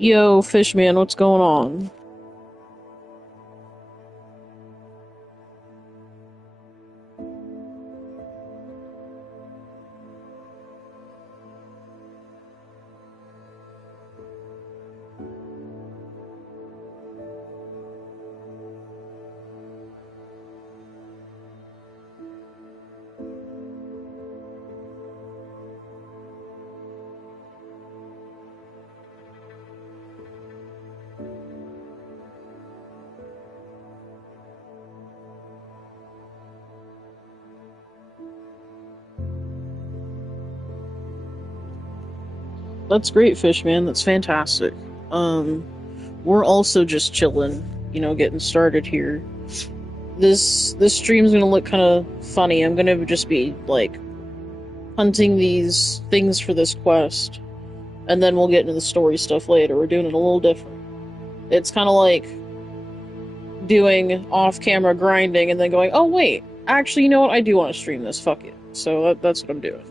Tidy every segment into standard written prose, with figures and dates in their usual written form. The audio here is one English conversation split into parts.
Yo, Fishman, what's going on? That's great, Fishman. That's fantastic. Um, we're also just chilling, getting started here. This stream's gonna look kind of funny. I'm gonna just be like hunting these things for this quest, and then we'll get into the story stuff later. We're doing it a little different. It's kind of like doing off-camera grinding and then going, "Oh wait, actually, you know what? I do want to stream this. Fuck it." So that's what I'm doing.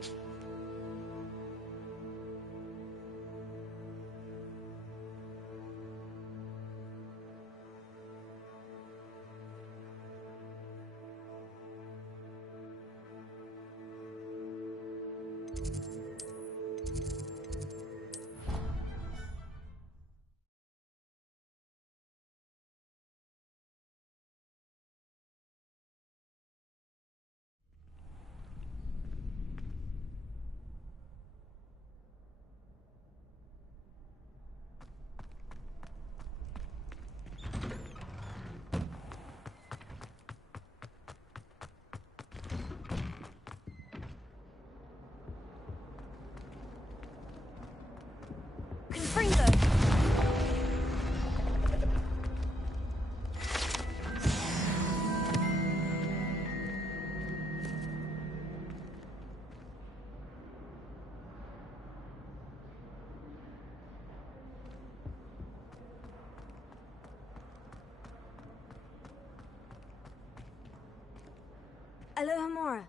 Alohomora.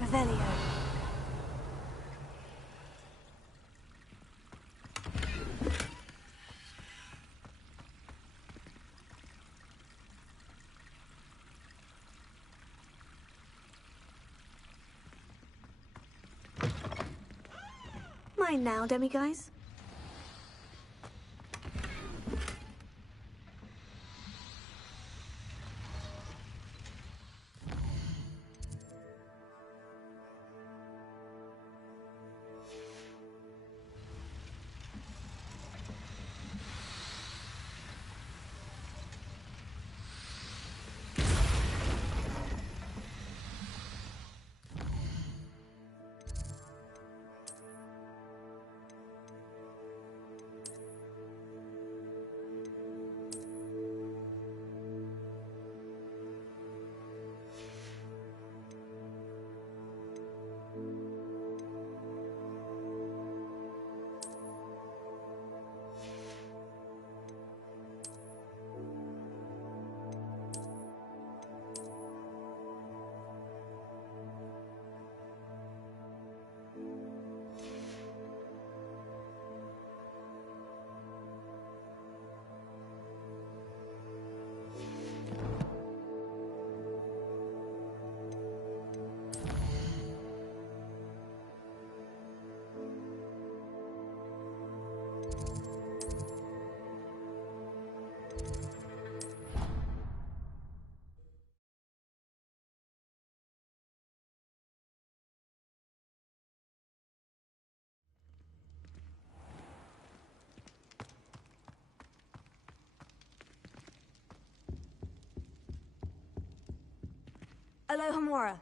Revelio. Mine now, Demiguise. Alohomora.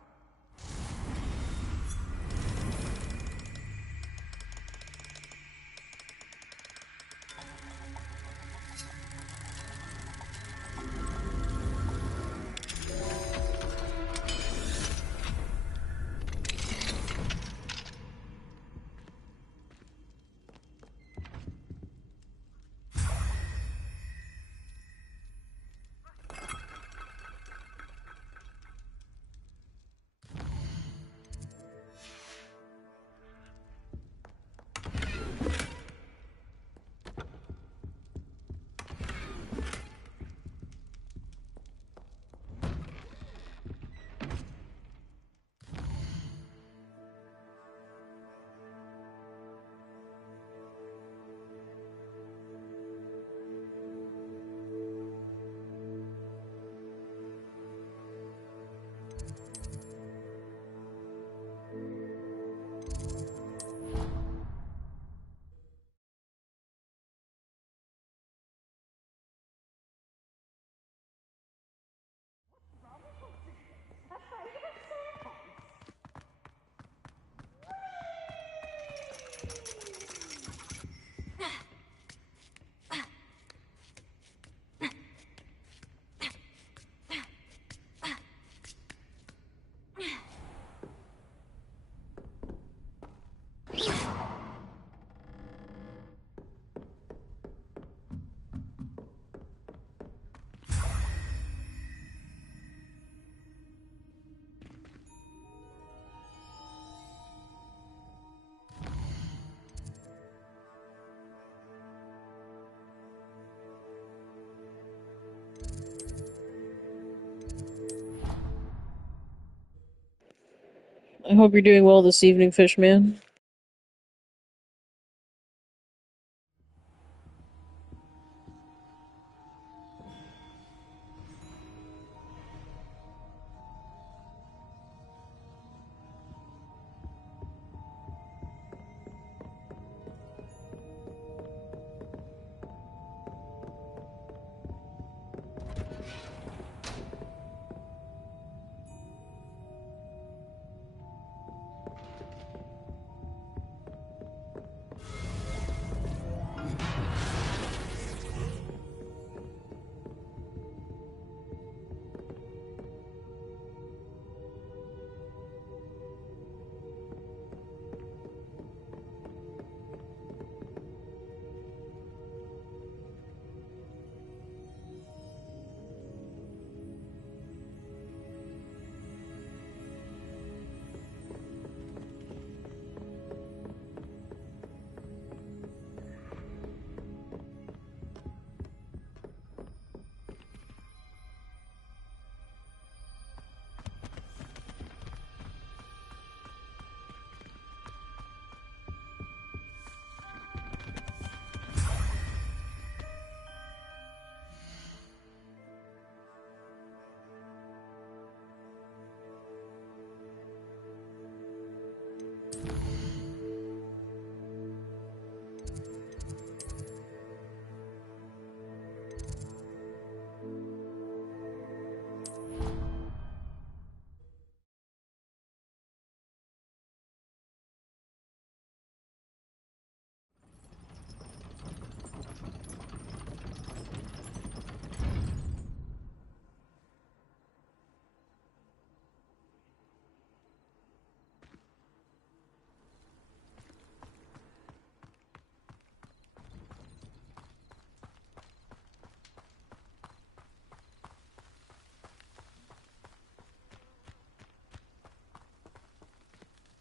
I hope you're doing well this evening, Fishman.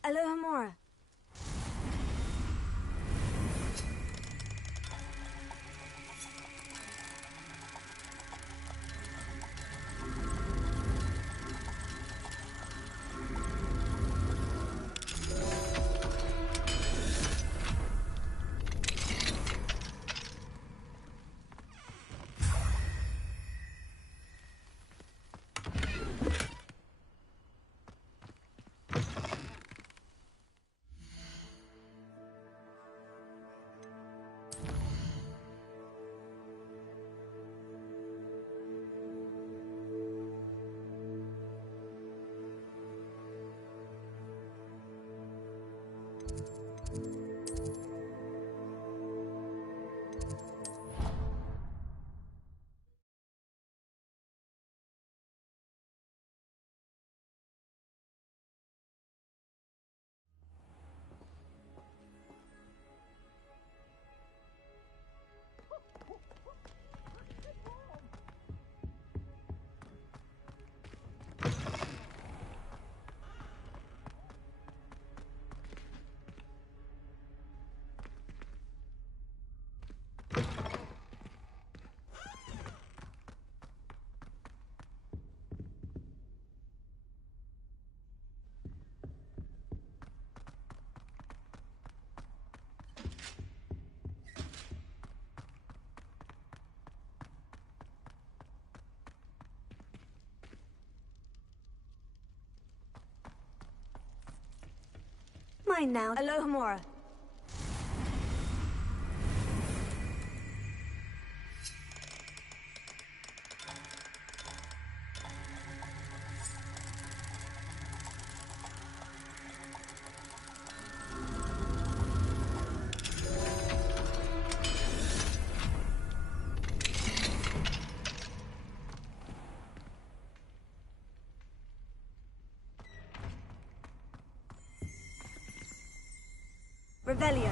Alohomora. Mine now. Alohomora. Revelio.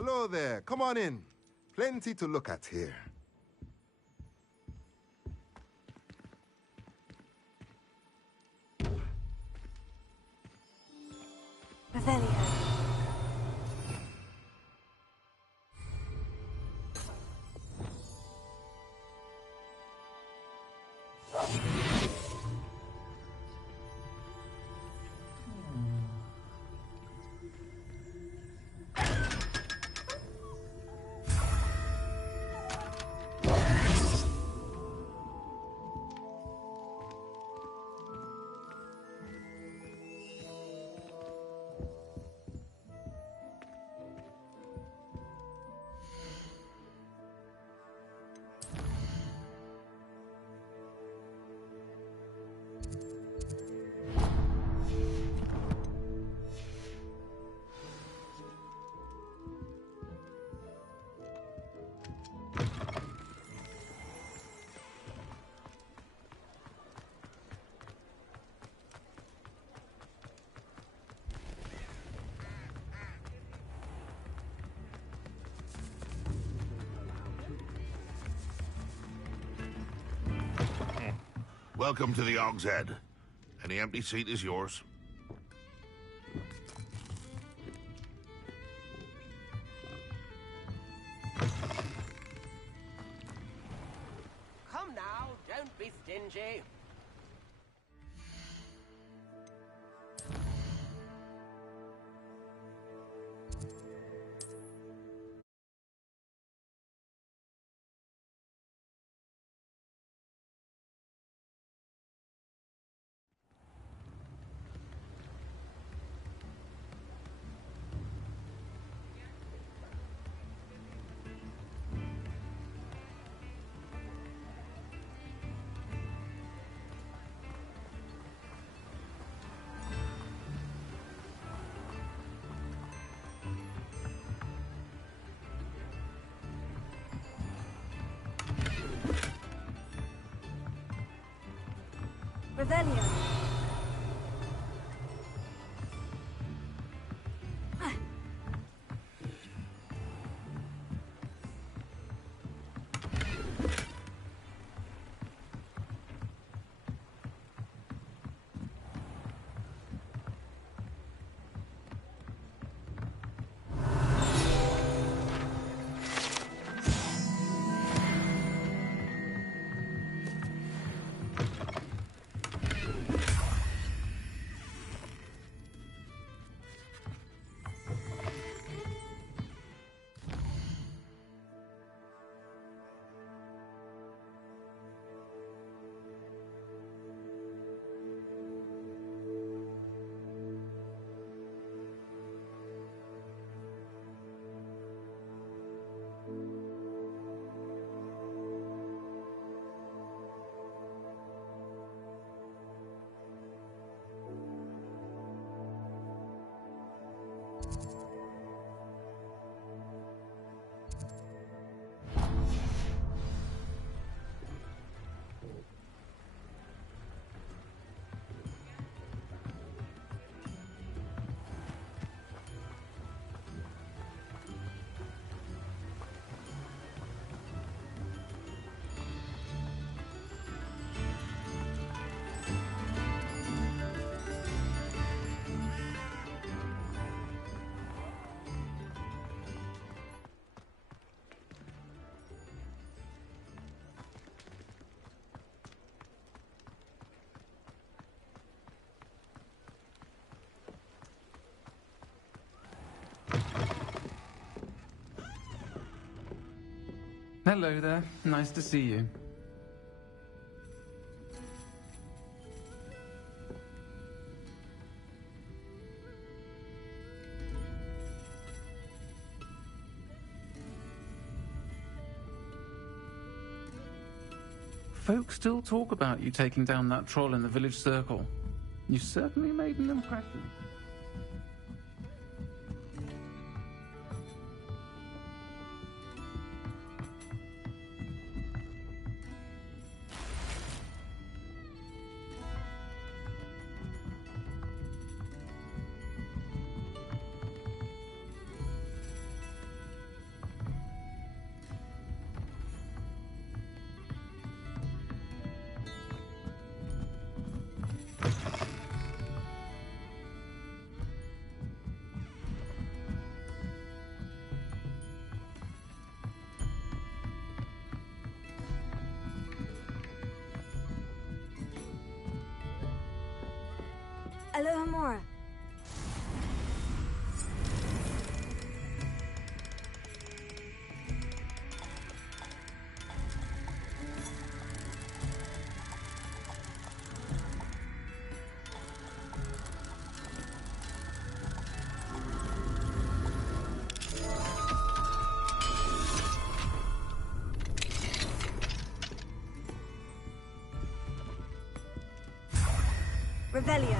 Hello there. Come on in. Plenty to look at here. Revelio. Welcome to the Og's Head. Any empty seat is yours. Come now, don't be stingy. Revelio. Hello there. Nice to see you. Folks still talk about you taking down that troll in the village circle. You certainly made an impression. Alohomora. Revelio.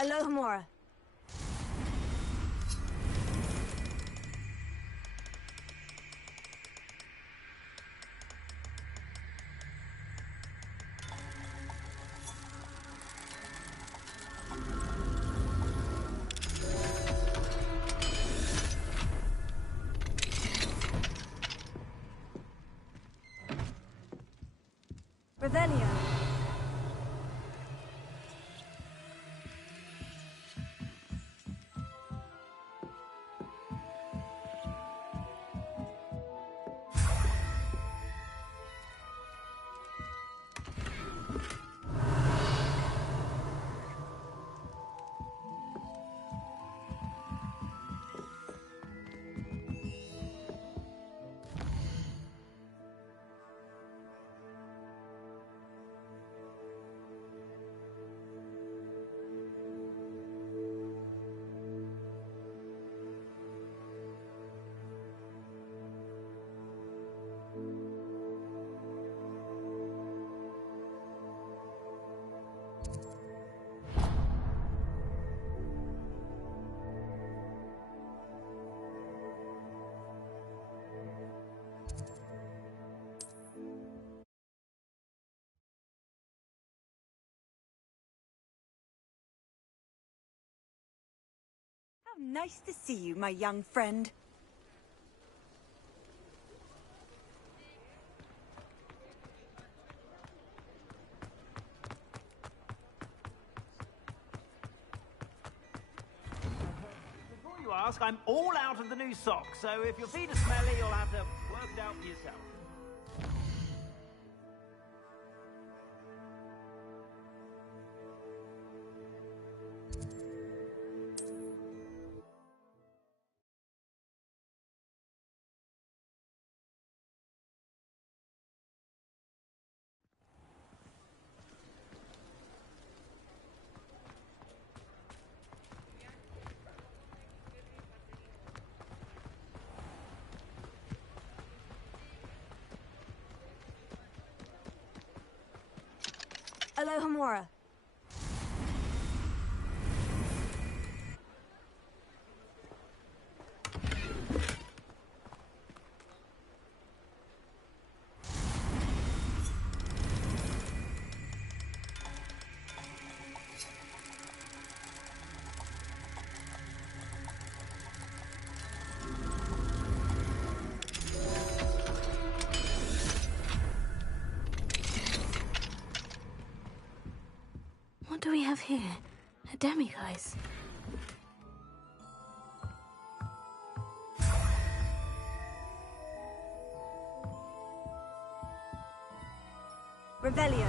Alohomora. Revelio. How nice to see you, my young friend. Before you ask, I'm all out of the new socks, so if your feet are smelly, you'll have to work it out for yourself. Alohomora. here, a Demiguise. Revelio.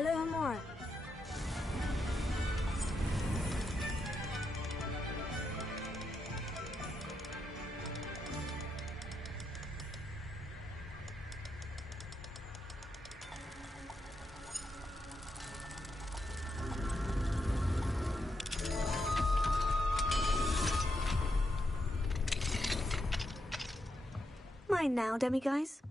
Alohomora. Mine now, Demiguise.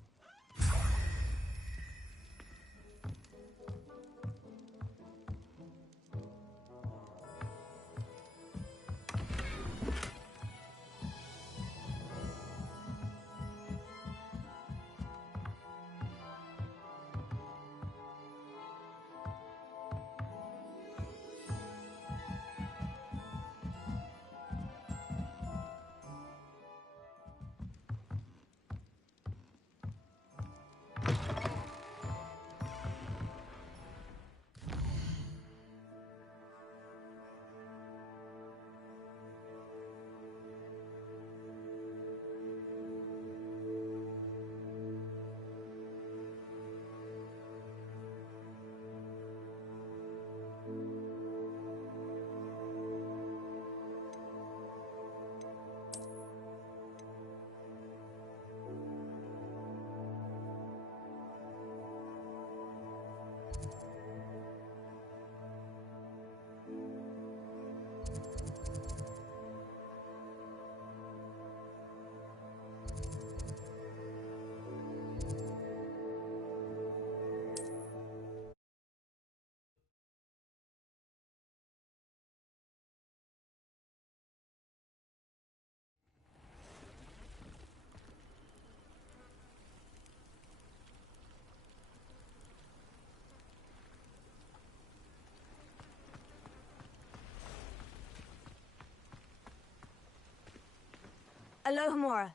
Alohomora.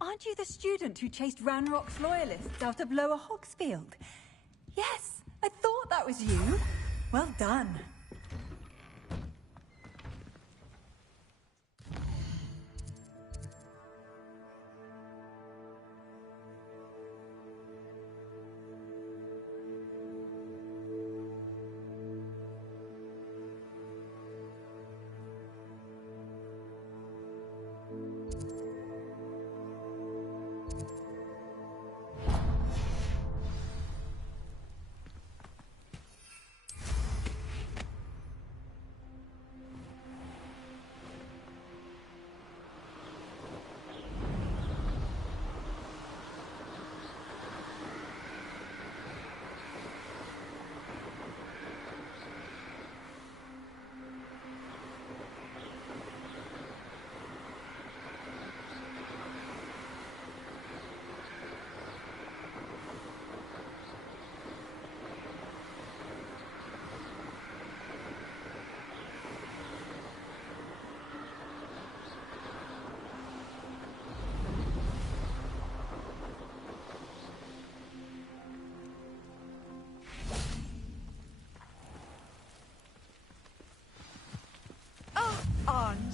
Aren't you the student who chased Ranrock's loyalists out of Lower Hogsfield? Yes, I thought that was you. Well done.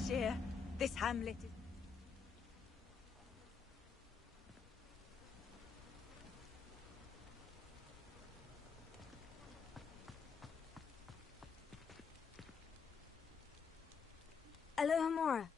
cheer. This hamlet is... Alohomora.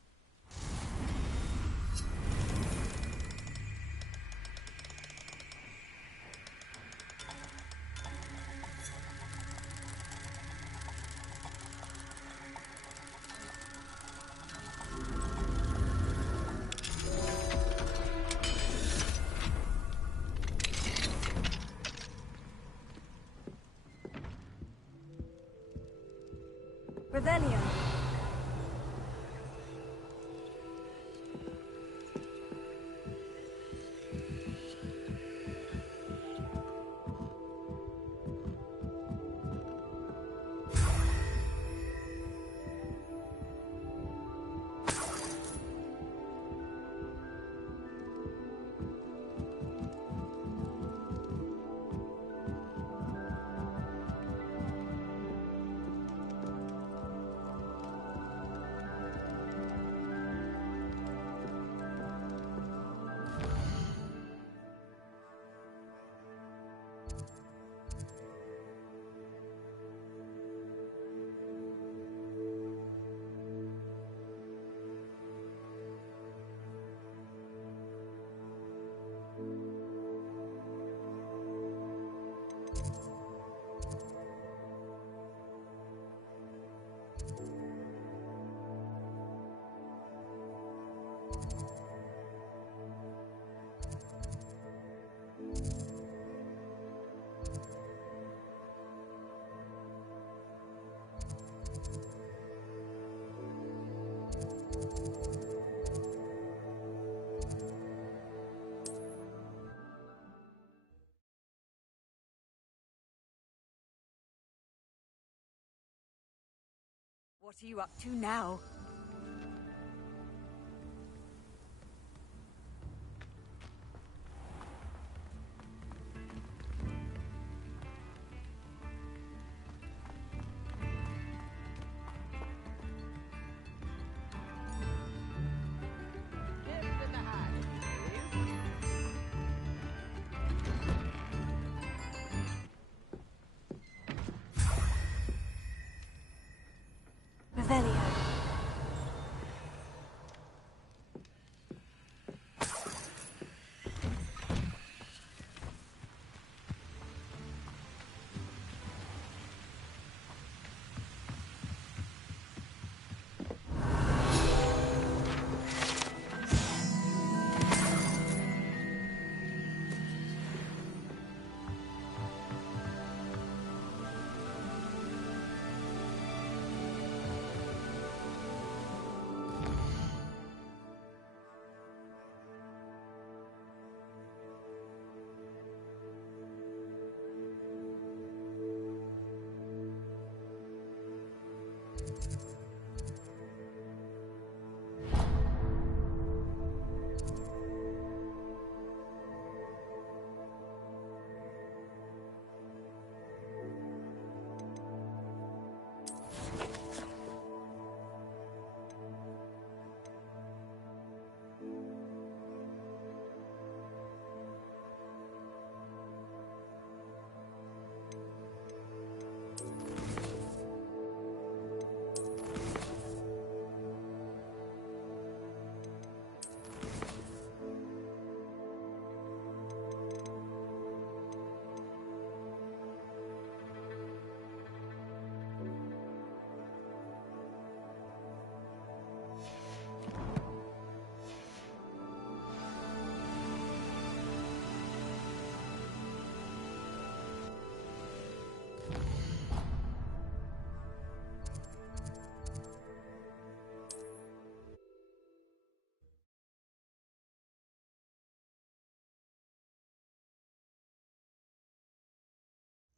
Revelio. What are you up to now? Revelio.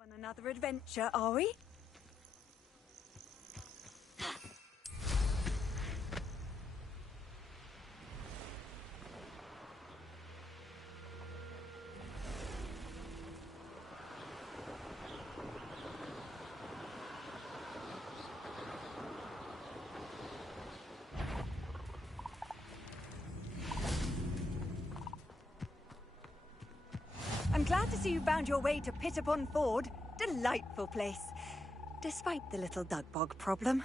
On another adventure, are we? I'm glad to see you found your way to Pitt-upon Ford. Delightful place. Despite the little Dugbog problem.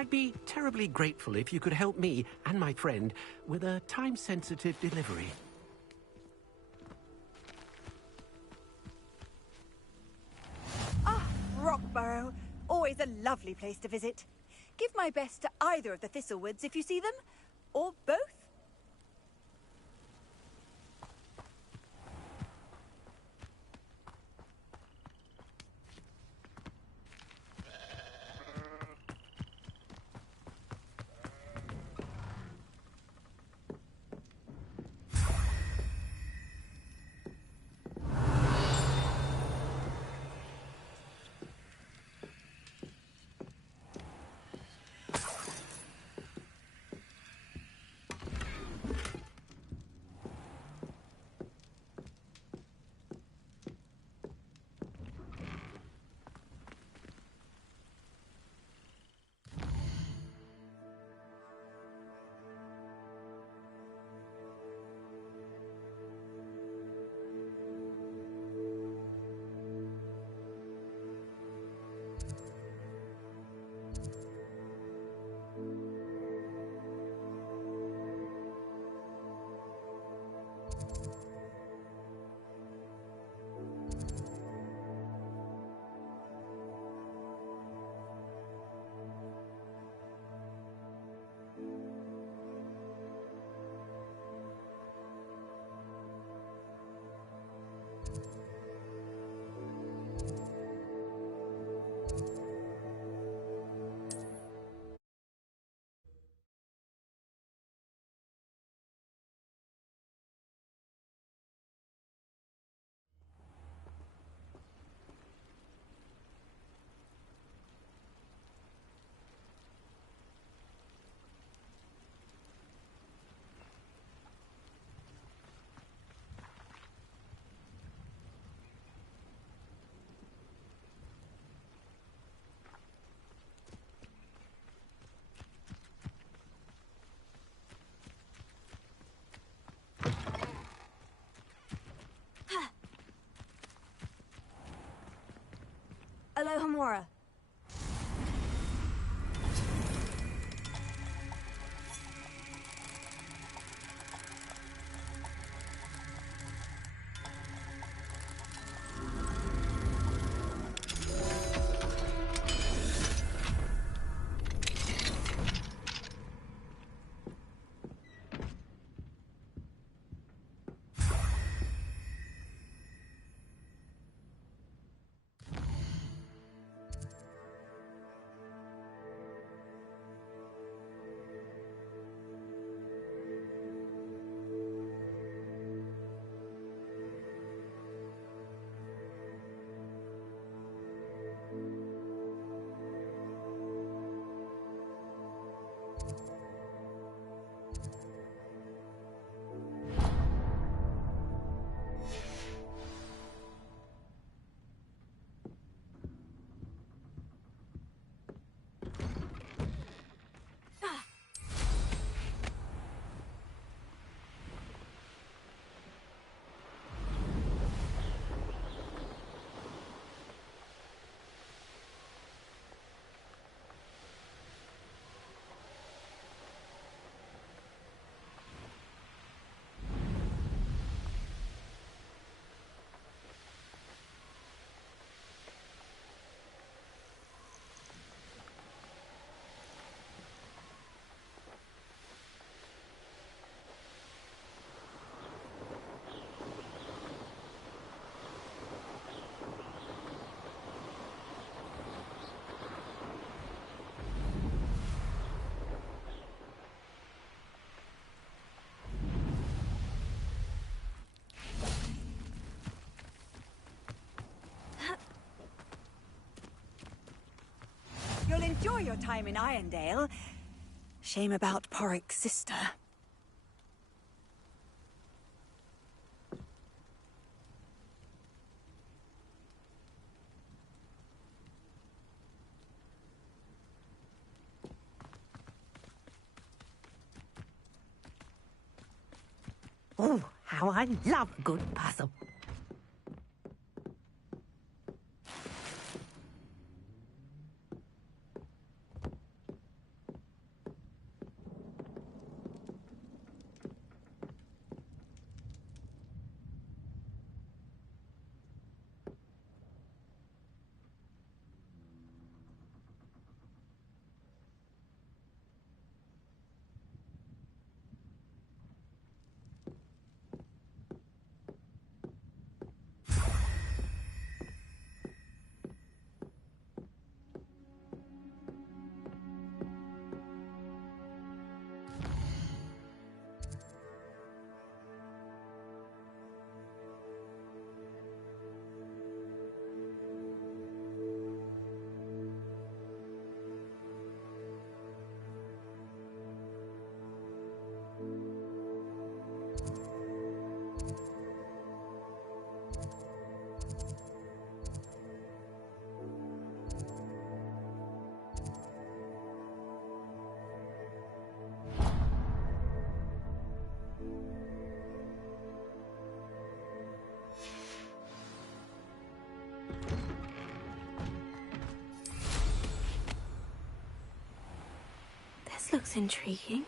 I'd be terribly grateful if you could help me and my friend with a time-sensitive delivery. Ah, Rockborough. Always a lovely place to visit. Give my best to either of the Thistlewoods if you see them. Or both. Alohomora. You'll enjoy your time in Irondale. Shame about Porrick's sister. Oh, how I love a good puzzle. This looks intriguing.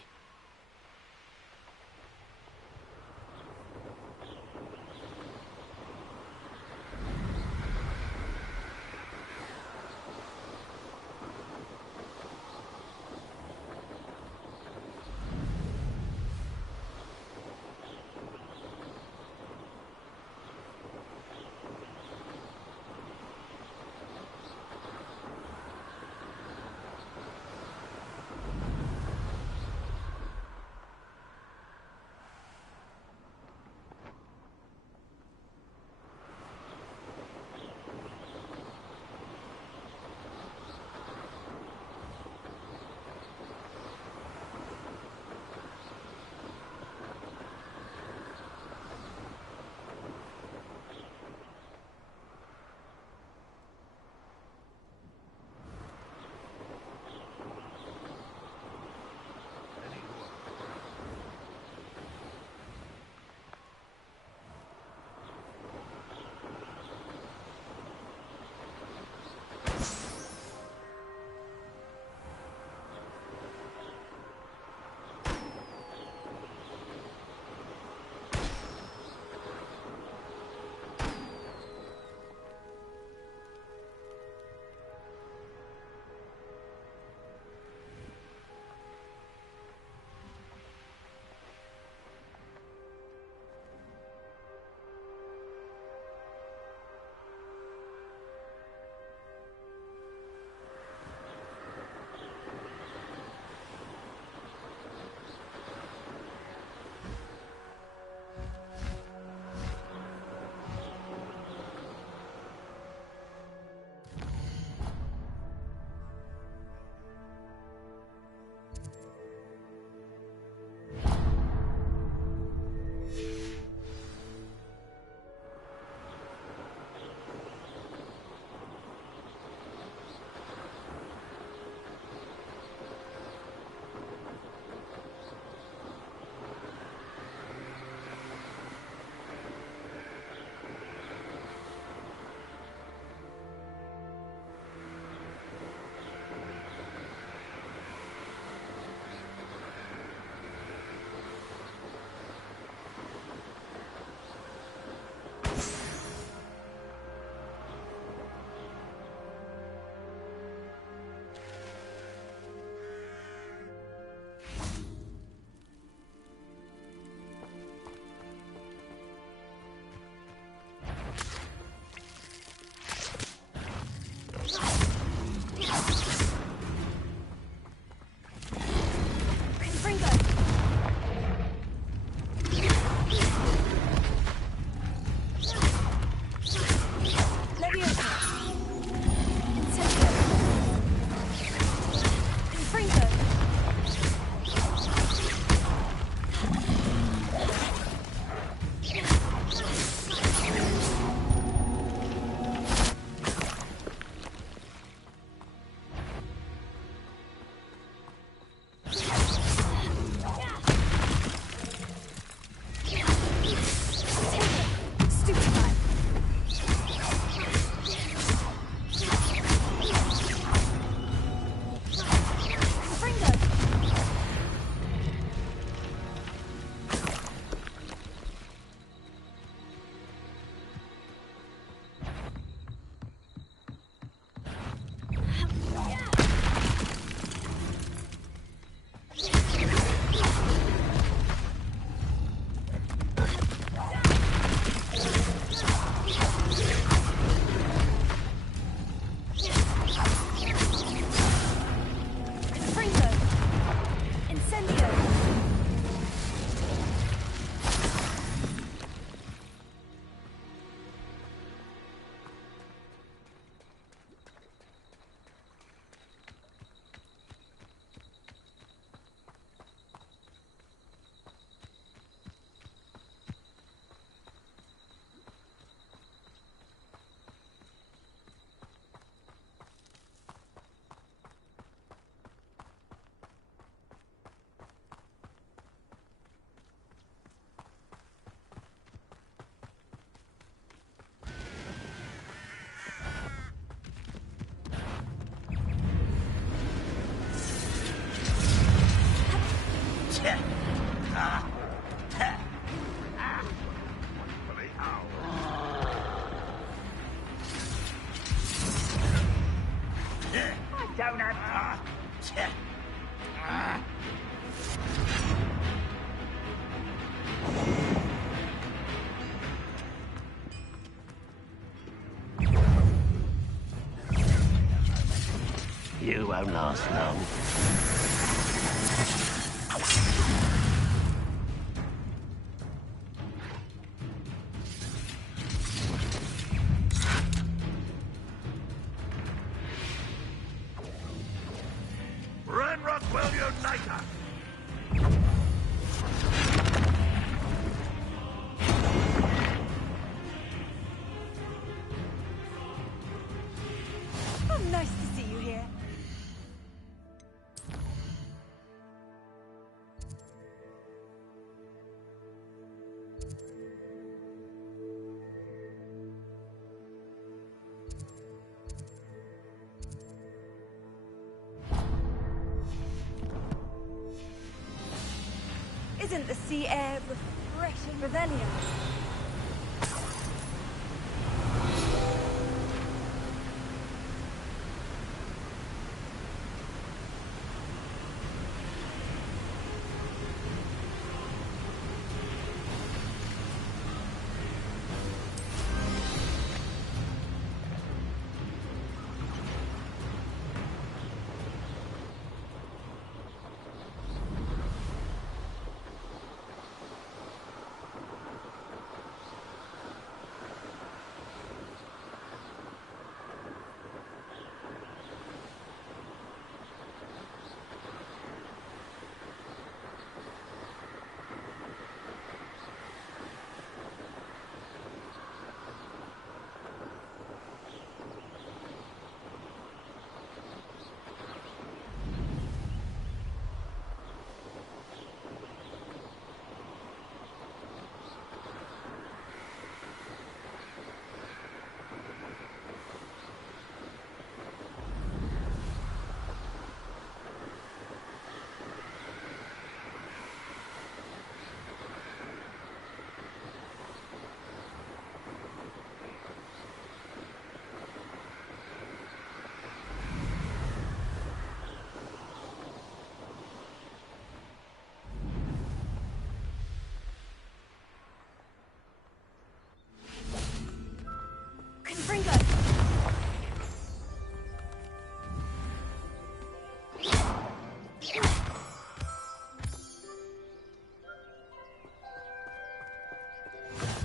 won't last long. Ranrock will unite us! Oh, nice to see you here. Isn't the sea air refreshing? Revelio.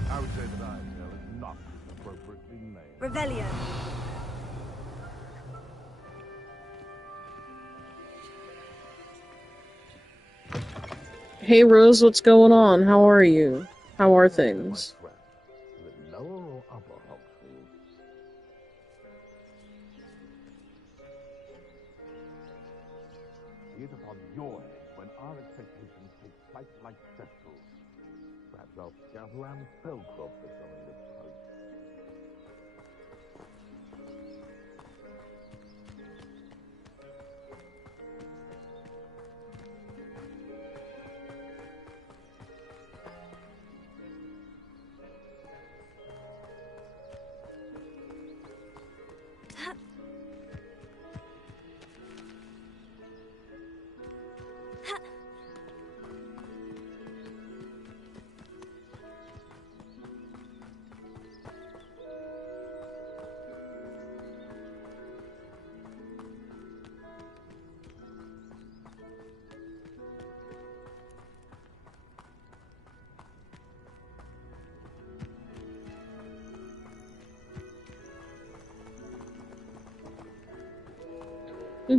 I would say that Iredale is not appropriately named. Revelio. Hey Rose, what's going on? How are you? How are things? The lower or upper Hogsfield? Be it upon your head when our expectations take flight like cesspools. Perhaps I'll scout around Spellcroft for some of this post.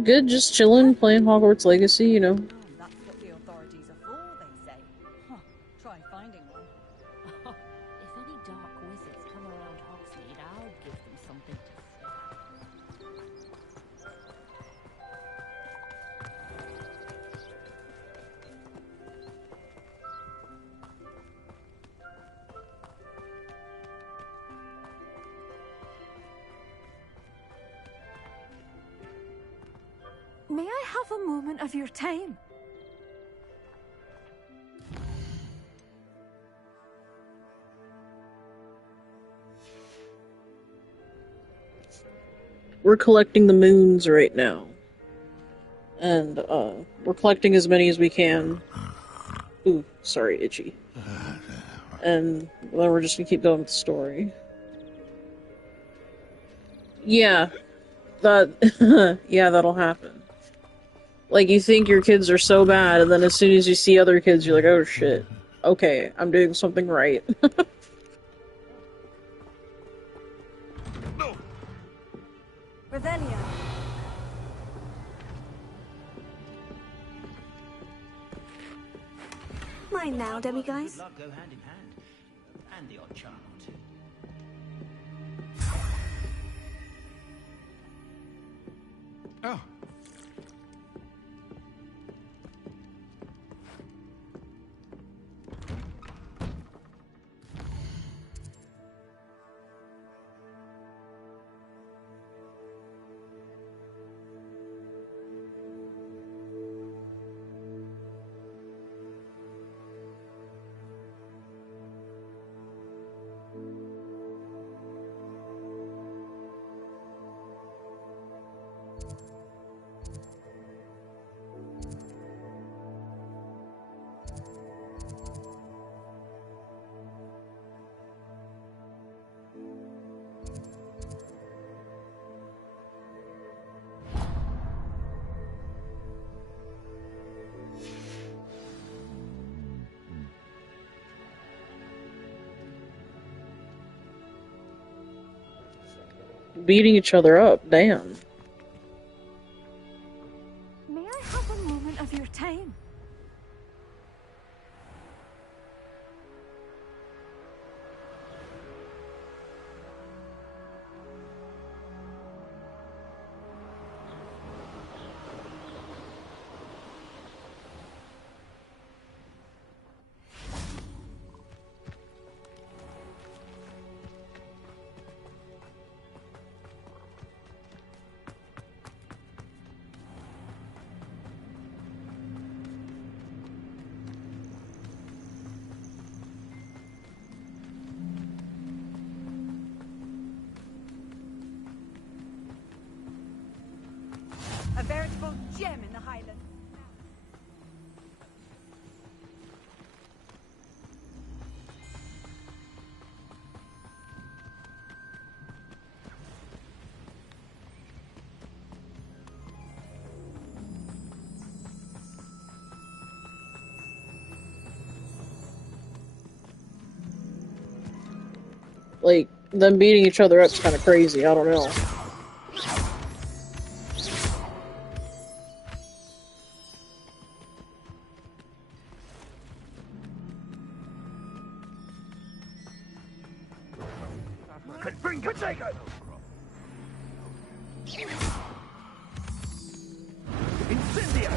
Good, just chilling, playing Hogwarts Legacy, you know. That's what the authorities are for, they say. Huh, try finding one. If any dark wizards come around Hogsmeade, I'll give them something to May I have a moment of your time? We're collecting the moons right now. And, we're collecting as many as we can. Ooh, sorry, itchy. And then we're just gonna keep going with the story. Yeah. Yeah, that'll happen. Like, you think your kids are so bad, and then as soon as you see other kids, you're like, oh shit. Okay, I'm doing something right. Revelio. Mine now, Demiguise. Good luck go hand in hand. And the odd charm or two. Oh. Beating each other up, damn. May I have a moment of your time? A veritable gem in the Highlands. Like, them beating each other up's kind of crazy, I don't know. Bring potato! Incendio!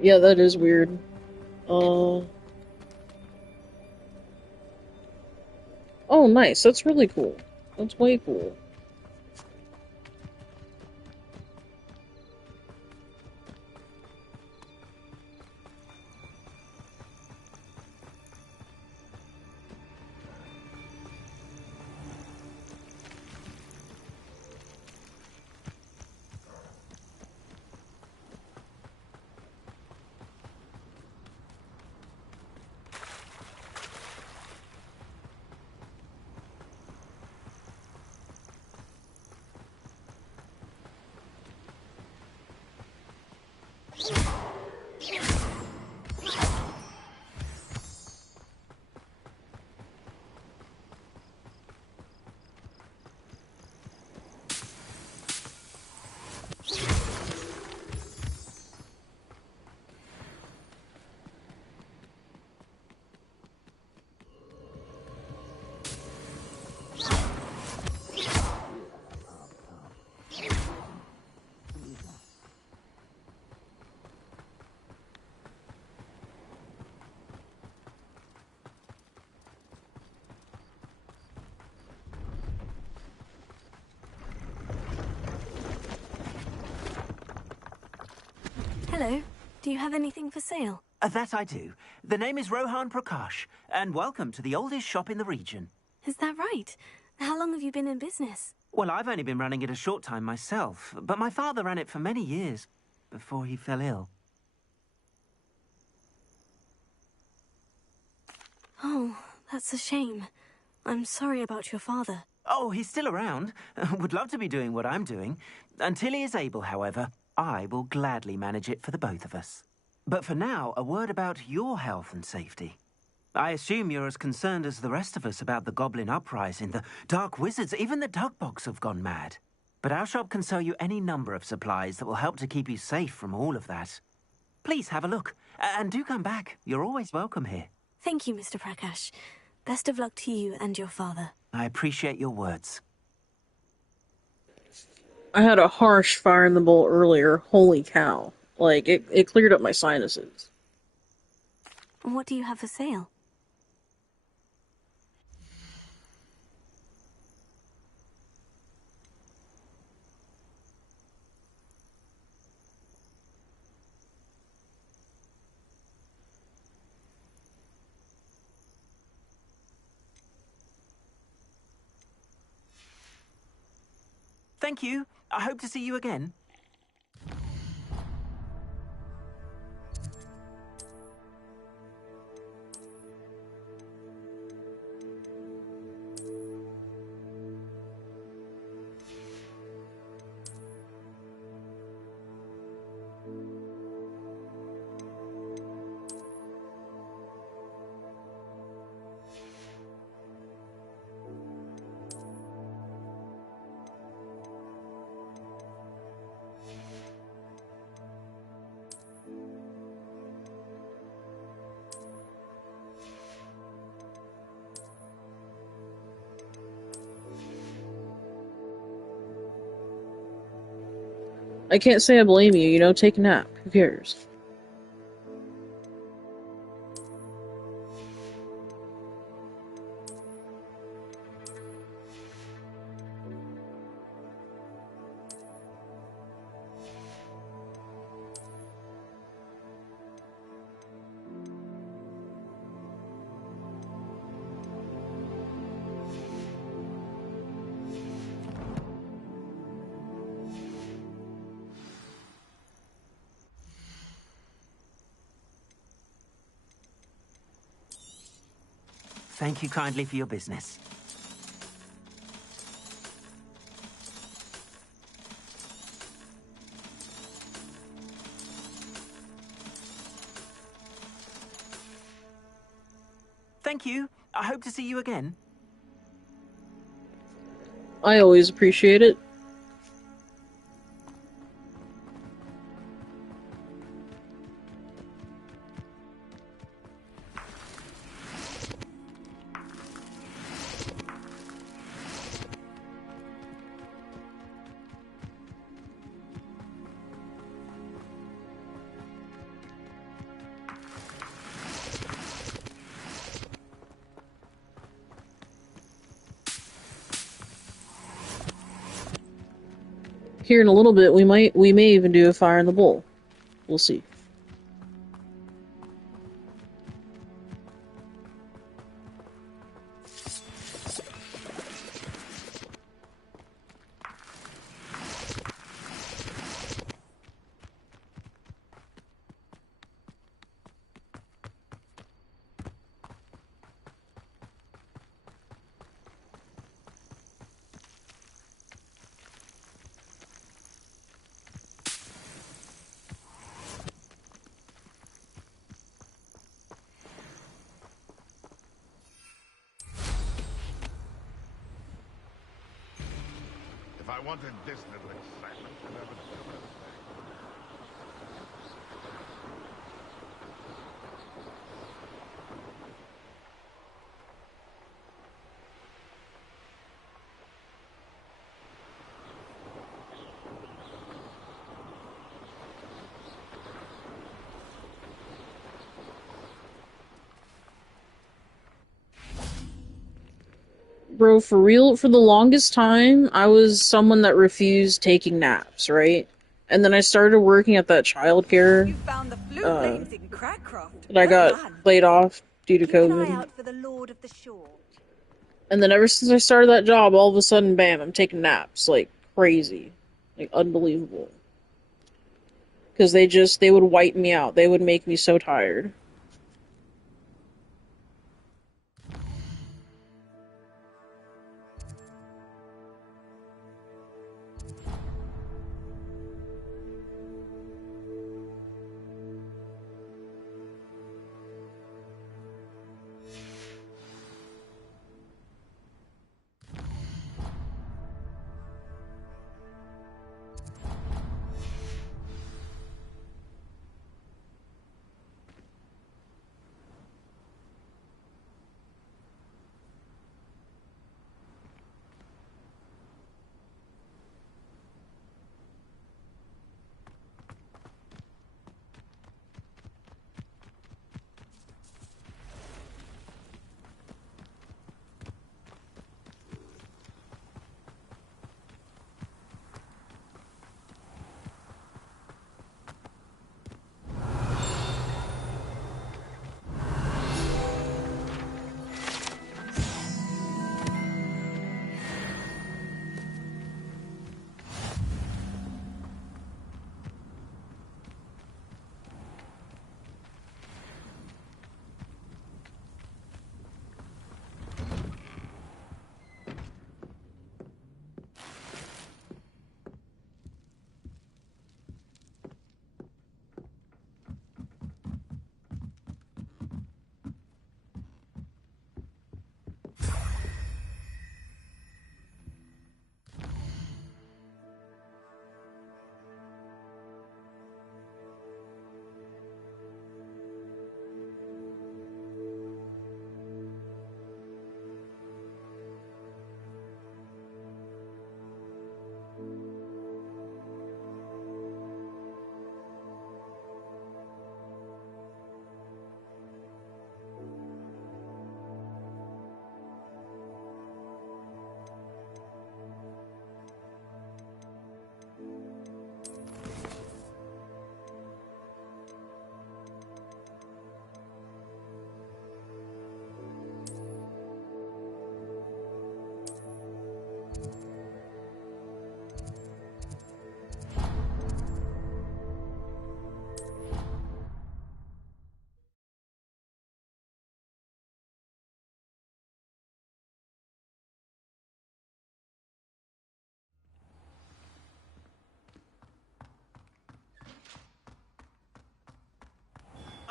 Yeah, that is weird. Oh, nice. That's really cool. That's way cool. Do you have anything for sale? That I do. The name is Rohan Prakash, and welcome to the oldest shop in the region. Is that right? How long have you been in business? Well, I've only been running it a short time myself, but my father ran it for many years before he fell ill. Oh, that's a shame. I'm sorry about your father. Oh, he's still around. Would love to be doing what I'm doing. Until he is able, however, I will gladly manage it for the both of us. But for now, a word about your health and safety. I assume you're as concerned as the rest of us about the Goblin Uprising, the Dark Wizards, even the Dugbogs have gone mad. But our shop can sell you any number of supplies that will help to keep you safe from all of that. Please have a look, and do come back. You're always welcome here. Thank you, Mr. Prakash. Best of luck to you and your father. I appreciate your words. I had a harsh fire in the bowl earlier. Holy cow. Like, it cleared up my sinuses. What do you have for sale? Thank you. I hope to see you again. I can't say I blame you, take a nap. Who cares? Thank you kindly for your business. Thank you. I hope to see you again. I always appreciate it. Here in a little bit, we may even do a fire in the bowl. We'll see. If I wanted this little excitement, then I would do it. Bro, for real, for the longest time, I was someone that refused taking naps, right? And then I started working at that childcare. You found the flute lanes in Crackcroft. And I got laid off due to Keep an eye COVID. out for the Lord of the Shore. And then ever since I started that job, all of a sudden, bam, I'm taking naps like crazy. Like, unbelievable. Because they would wipe me out. They would make me so tired.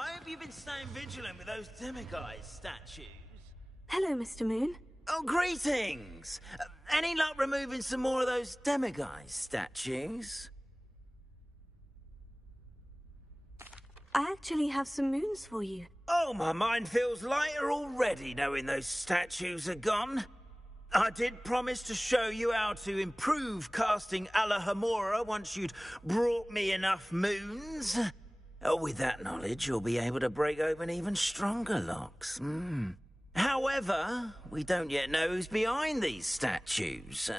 I hope you've been staying vigilant with those Demiguise statues. Hello, Mr. Moon. Oh, greetings! Any luck removing some more of those Demiguise statues? I actually have some moons for you. Oh, my mind feels lighter already knowing those statues are gone. I did promise to show you how to improve casting Alohomora once you'd brought me enough moons. With that knowledge, you'll be able to break open even stronger locks. However, we don't yet know who's behind these statues.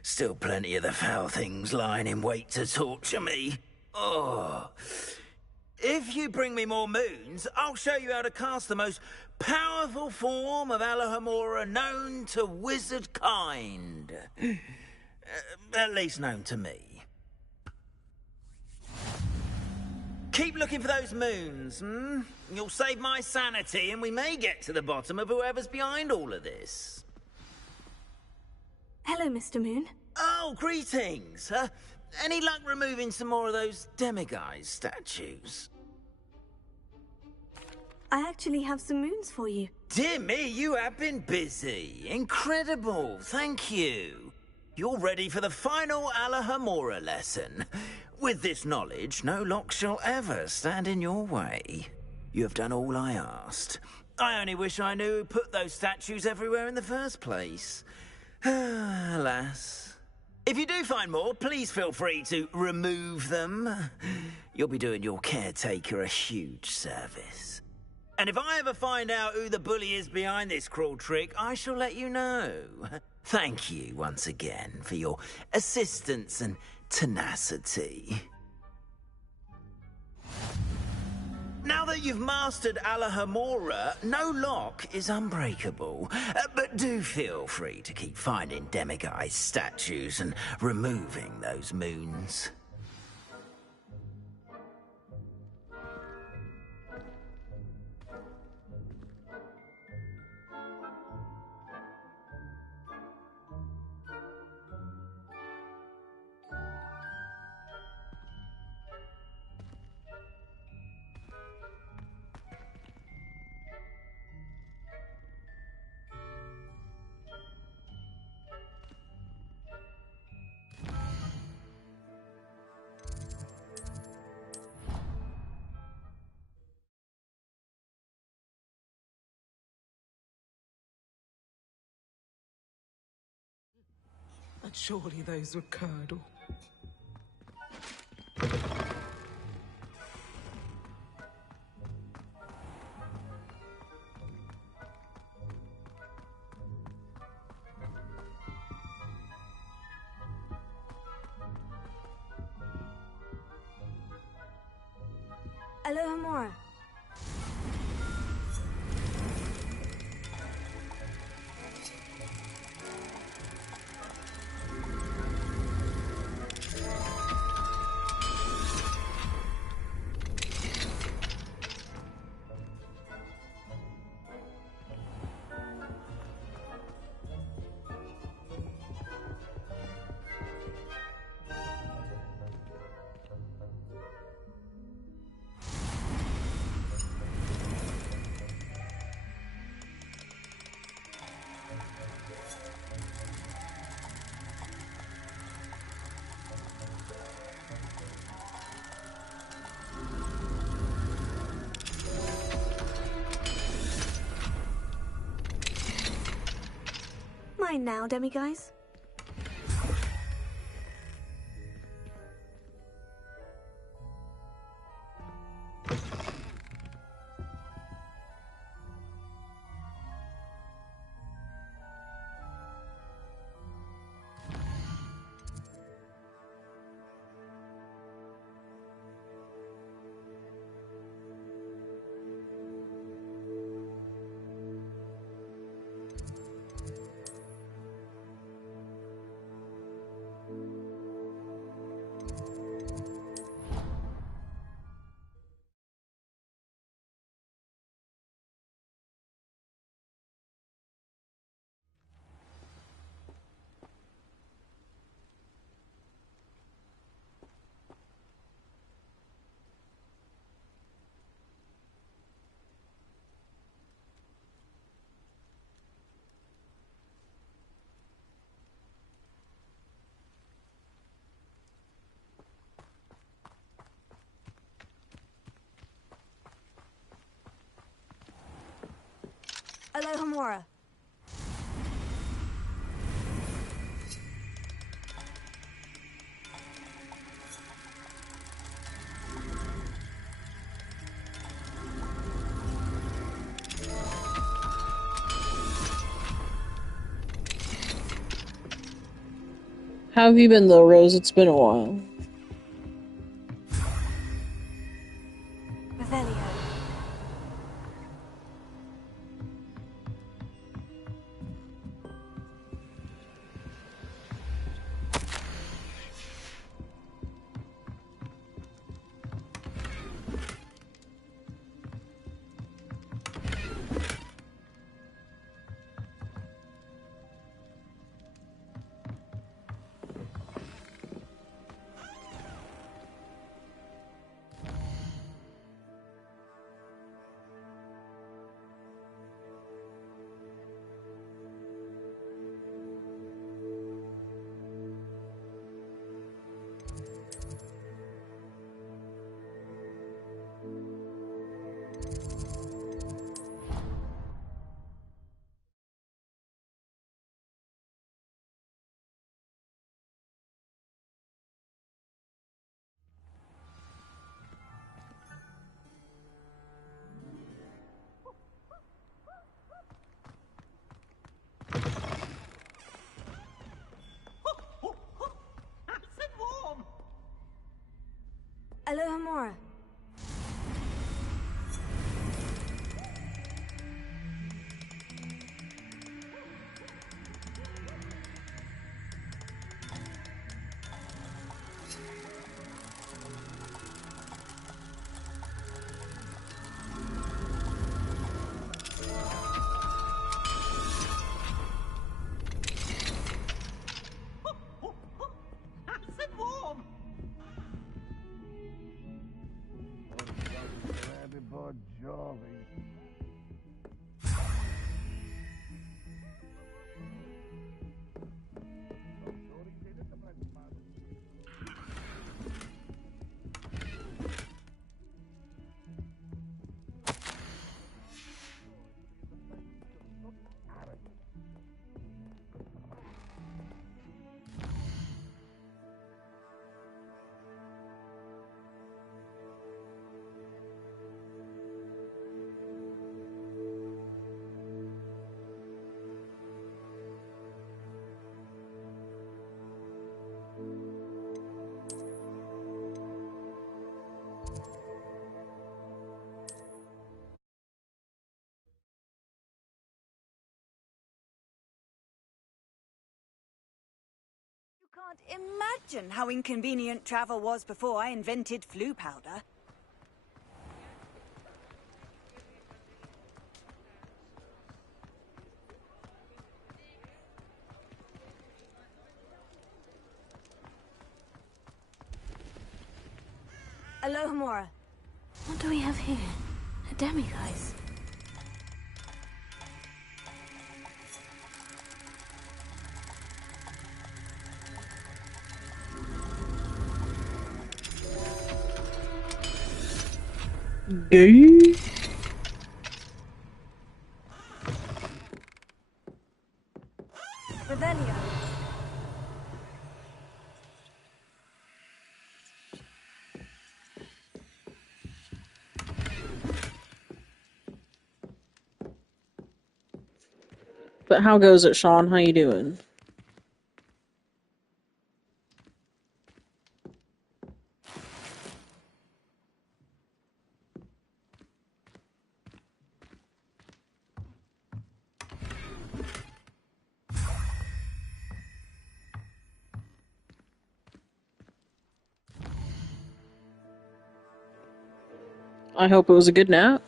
Still plenty of the foul things lying in wait to torture me. Oh. If you bring me more moons, I'll show you how to cast the most powerful form of Alohomora known to wizard kind. At least known to me. Keep looking for those moons, You'll save my sanity, and we may get to the bottom of whoever's behind all of this. Hello, Mr. Moon. Oh, greetings. Any luck removing some more of those Demiguise statues? I actually have some moons for you. Dear me, you have been busy. Incredible, thank you. You're ready for the final Alohomora lesson. With this knowledge, no lock shall ever stand in your way. You have done all I asked. I only wish I knew who put those statues everywhere in the first place. Alas. If you do find more, please feel free to remove them. You'll be doing your caretaker a huge service. And if I ever find out who the bully is behind this cruel trick, I shall let you know. Thank you once again for your assistance and tenacity. Now that you've mastered Alahamora, no lock is unbreakable. But do feel free to keep finding Demiguise statues and removing those moons. But surely those were curdle. Alohomora. Mine now, Demiguise. Alohomora. How have you been though, Rose? It's been a while. Revelio. Alohomora. can't imagine how inconvenient travel was before I invented flu powder. Alohomora. What do we have here? A Demiguise. Gay? Revelio. But how goes it, Sean? How you doing? I hope it was a good nap.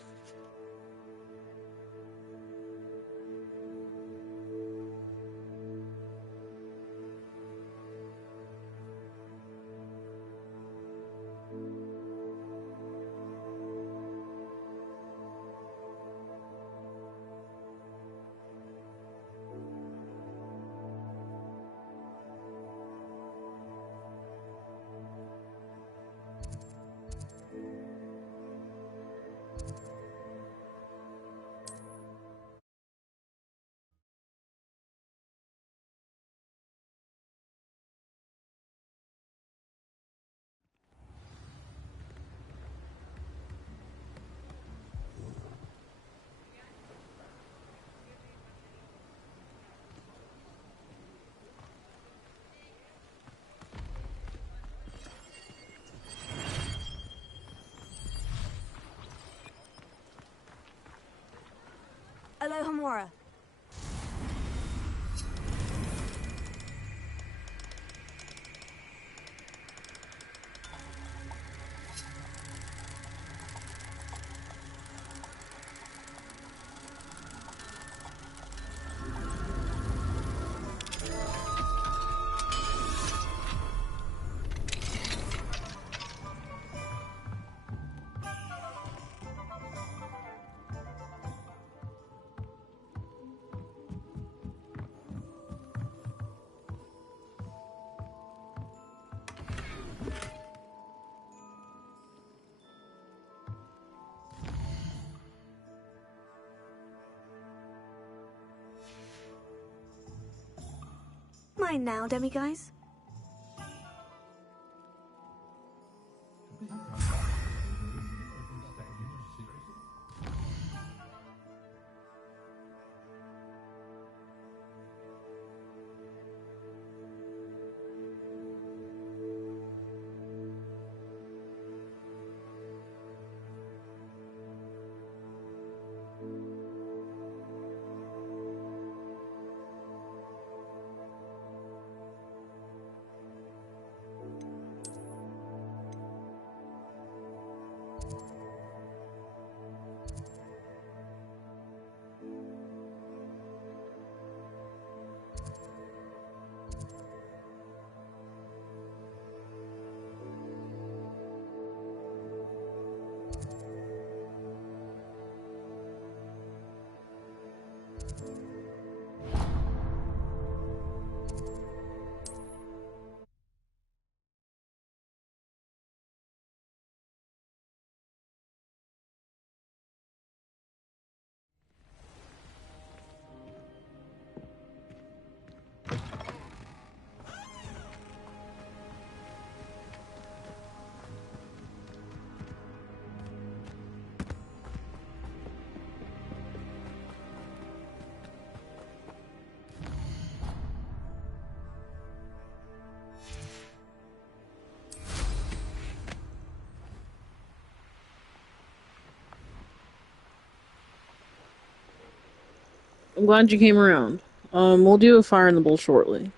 Alohomora. Mine now, Demiguise. I'm glad you came around. We'll do a fire in the bowl shortly.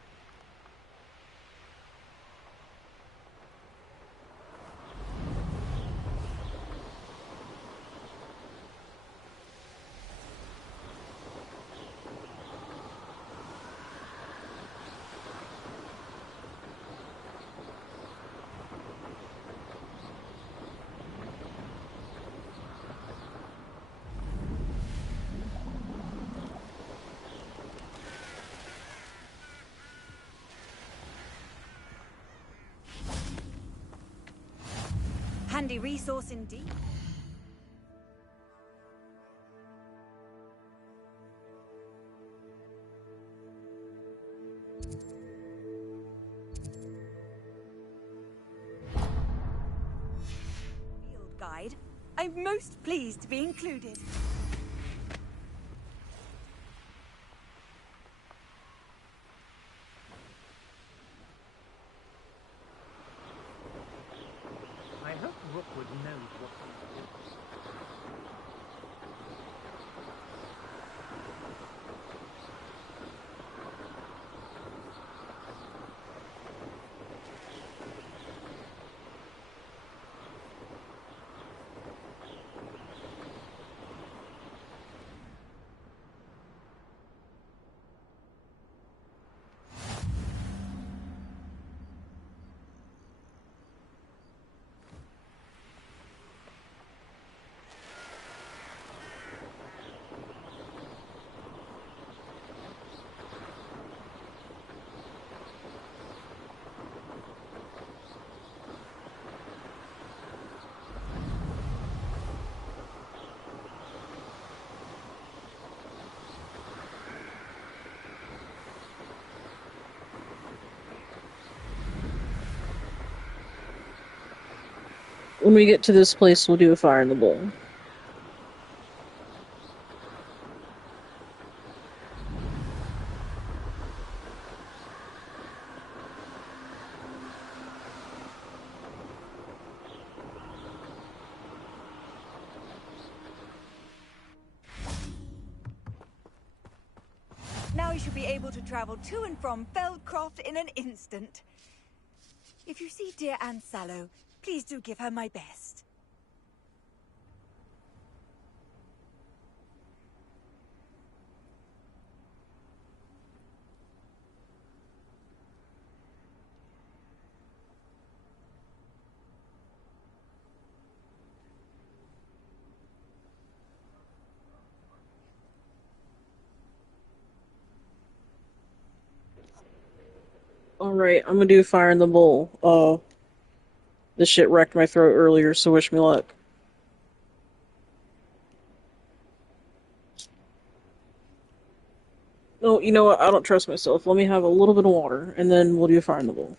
handy resource indeed. Field guide. I'm most pleased to be included. I hope Rookwood knows what he's doing. When we get to this place, we'll do a fire in the bowl. Now we should be able to travel to and from Feldcroft in an instant. If you see dear Anne Sallow, please do give her my best. Alright, I'm gonna do fire in the bowl. This shit wrecked my throat earlier, so wish me luck. No, you know what? I don't trust myself. Let me have a little bit of water, and then we'll do fire in the bowl.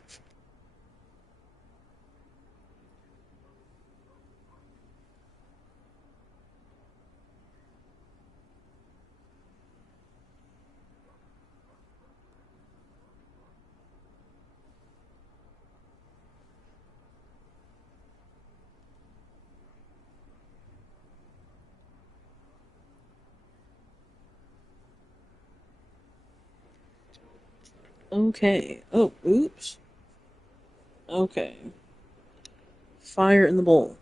Okay. Oh, oops. Okay. Fire in the bowl.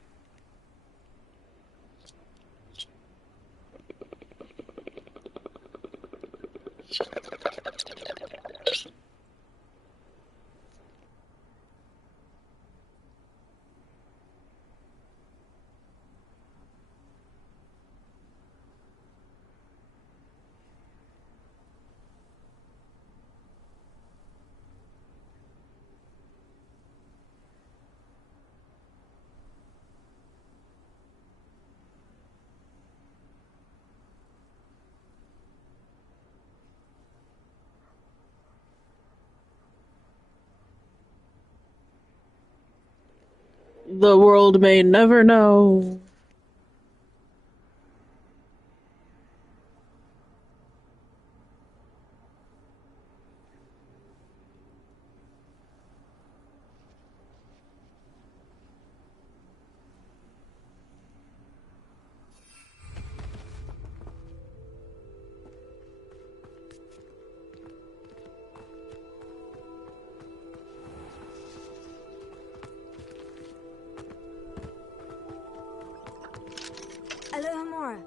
The world may never know. Alohomora.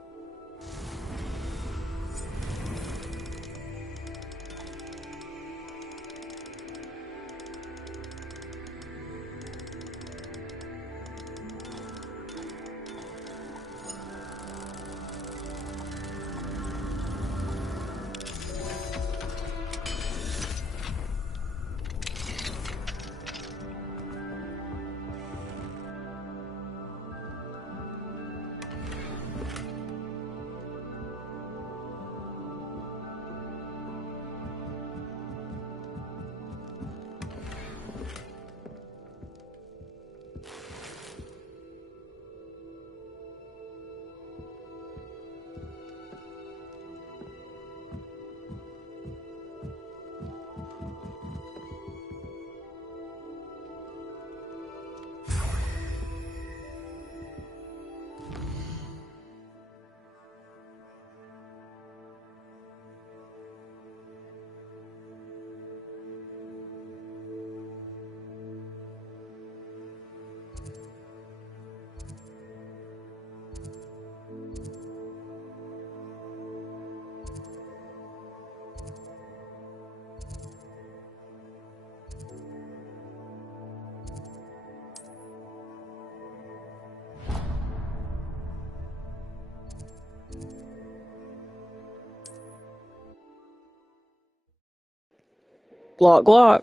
Glock glock.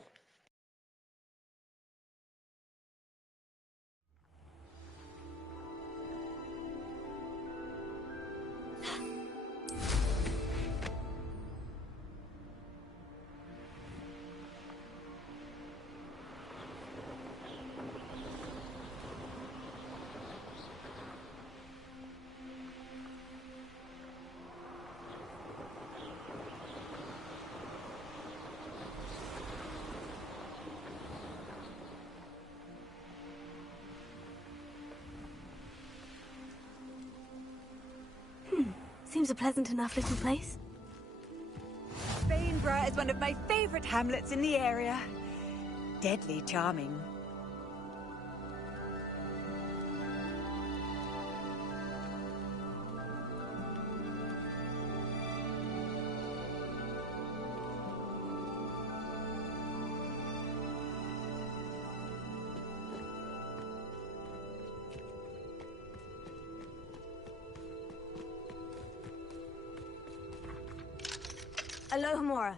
Seems a pleasant enough little place. Bainborough is one of my favourite hamlets in the area. Deadly charming. Alohomora.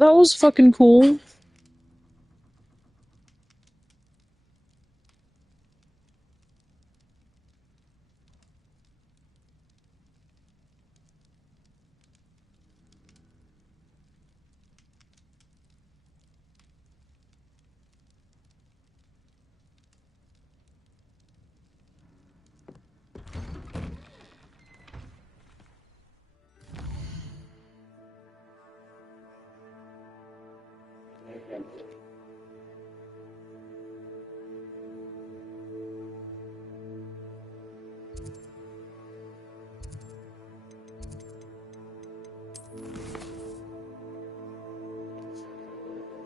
That was fucking cool.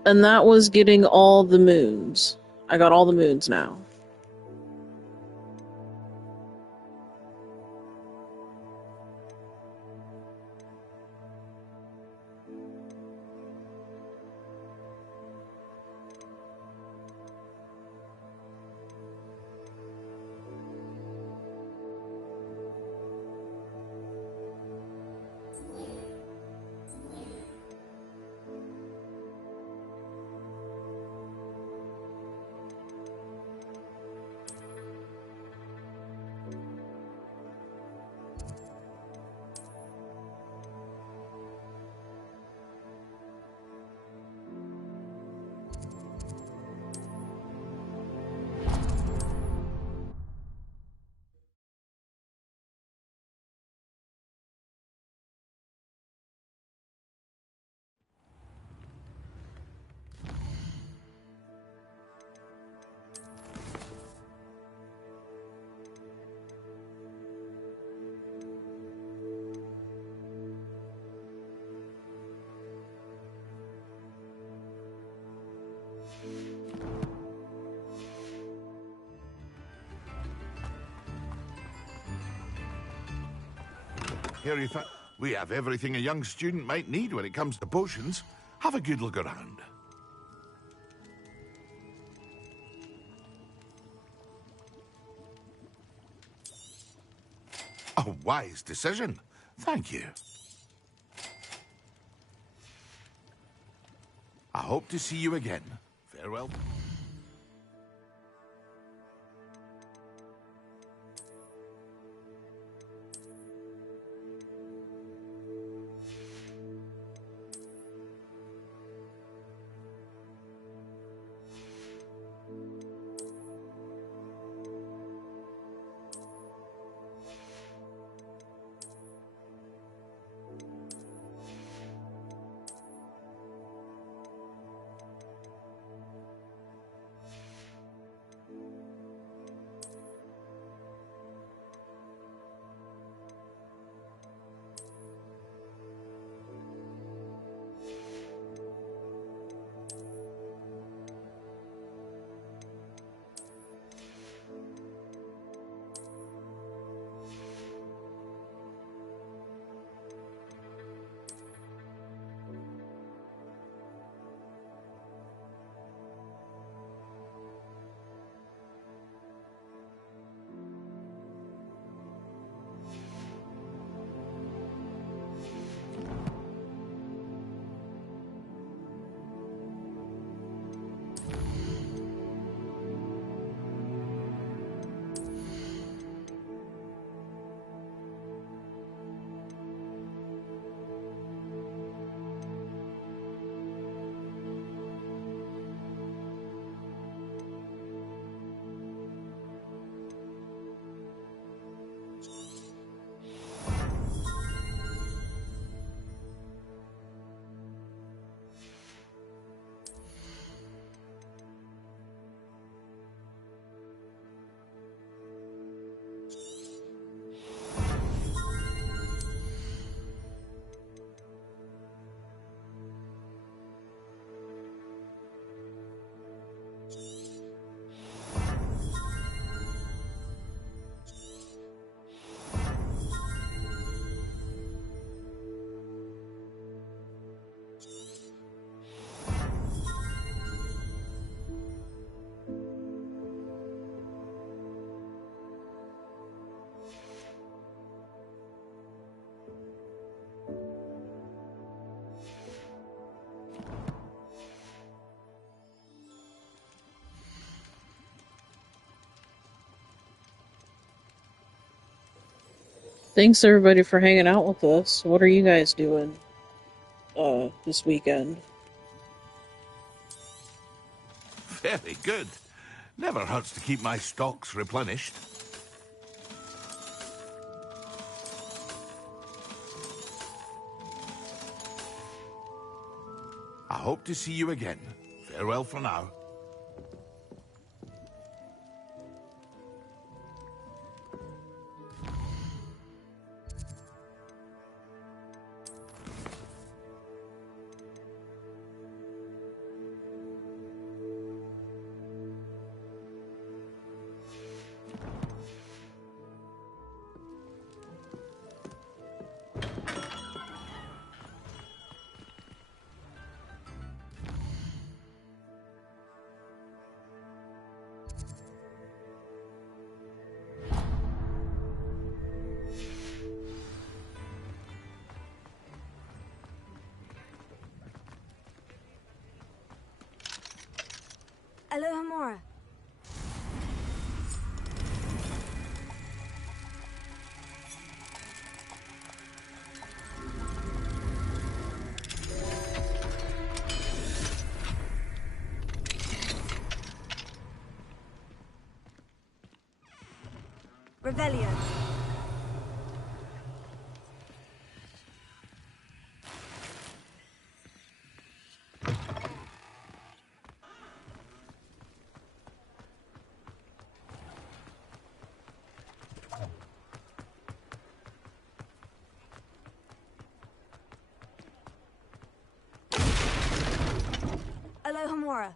And that was getting all the moons. I got all the moons now. Here you find we have everything a young student might need when it comes to potions. Have a good look around. A wise decision. Thank you. I hope to see you again. Farewell. Thanks everybody for hanging out with us. What are you guys doing this weekend? Very good. Never hurts to keep my stocks replenished. I hope to see you again. Farewell for now. Alohomora. Revelio. Alohomora.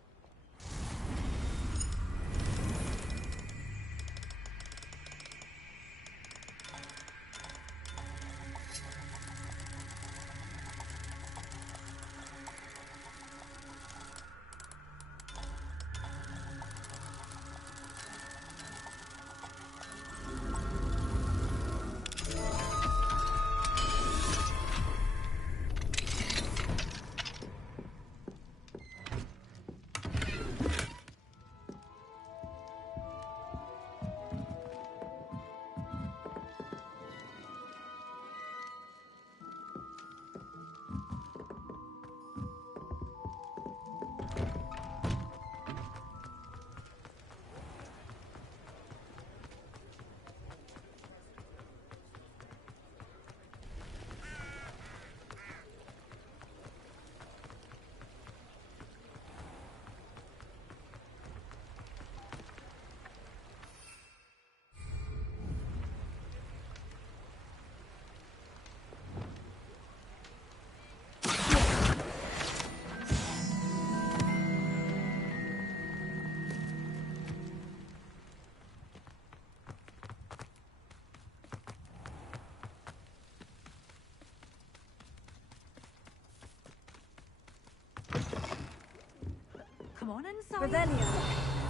Come on inside. Revelio.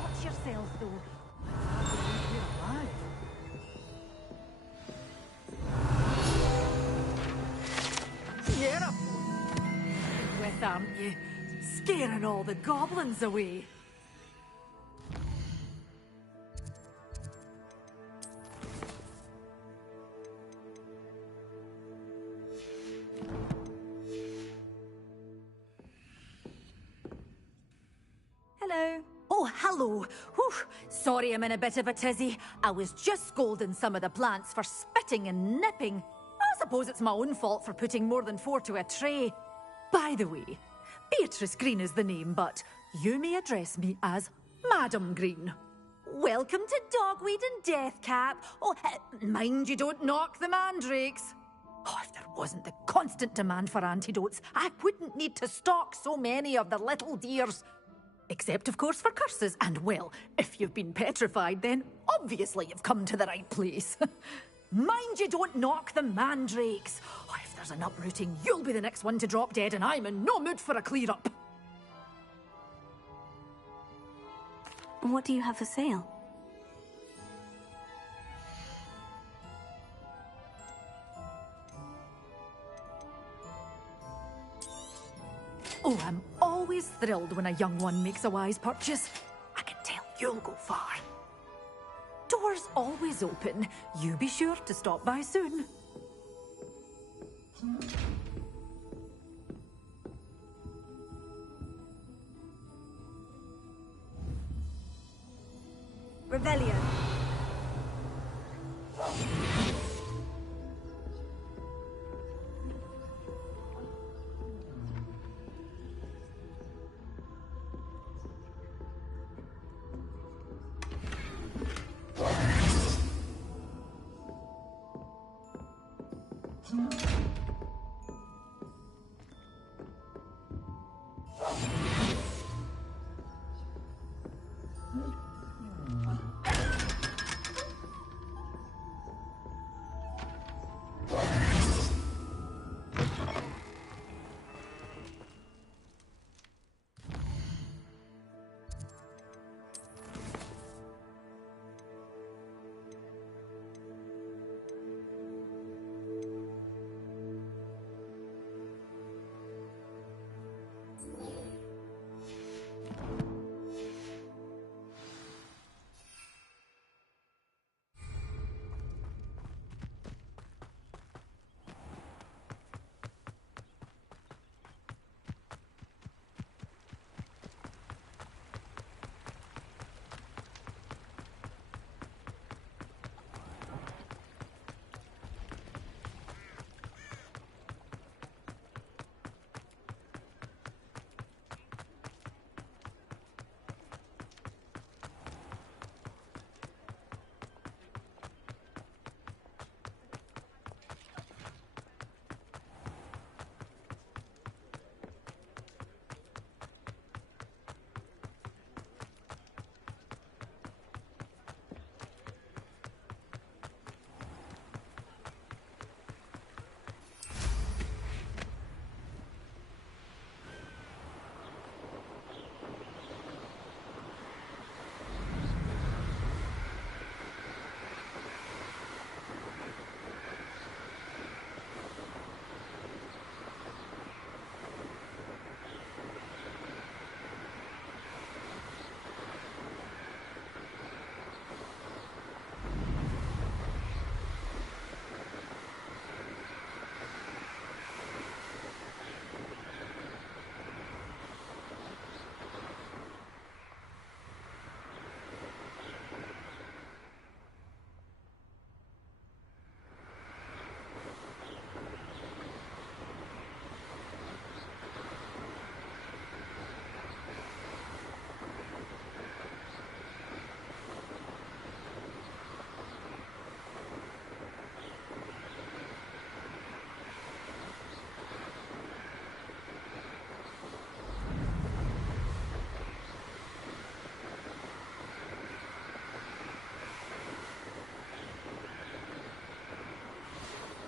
Watch yourself, though. You're alive. You're a with, aren't you? Scaring all the goblins away. Hello. Oh, hello. Whew. Sorry I'm in a bit of a tizzy. I was just scolding some of the plants for spitting and nipping. I suppose it's my own fault for putting more than 4 to a tray. By the way, Beatrice Green is the name, but you may address me as Madam Green. Welcome to Dogweed and Deathcap. Oh, mind you don't knock the mandrakes. Oh, if there wasn't the constant demand for antidotes, I wouldn't need to stock so many of the little dears. Except, of course, for curses. And, well, if you've been petrified, then obviously you've come to the right place. Mind you don't knock the mandrakes. Oh, if there's an uprooting, you'll be the next one to drop dead, and I'm in no mood for a clear-up. What do you have for sale? Oh, I'm always thrilled when a young one makes a wise purchase. I can tell you'll go far. Doors always open. You be sure to stop by soon. Revelio.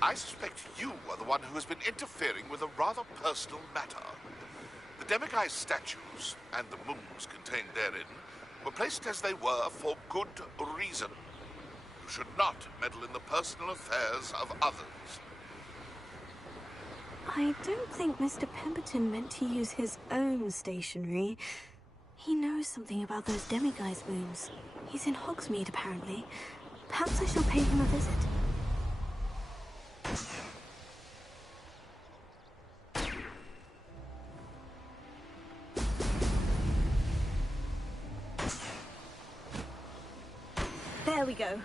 I suspect you are the one who has been interfering with a rather personal matter. The Demiguise statues and the moons contained therein were placed as they were for good reason. You should not meddle in the personal affairs of others. I don't think Mr. Pemberton meant to use his own stationery. He knows something about those Demiguise moons. He's in Hogsmeade, apparently. Perhaps I shall pay him a visit. There we go.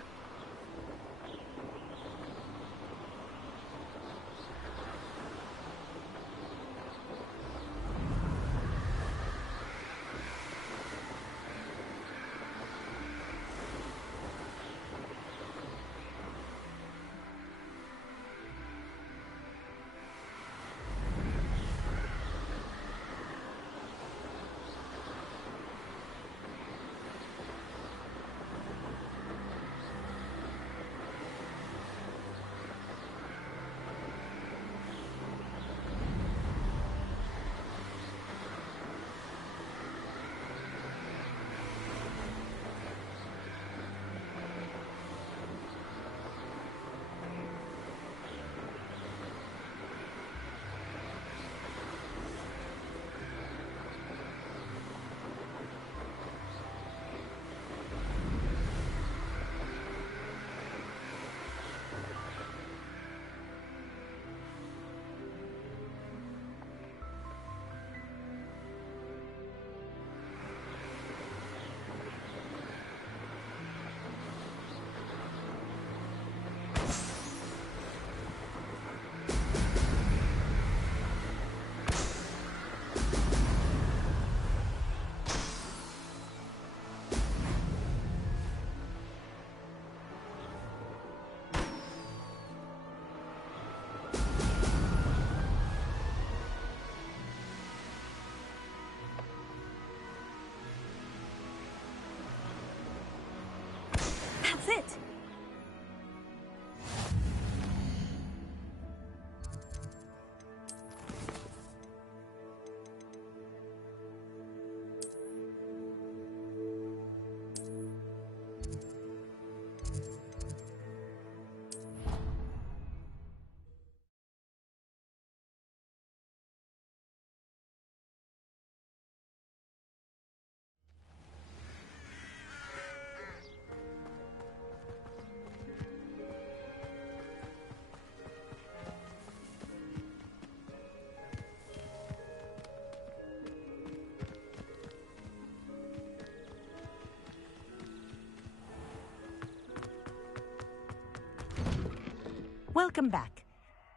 Welcome back.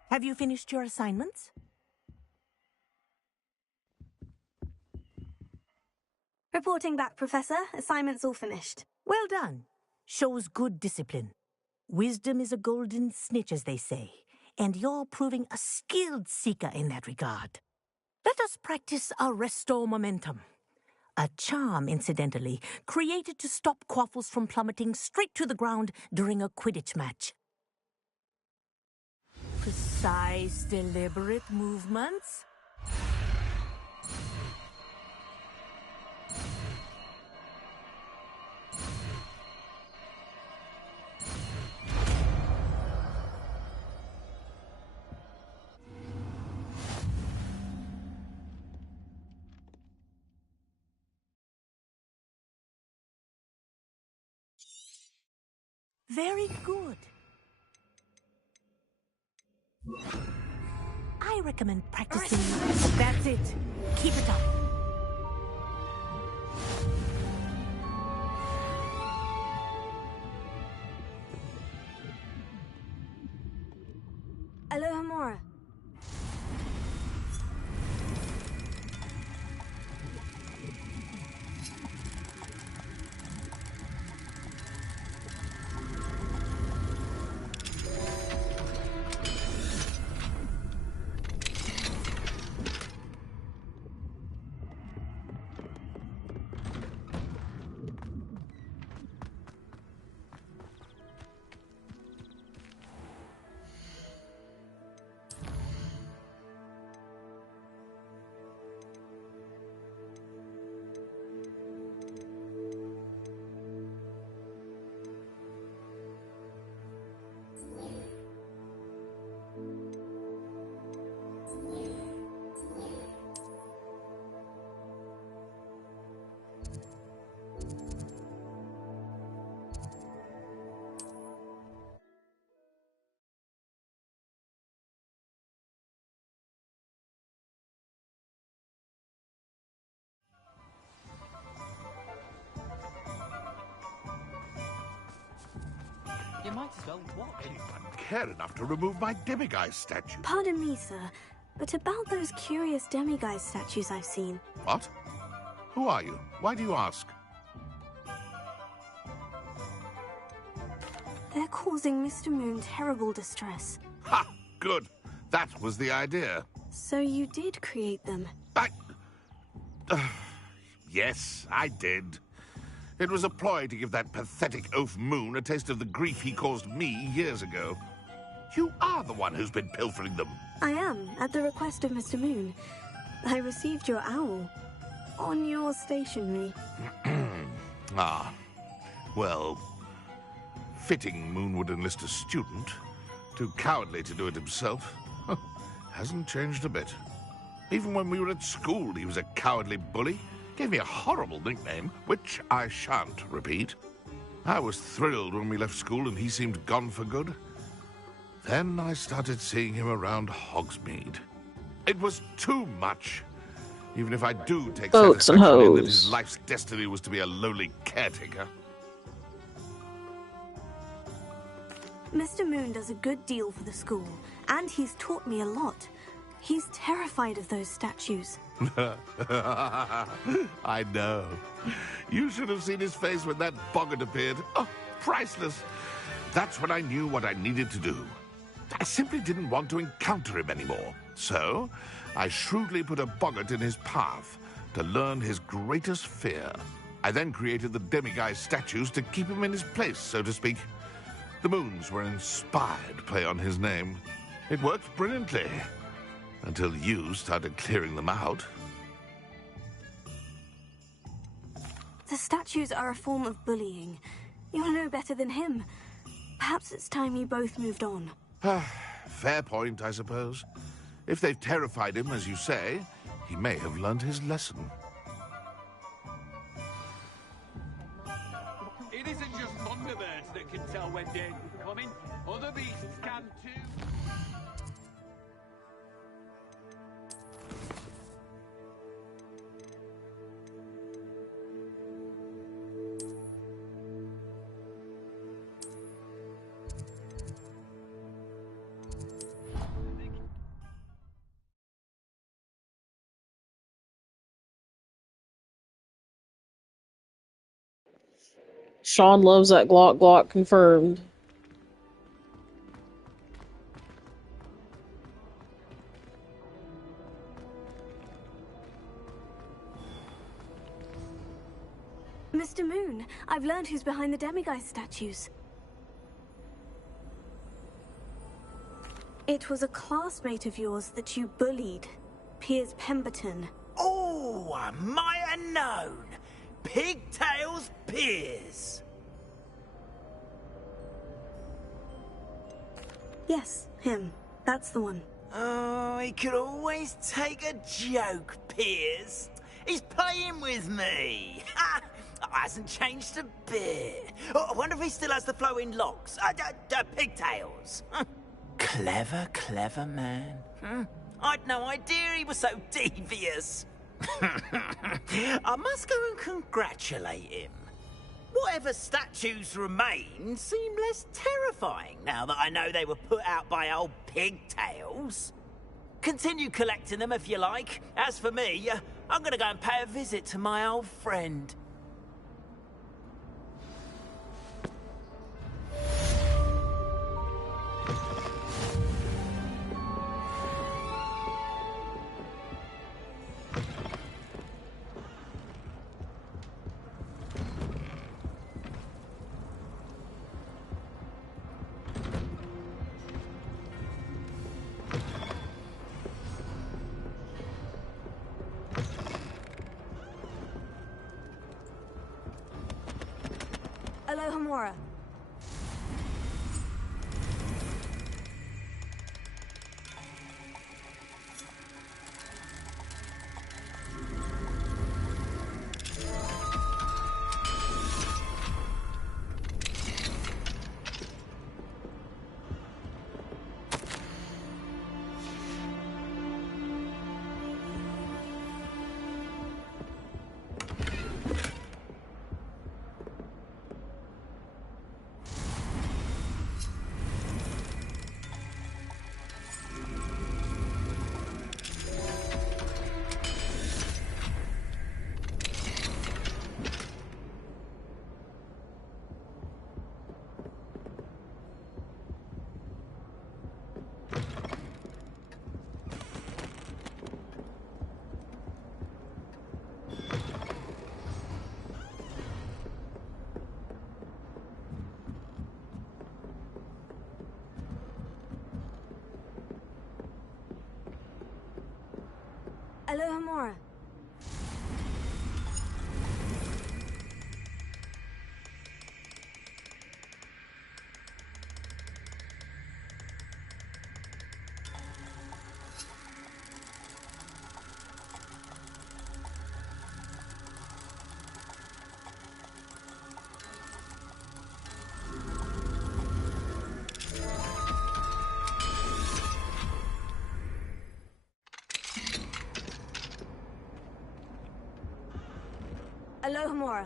Have you finished your assignments? Reporting back, Professor. Assignment's all finished. Well done. Shows good discipline. Wisdom is a golden snitch, as they say, and you're proving a skilled seeker in that regard. Let us practice our restore momentum. A charm, incidentally, created to stop quaffles from plummeting straight to the ground during a Quidditch match. Precise, deliberate movements. Very good. I recommend practicing. That's it. Keep it up. Alohomora. You might as well watch. Anyone care enough to remove my Demiguise statue? Pardon me, sir, but about those curious Demiguise statues I've seen. What? Who are you? Why do you ask? They're causing Mr. Moon terrible distress. Ha! Good. That was the idea. So you did create them? Yes, I did. It was a ploy to give that pathetic oaf Moon a taste of the grief he caused me years ago. You are the one who's been pilfering them. I am, at the request of Mr. Moon. I received your owl on your stationery. Ah. Well, fitting Moon would enlist a student. Too cowardly to do it himself. Hasn't changed a bit. Even when we were at school, he was a cowardly bully. Gave me a horrible nickname, which I shan't repeat. I was thrilled when we left school and he seemed gone for good. Then I started seeing him around Hogsmeade. It was too much. Even if I do take Boats and satisfaction in that hoes. his life's destiny was to be a lowly caretaker. Mr. Moon does a good deal for the school, and he's taught me a lot. He's terrified of those statues. I know. You should have seen his face when that boggart appeared. Oh, priceless. That's when I knew what I needed to do. I simply didn't want to encounter him anymore. So, I shrewdly put a boggart in his path to learn his greatest fear. I then created the Demiguise statues to keep him in his place, so to speak. The moons were an inspired play on his name. It worked brilliantly. Until you started clearing them out. The statues are a form of bullying. You'll know better than him. Perhaps it's time you both moved on. Fair point, I suppose. If they've terrified him, as you say, he may have learned his lesson. It isn't just Thunderbirds that can tell when danger is coming. Other beasts can too. Sean loves that Glock Glock confirmed. Mr. Moon, I've learned who's behind the Demiguise statues. It was a classmate of yours that you bullied, Piers Pemberton. Oh, I might have known. Pigtails Piers. Yes, him. That's the one. Oh, he could always take a joke, Piers. He's playing with me. Ha! Hasn't changed a bit. Oh, I wonder if he still has the flowing locks. Pigtails. Clever, clever man. I'd no idea he was so devious. I must go and congratulate him. Whatever statues remain seem less terrifying now that I know they were put out by old Pigtails. Continue collecting them if you like. As for me, I'm gonna go and pay a visit to my old friend. Alohomora. Alohomora. Alohomora.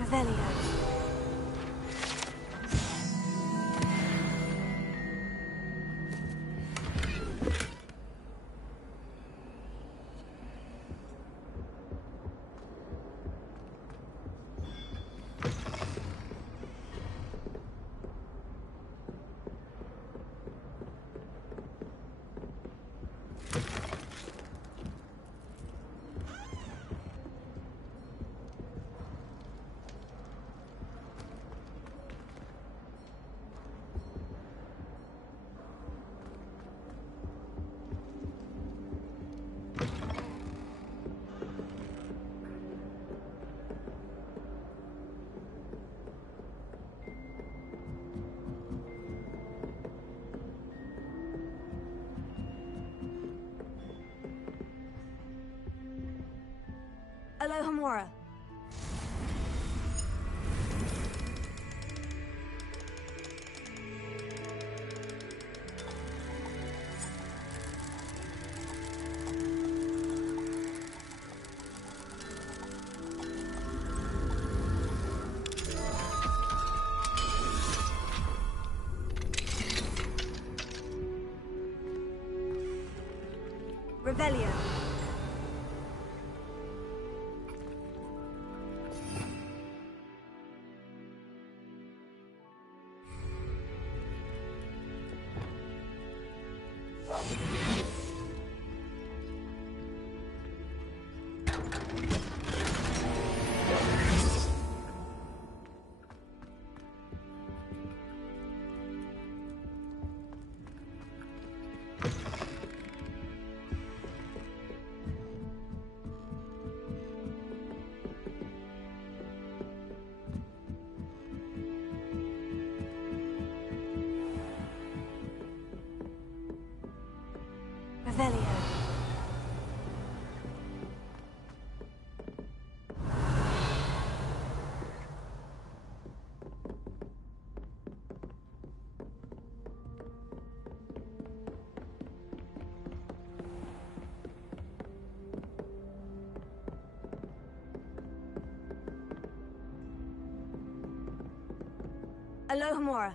Revelio. Alohomora. Revelio. Revelio. Alohomora.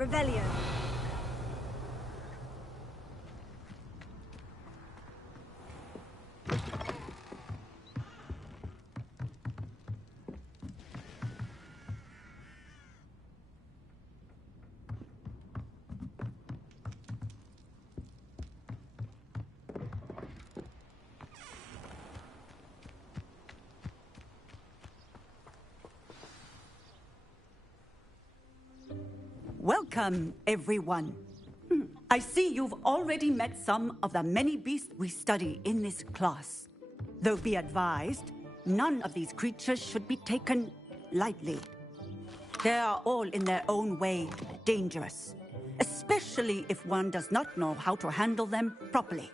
Revelio. Welcome, everyone. I see you've already met some of the many beasts we study in this class. Though be advised, none of these creatures should be taken lightly. They are all in their own way dangerous, especially if one does not know how to handle them properly.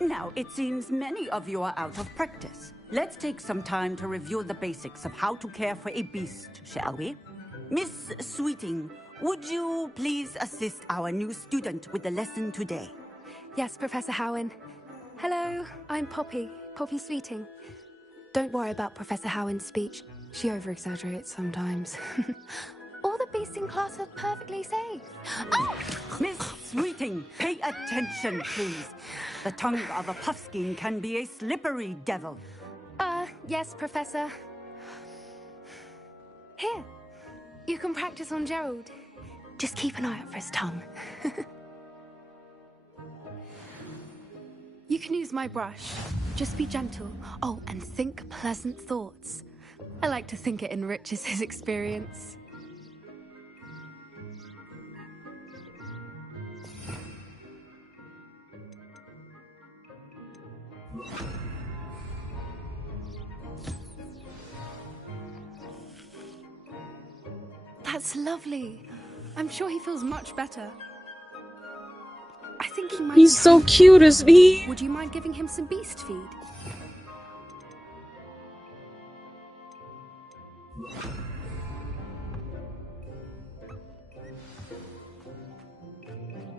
Now, it seems many of you are out of practice. Let's take some time to review the basics of how to care for a beast, shall we? Miss Sweeting, would you please assist our new student with the lesson today? Yes, Professor Howen. Hello, I'm Poppy Sweeting. Don't worry about Professor Howen's speech. She over-exaggerates sometimes. All the beasts in class are perfectly safe. Oh! Miss Sweeting, pay attention, please. The tongue of a puffskein can be a slippery devil. Yes, Professor. Here, you can practice on Gerald. Just keep an eye out for his tongue. You can use my brush. Just be gentle. Oh, and think pleasant thoughts. I like to think it enriches his experience. That's lovely. I'm sure he feels much better. I think he might He's be so hungry. cute, isn't he? Would you mind giving him some beast feed?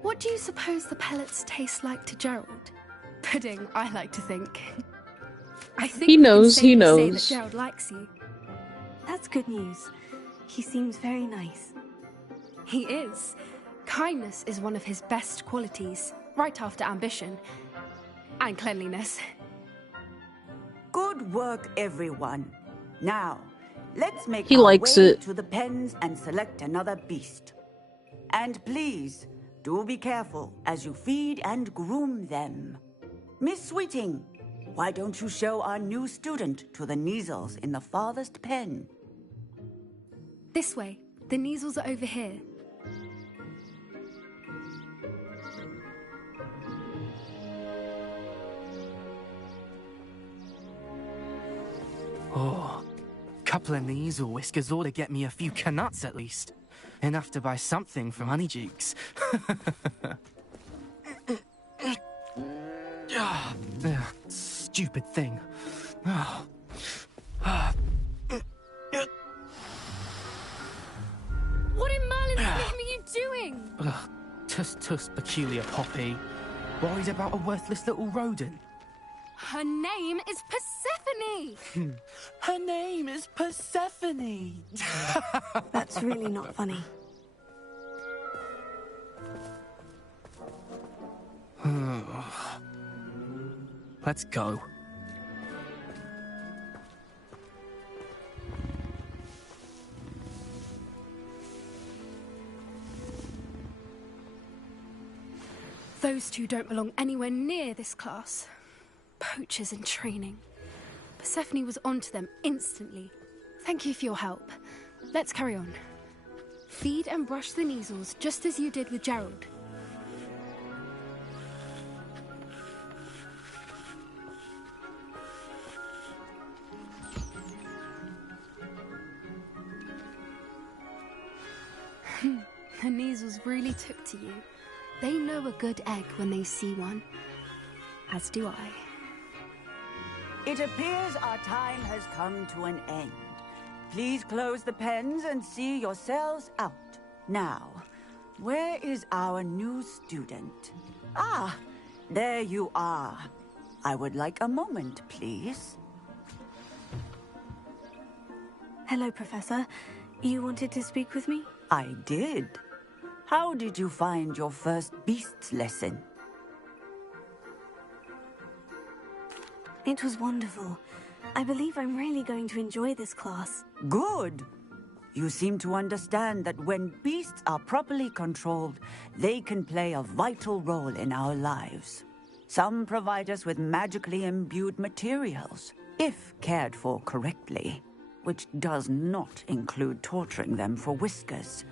What do you suppose the pellets taste like to Gerald? Pudding, I like to think. I think He we can knows, he safely say that knows. Gerald likes you. That's good news. He seems very nice. He is. Kindness is one of his best qualities, right after ambition. And cleanliness. Good work, everyone. Now, let's make He our likes way it. to the pens and select another beast. And please, do be careful as you feed and groom them. Miss Sweeting, why don't you show our new student to the Neasels in the farthest pen? This way. The Neasels are over here. Oh, couple of these or whiskers ought to get me a few canuts at least. Enough to buy something from Honeydukes. Stupid thing. Oh. What in Merlin's name are you doing? Ugh, tuss, peculiar Poppy. Worried about a worthless little rodent? Her name is Persephone! Her name is Persephone! That's really not funny. Let's go. Those two don't belong anywhere near this class. Poachers in training. Persephone was onto them instantly. Thank you for your help. Let's carry on. Feed and brush the Neasels just as you did with Gerald. The Neasels really took to you. They know a good egg when they see one. As do I. It appears our time has come to an end. Please close the pens and see yourselves out. Now, where is our new student? Ah, there you are. I would like a moment, please. Hello, Professor. You wanted to speak with me? I did. How did you find your first beasts lesson? It was wonderful. I believe I'm really going to enjoy this class. Good. You seem to understand that when beasts are properly controlled, they can play a vital role in our lives. Some provide us with magically imbued materials, if cared for correctly, which does not include torturing them for whiskers.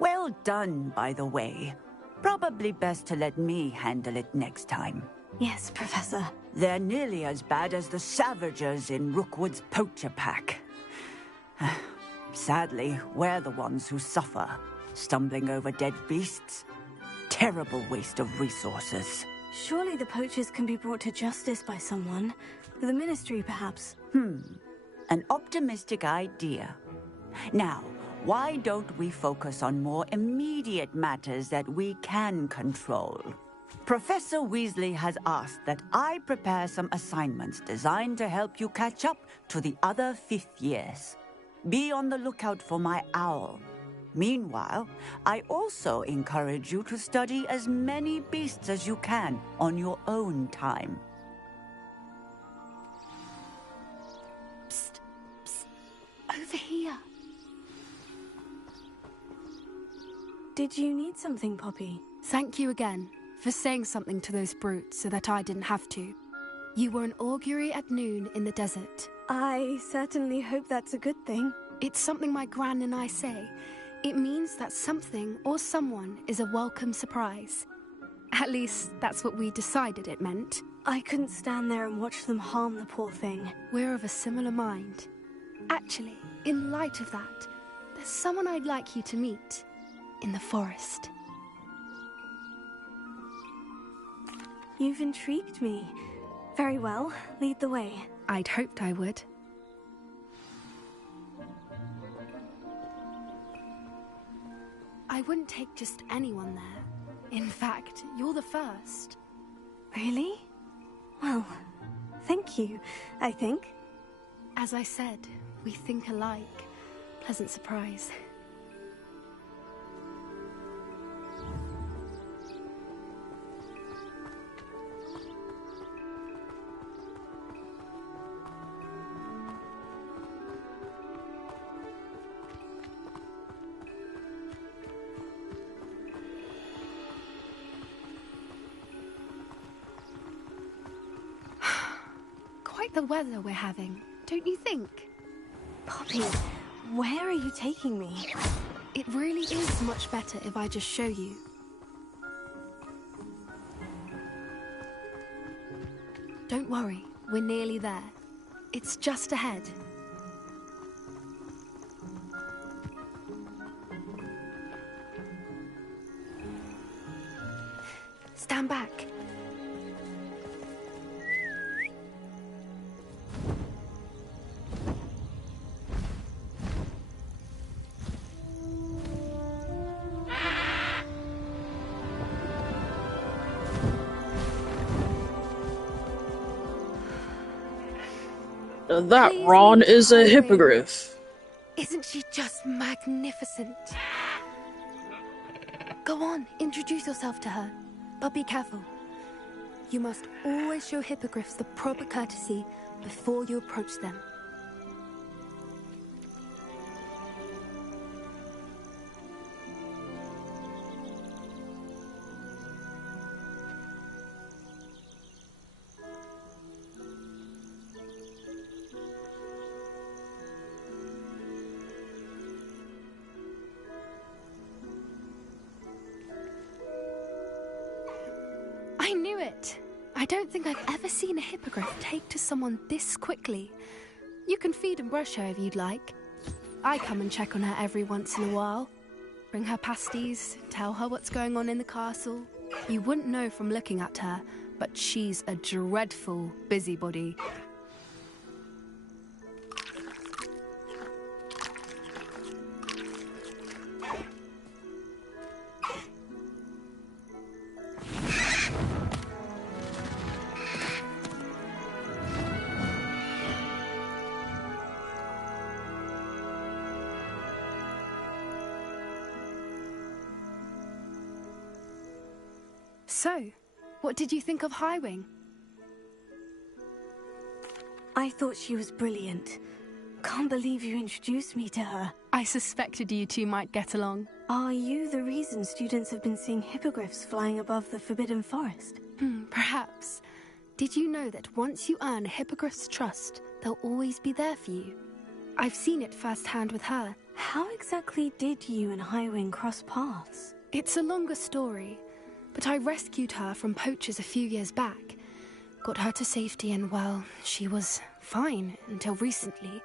Well done, by the way. Probably best to let me handle it next time. Yes, Professor. They're nearly as bad as the Savagers in Rookwood's poacher pack. Sadly, we're the ones who suffer, stumbling over dead beasts. Terrible waste of resources. Surely the poachers can be brought to justice by someone. The Ministry, perhaps. An optimistic idea. Now, why don't we focus on more immediate matters that we can control? Professor Weasley has asked that I prepare some assignments designed to help you catch up to the other fifth years. Be on the lookout for my owl. Meanwhile, I also encourage you to study as many beasts as you can on your own time. Psst, psst, over here. Did you need something, Poppy? Thank you again for saying something to those brutes so that I didn't have to. You were an augury at noon in the desert. I certainly hope that's a good thing. It's something my gran and I say. It means that something or someone is a welcome surprise. At least, that's what we decided it meant. I couldn't stand there and watch them harm the poor thing. We're of a similar mind. Actually, in light of that, there's someone I'd like you to meet. In the forest. You've intrigued me. Very well, lead the way. I'd hoped I would. I wouldn't take just anyone there. In fact, you're the first. Really? Well, thank you, I think. As I said, we think alike. Pleasant surprise. Quite the weather we're having, don't you think? Poppy, where are you taking me? It really is much better if I just show you. Don't worry, we're nearly there. It's just ahead. Stand back. That Ron is a hippogriff. Isn't she just magnificent? Go on, introduce yourself to her. But be careful. You must always show hippogriffs the proper courtesy before you approach them. I knew it! I don't think I've ever seen a hippogriff take to someone this quickly. You can feed and brush her if you'd like. I come and check on her every once in a while. Bring her pasties, tell her what's going on in the castle. You wouldn't know from looking at her, but she's a dreadful busybody. So, what did you think of Highwing? I thought she was brilliant. Can't believe you introduced me to her. I suspected you two might get along. Are you the reason students have been seeing hippogriffs flying above the Forbidden Forest? Perhaps. Did you know that once you earn a hippogriff's trust, they'll always be there for you? I've seen it firsthand with her. How exactly did you and Highwing cross paths? It's a longer story, but I rescued her from poachers a few years back. Got her to safety and, well, she was fine until recently.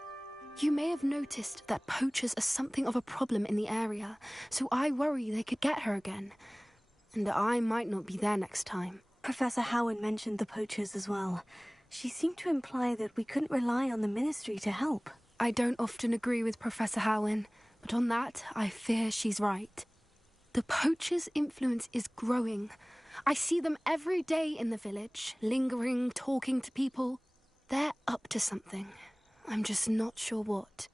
You may have noticed that poachers are something of a problem in the area, so I worry they could get her again. And I might not be there next time. Professor Howard mentioned the poachers as well. She seemed to imply that we couldn't rely on the Ministry to help. I don't often agree with Professor Howard, but on that, I fear she's right. The poachers' influence is growing. I see them every day in the village, lingering, talking to people. They're up to something. I'm just not sure what.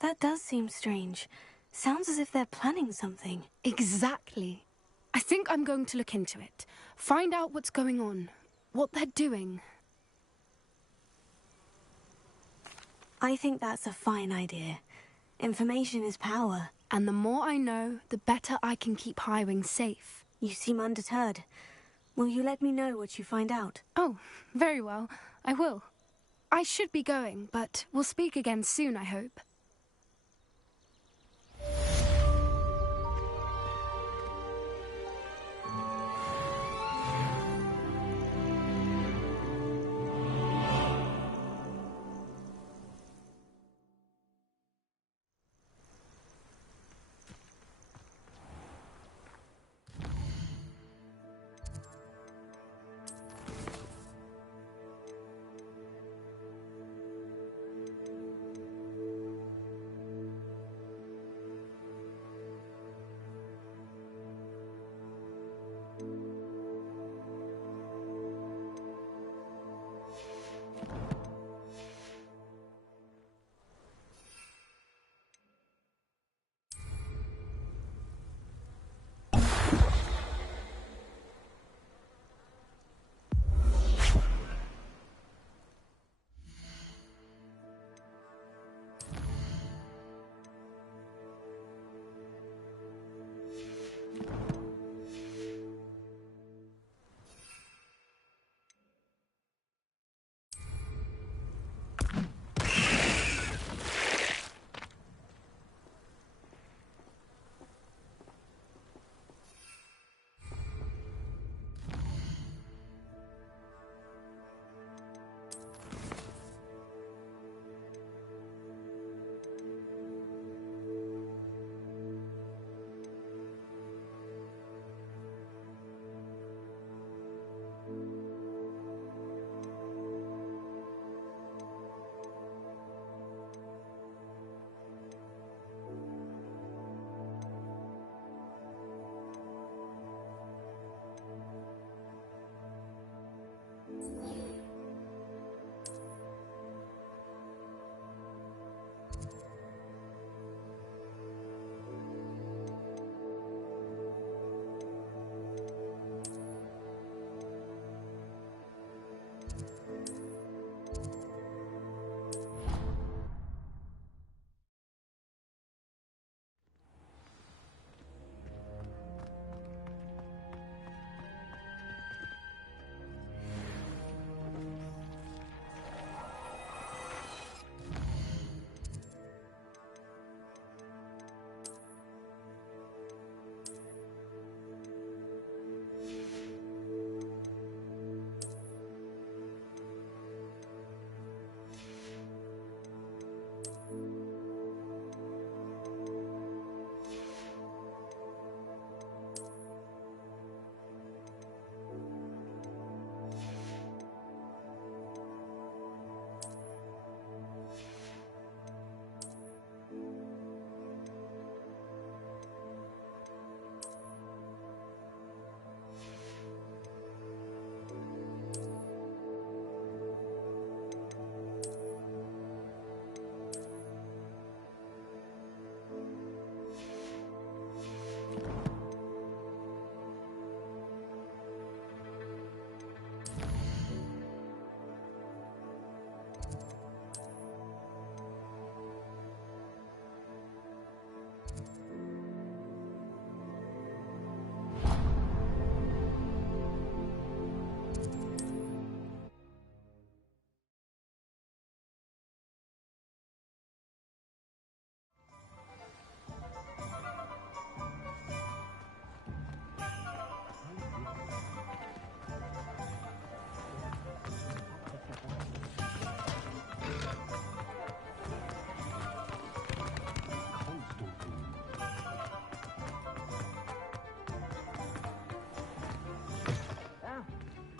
That does seem strange. Sounds as if they're planning something. Exactly. I think I'm going to look into it. Find out what's going on. What they're doing. I think that's a fine idea. Information is power. And the more I know, the better I can keep Highwing safe. You seem undeterred. Will you let me know what you find out? Oh, very well. I will. I should be going, but we'll speak again soon, I hope.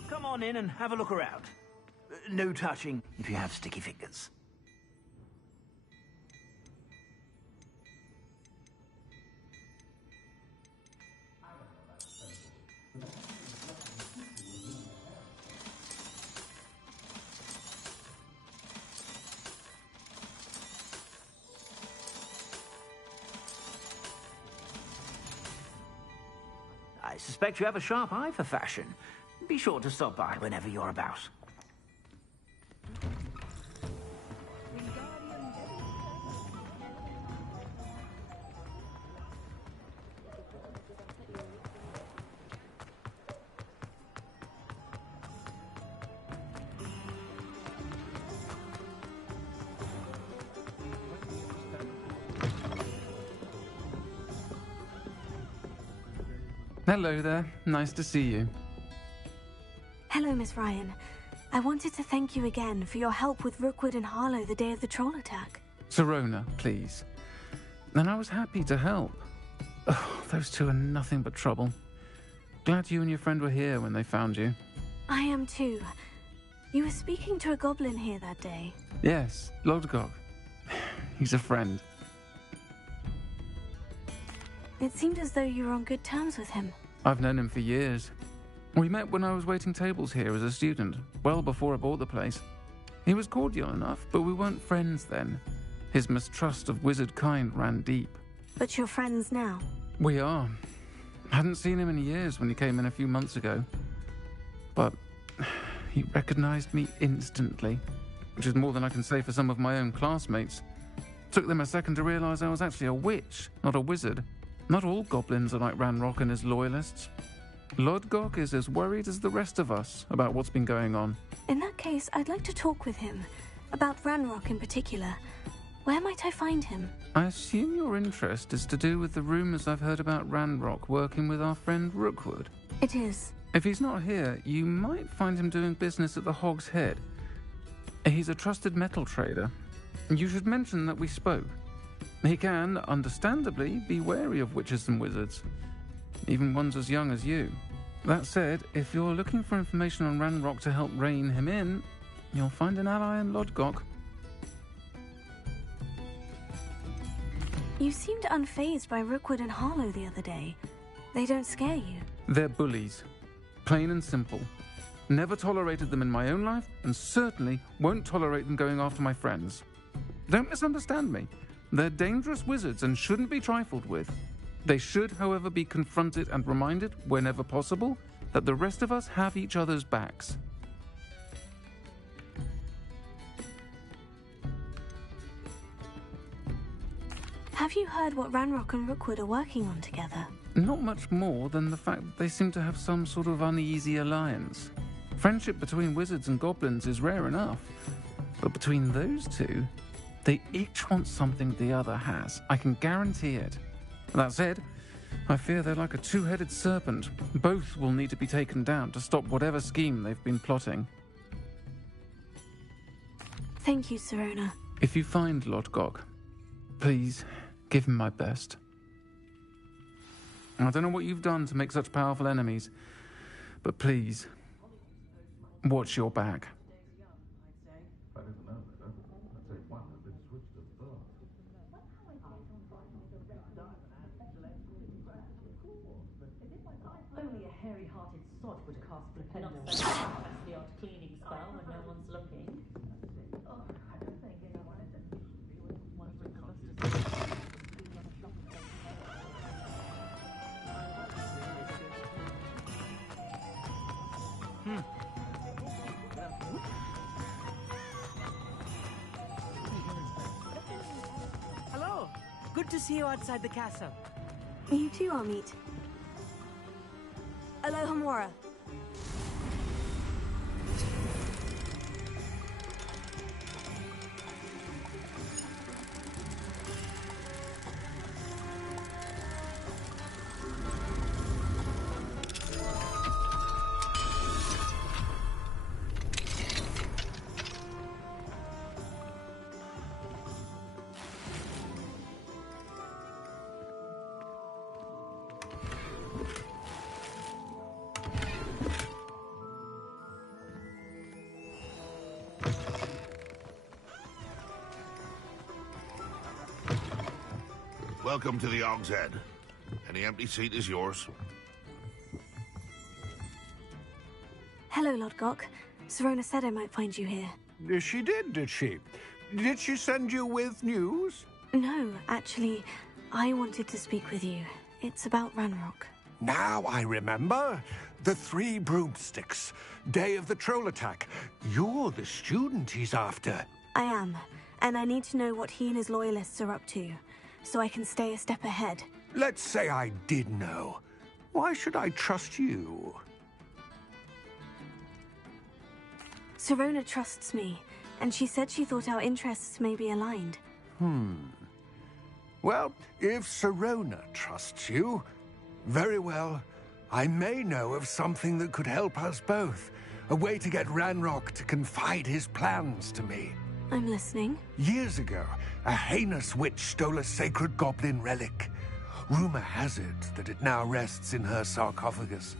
Come on in and have a look around. No touching if you have sticky fingers. I suspect you have a sharp eye for fashion. Be sure to stop by whenever you're about. Hello there. Nice to see you. Hello, Miss Ryan. I wanted to thank you again for your help with Rookwood and Harlow the day of the troll attack. Sirona, please. And I was happy to help. Oh, those two are nothing but trouble. Glad you and your friend were here when they found you. I am too. You were speaking to a goblin here that day. Yes, Lodgok. He's a friend. It seemed as though you were on good terms with him. I've known him for years. We met when I was waiting tables here as a student, well before I bought the place. He was cordial enough, but we weren't friends then. His mistrust of wizard kind ran deep. But you're friends now? We are. Hadn't seen him in years when he came in a few months ago. But he recognized me instantly, which is more than I can say for some of my own classmates. Took them a second to realize I was actually a witch, not a wizard. Not all goblins are like Ranrock and his loyalists. Lodgok is as worried as the rest of us about what's been going on. In that case, I'd like to talk with him. About Ranrock in particular. Where might I find him? I assume your interest is to do with the rumors I've heard about Ranrock working with our friend Rookwood. It is. If he's not here, you might find him doing business at the Hog's Head. He's a trusted metal trader. You should mention that we spoke. He can, understandably, be wary of witches and wizards, even ones as young as you. That said, if you're looking for information on Ranrock to help rein him in, you'll find an ally in Lodgok. You seemed unfazed by Rookwood and Harlow the other day. They don't scare you. They're bullies. Plain and simple. Never tolerated them in my own life, and certainly won't tolerate them going after my friends. Don't misunderstand me. They're dangerous wizards and shouldn't be trifled with. They should, however, be confronted and reminded, whenever possible, that the rest of us have each other's backs. Have you heard what Ranrock and Rookwood are working on together? Not much more than the fact that they seem to have some sort of uneasy alliance. Friendship between wizards and goblins is rare enough, but between those two, they each want something the other has. I can guarantee it. That said, I fear they're like a two-headed serpent. Both will need to be taken down to stop whatever scheme they've been plotting. Thank you, Sirona. If you find Lodgok, please give him my best. I don't know what you've done to make such powerful enemies, but please, watch your back. Only a hairy-hearted sod would cast Flipendo. Not so fast the odd cleaning spell when no one's looking. Oh, I don't think anyone is Hello. Good to see you outside the castle. You too, Amit. Alohomora. Welcome to the Hog's Head. Any empty seat is yours. Hello, Lodgok. Sirona said I might find you here. She did she? Did she send you with news? No, actually, I wanted to speak with you. It's about Ranrock. Now I remember. The 3 broomsticks. Day of the troll attack. You're the student he's after. I am, and I need to know what he and his loyalists are up to, so I can stay a step ahead. Let's say I did know. Why should I trust you? Sirona trusts me, and she said she thought our interests may be aligned. Well, if Sirona trusts you, very well. I may know of something that could help us both. A way to get Ranrock to confide his plans to me. I'm listening. Years ago, a heinous witch stole a sacred goblin relic. Rumor has it that it now rests in her sarcophagus,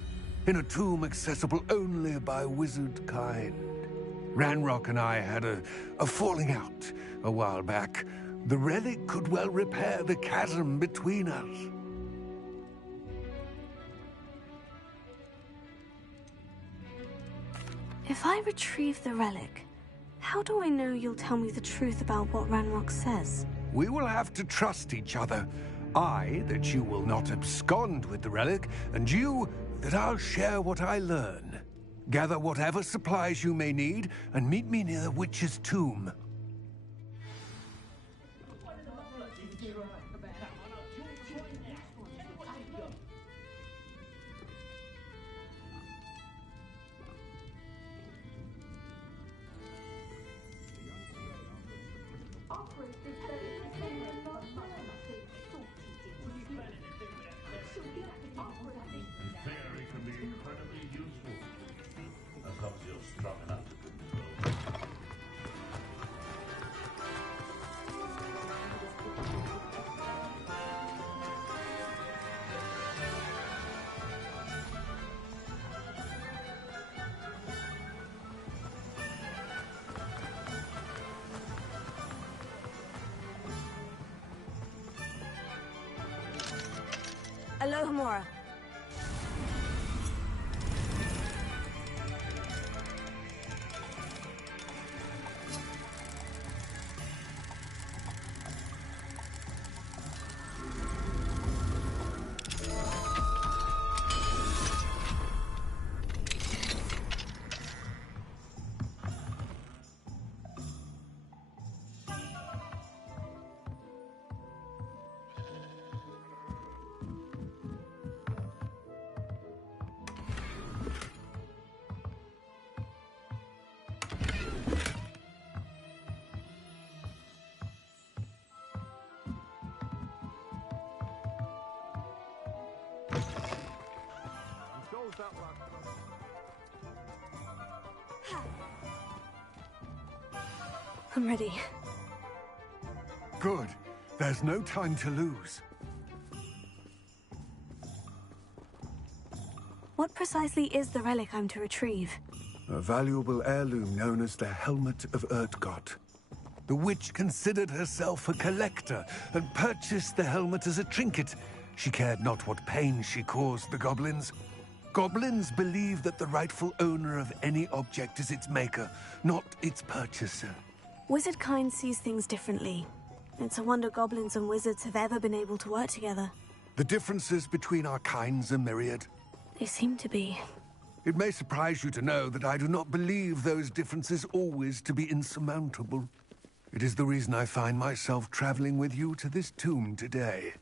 in a tomb accessible only by wizard kind. Ranrock and I had a falling out a while back. The relic could well repair the chasm between us. If I retrieve the relic, how do I know you'll tell me the truth about what Ranrock says? We will have to trust each other. I, that you will not abscond with the relic, and you, that I'll share what I learn. Gather whatever supplies you may need, and meet me near the witch's tomb. Alohomora. I'm ready. Good. There's no time to lose. What precisely is the relic I'm to retrieve? A valuable heirloom known as the Helmet of Urtgott. The witch considered herself a collector and purchased the helmet as a trinket. She cared not what pain she caused the goblins. Goblins believe that the rightful owner of any object is its maker, not its purchaser. Wizard kind sees things differently. It's a wonder goblins and wizards have ever been able to work together. The differences between our kinds are myriad. They seem to be. It may surprise you to know that I do not believe those differences always to be insurmountable. It is the reason I find myself traveling with you to this tomb today.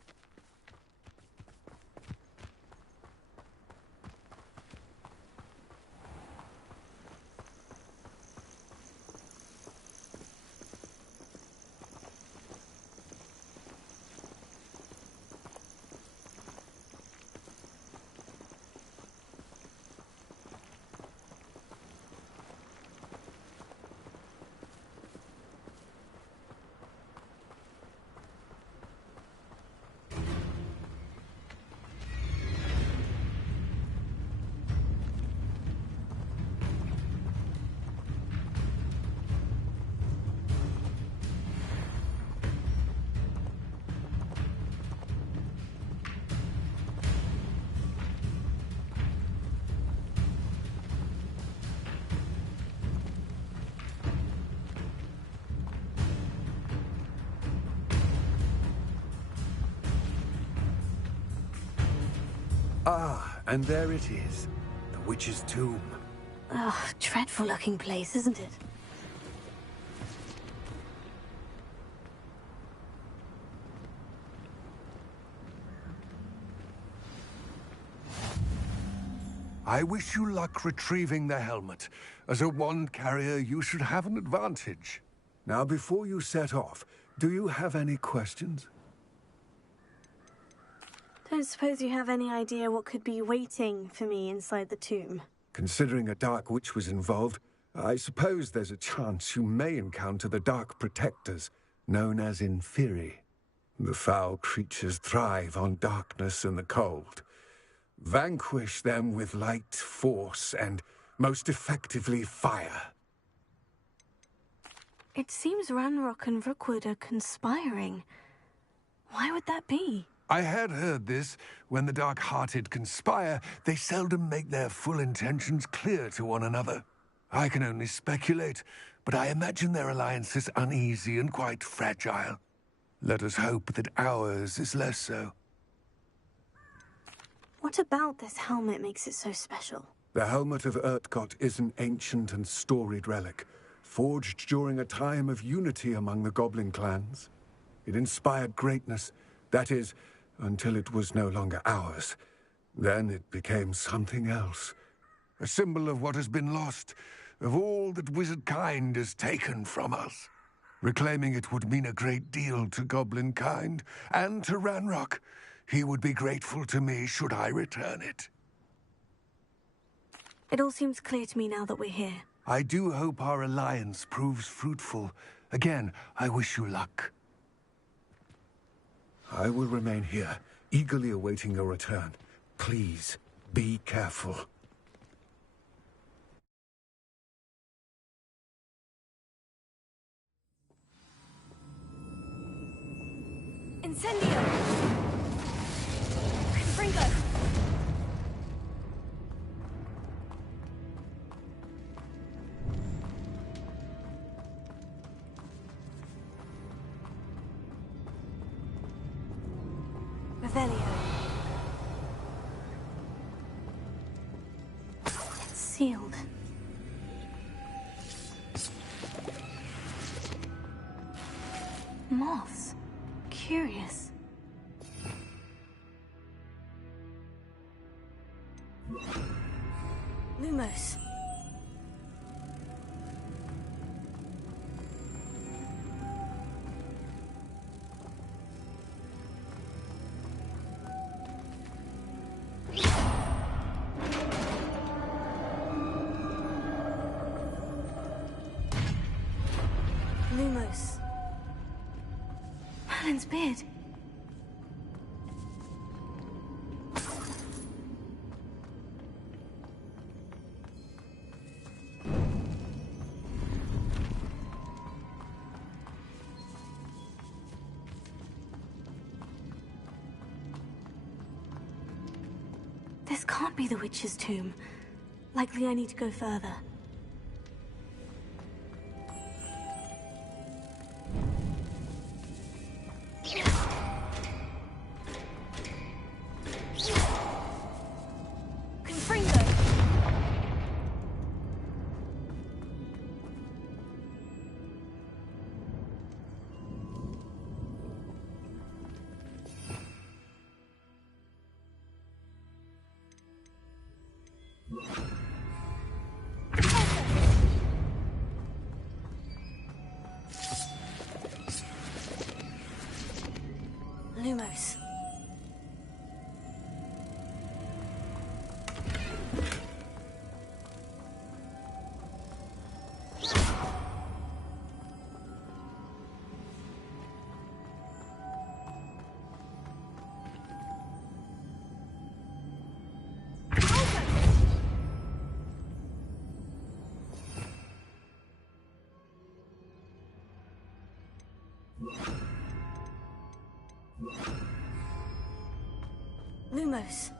Ah, and there it is. The witch's tomb. Ugh, dreadful looking place, isn't it? I wish you luck retrieving the helmet. As a wand carrier, you should have an advantage. Now, before you set off, do you have any questions? Don't suppose you have any idea what could be waiting for me inside the tomb? Considering a Dark Witch was involved, I suppose there's a chance you may encounter the Dark Protectors, known as Inferi. The foul creatures thrive on darkness and the cold. Vanquish them with light, force, and, most effectively, fire. It seems Ranrock and Rookwood are conspiring. Why would that be? I had heard this. When the dark-hearted conspire, they seldom make their full intentions clear to one another. I can only speculate, but I imagine their alliance is uneasy and quite fragile. Let us hope that ours is less so. What about this helmet makes it so special? The Helmet of Urtkot is an ancient and storied relic, forged during a time of unity among the goblin clans. It inspired greatness, that is, until it was no longer ours. Then it became something else. A symbol of what has been lost, of all that wizard kind has taken from us. Reclaiming it would mean a great deal to goblin kind, and to Ranrock. He would be grateful to me should I return it. It all seems clear to me now that we're here. I do hope our alliance proves fruitful. Again, I wish you luck. I will remain here, eagerly awaiting your return. Please, be careful. Incendio! Confringo! Revelio. It's sealed. Moths. Curious. Lumos. Lumos. Merlin's beard. This can't be the witch's tomb. Likely I need to go further. Lumos. Lumos.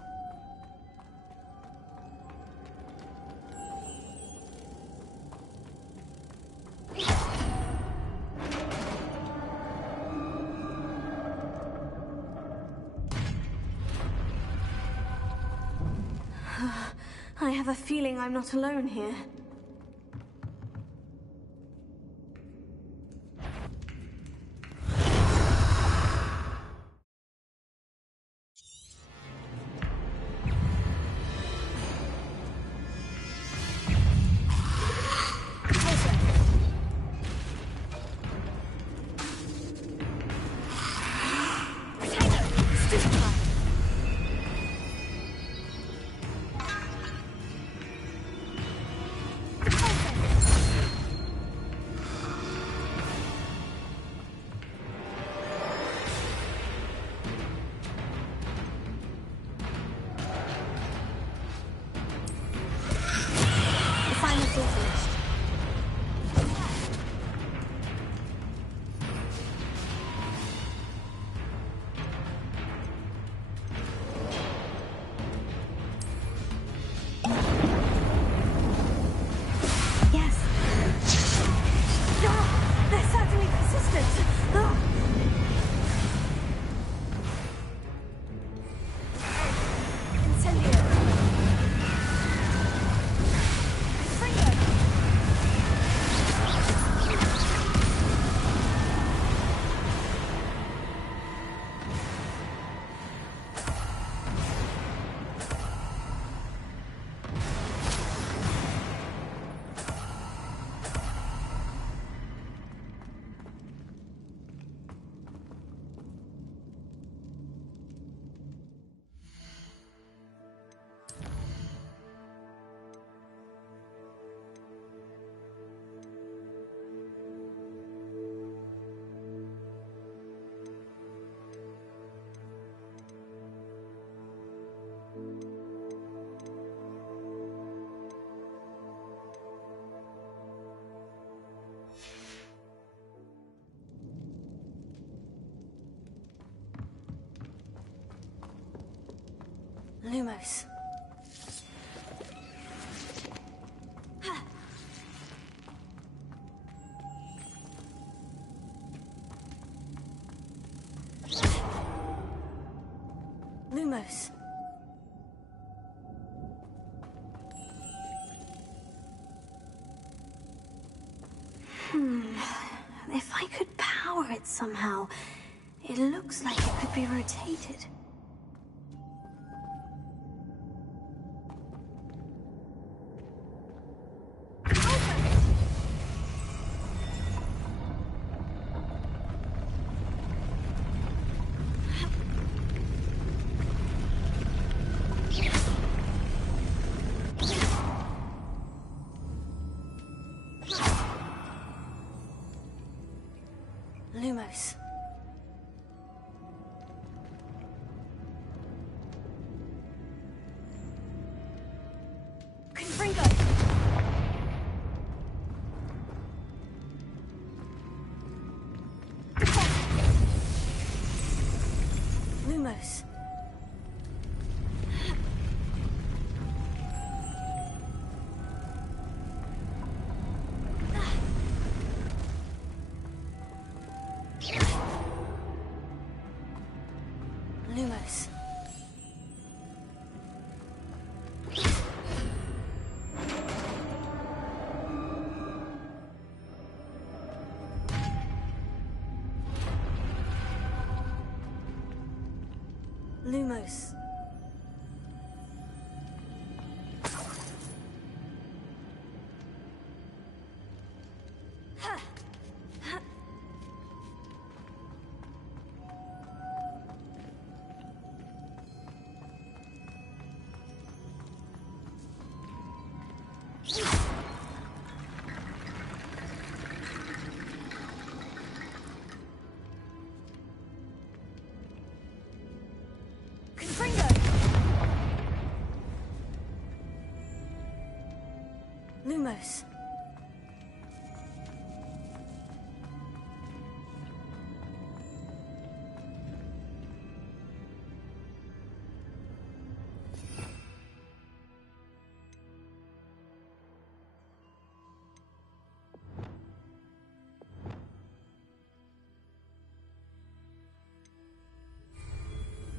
I have a feeling I'm not alone here. Lumos. Lumos. If I could power it somehow, it looks like it could be rotated. Lumos. Confringo! Lumos. Lumos. Lumos. Confringo! Lumos.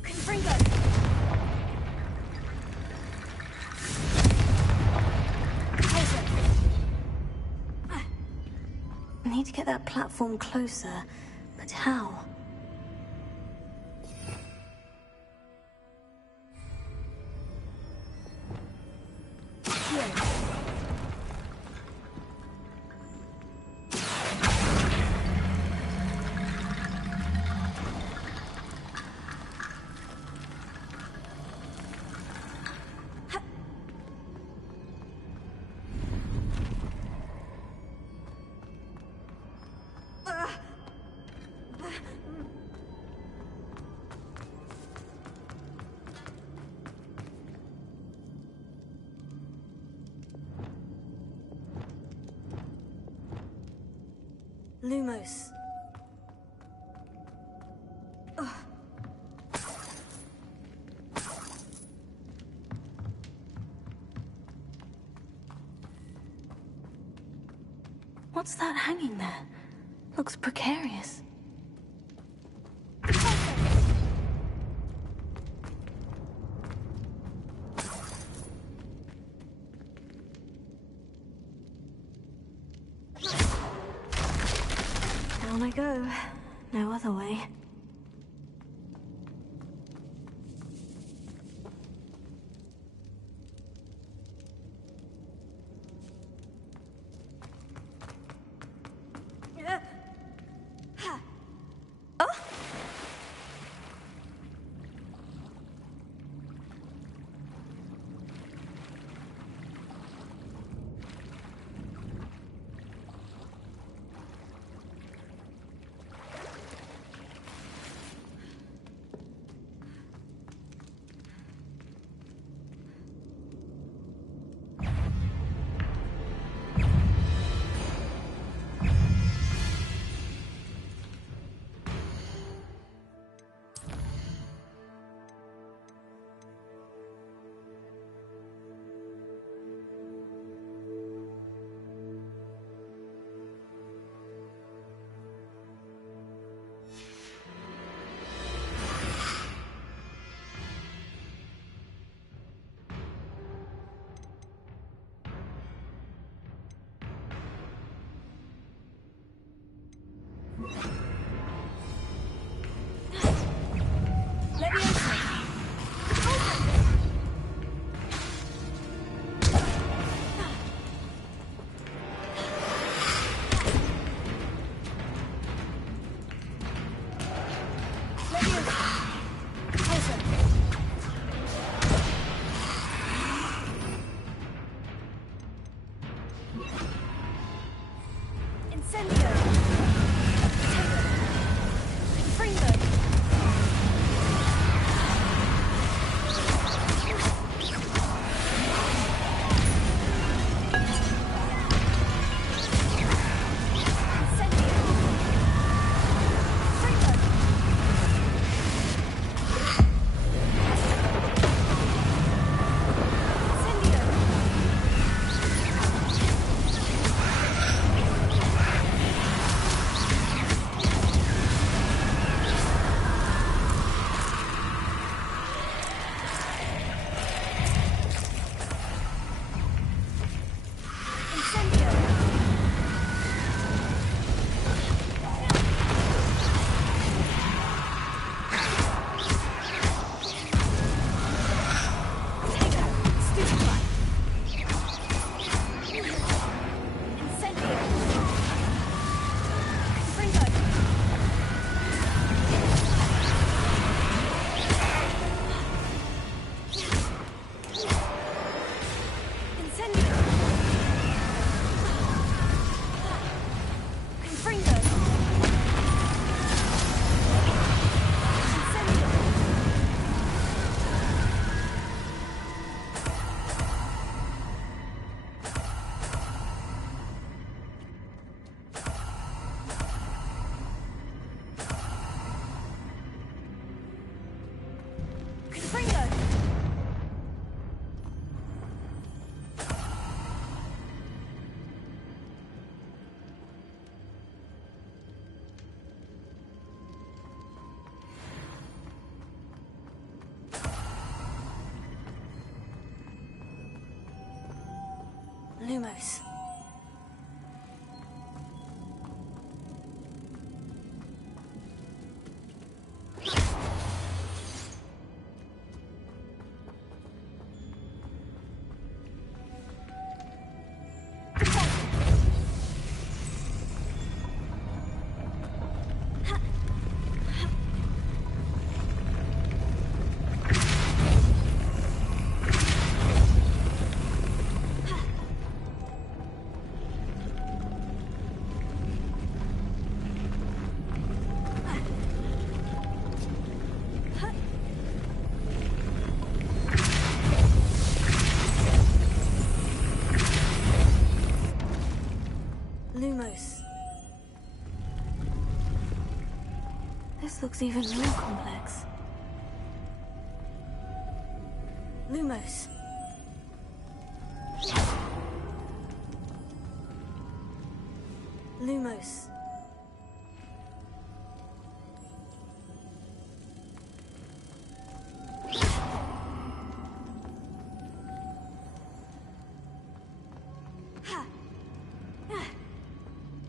Confringo! I need to get that platform closer, but how? Lumos. What's that hanging there? Looks precarious. Down I go. No other way. Incendio! Fringo! Lumos. Lumos. This looks even more complex. Lumos. Lumos.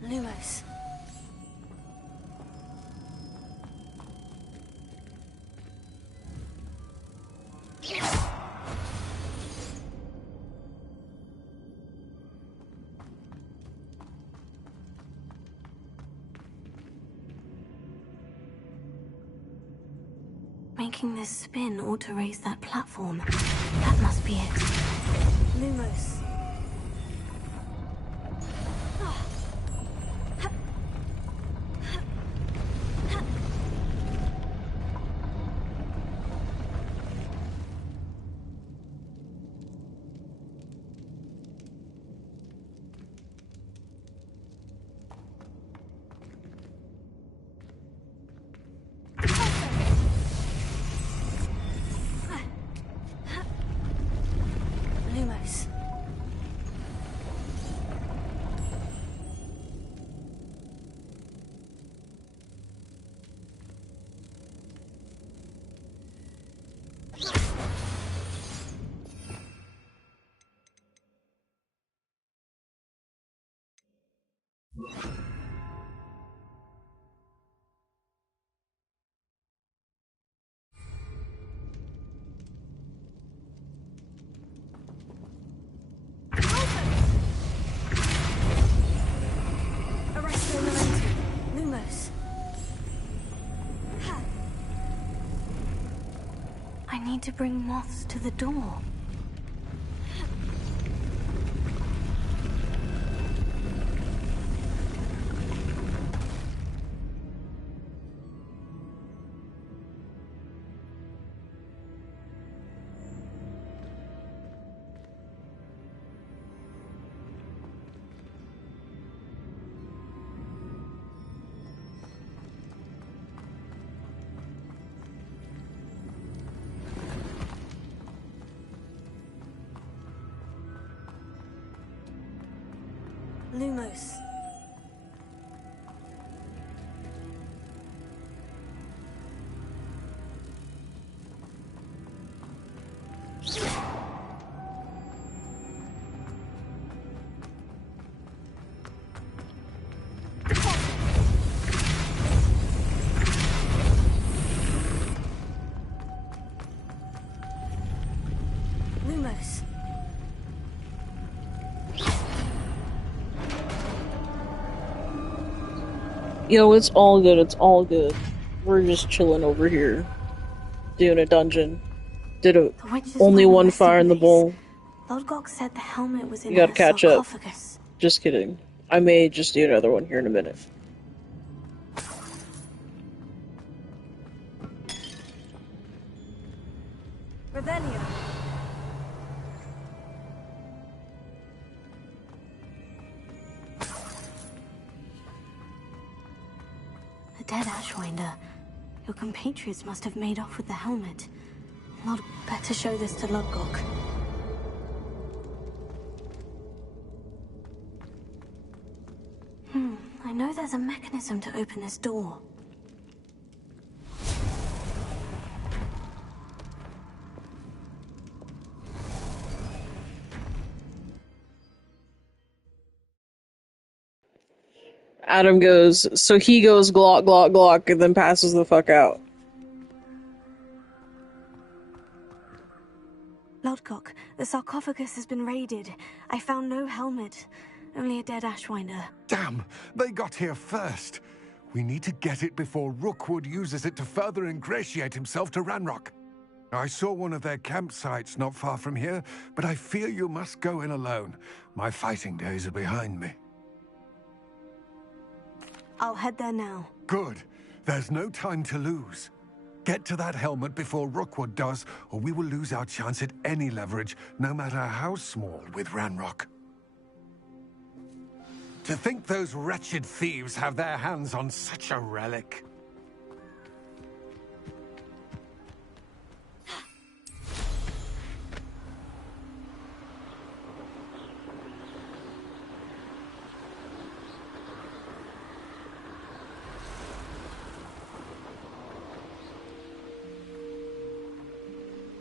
Lumos. Making this spin ought to raise that platform. That must be it. Lumos. Lumos. Lumos. I need to bring moths to the door. Lumos. Lumos. Yo, it's all good, it's all good. We're just chilling over here. Doing a dungeon. Only one fire in the bowl. Lodgok said the helmet was in You gotta her catch up. sarcophagus. Just kidding. I may just do another one here in a minute. Ravenia. A dead Ashwinder. Your compatriots must have made off with the helmet. Better show this to Lodgok. I know there's a mechanism to open this door. Adam goes, so he goes glock, glock, glock, and then passes the fuck out. Lodgok, the sarcophagus has been raided. I found no helmet, only a dead Ashwinder. Damn! They got here first. We need to get it before Rookwood uses it to further ingratiate himself to Ranrock. I saw one of their campsites not far from here, but I fear you must go in alone. My fighting days are behind me. I'll head there now. Good. There's no time to lose. Get to that helmet before Rookwood does, or we will lose our chance at any leverage, no matter how small, with Ranrock. To think those wretched thieves have their hands on such a relic.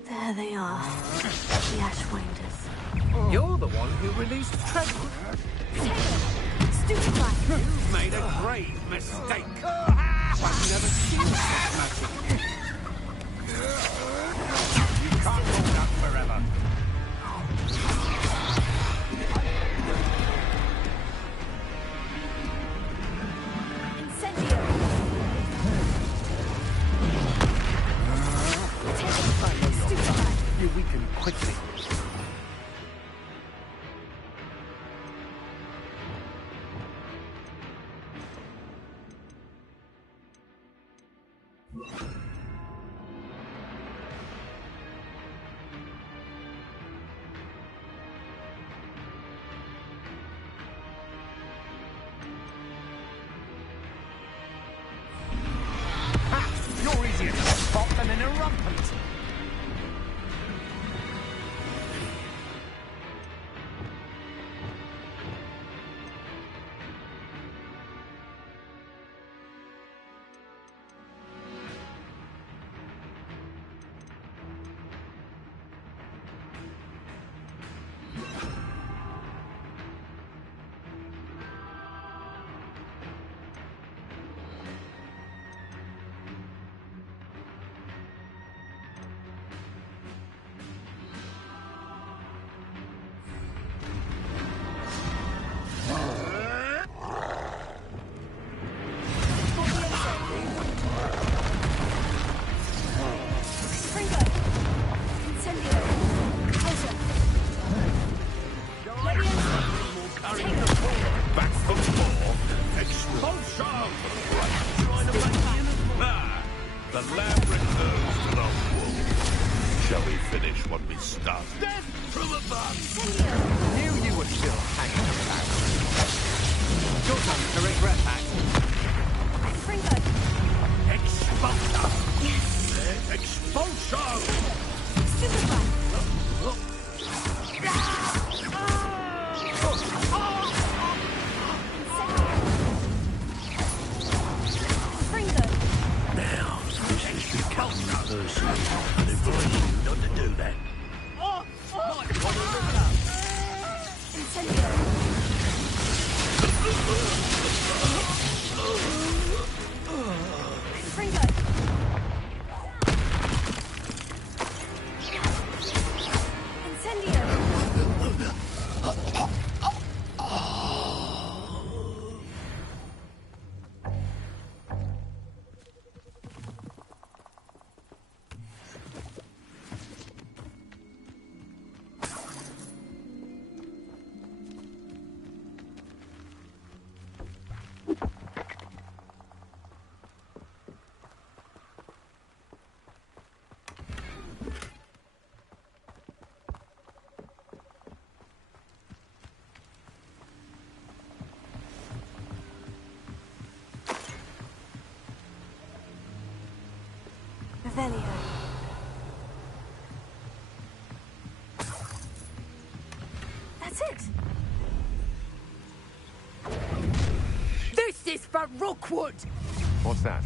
There they are, the Ashwinders. You're the one who released Trevor. Stupid right. You've made a grave mistake. I've never seen that. You can't hold that forever. You weaken quickly. You're easier to spot than in a rumpant. The lab returns to the wolf. Shall we finish what we started? Death from above! Knew you were still hanging around. Your time to regret that. Expulsion! Yes! Expulsion! Revelio. That's it. This is for Rookwood! What's that?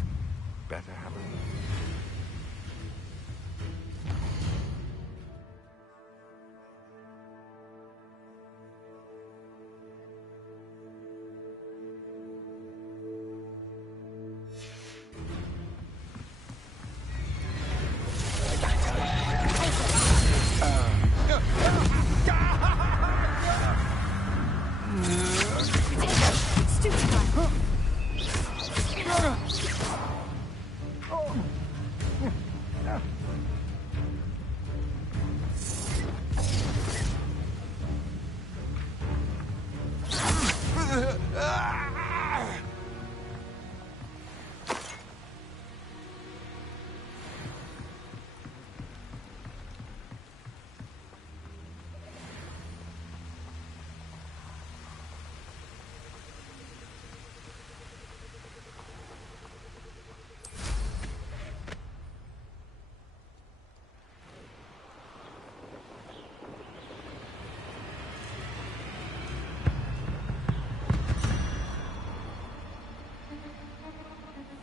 Better have it.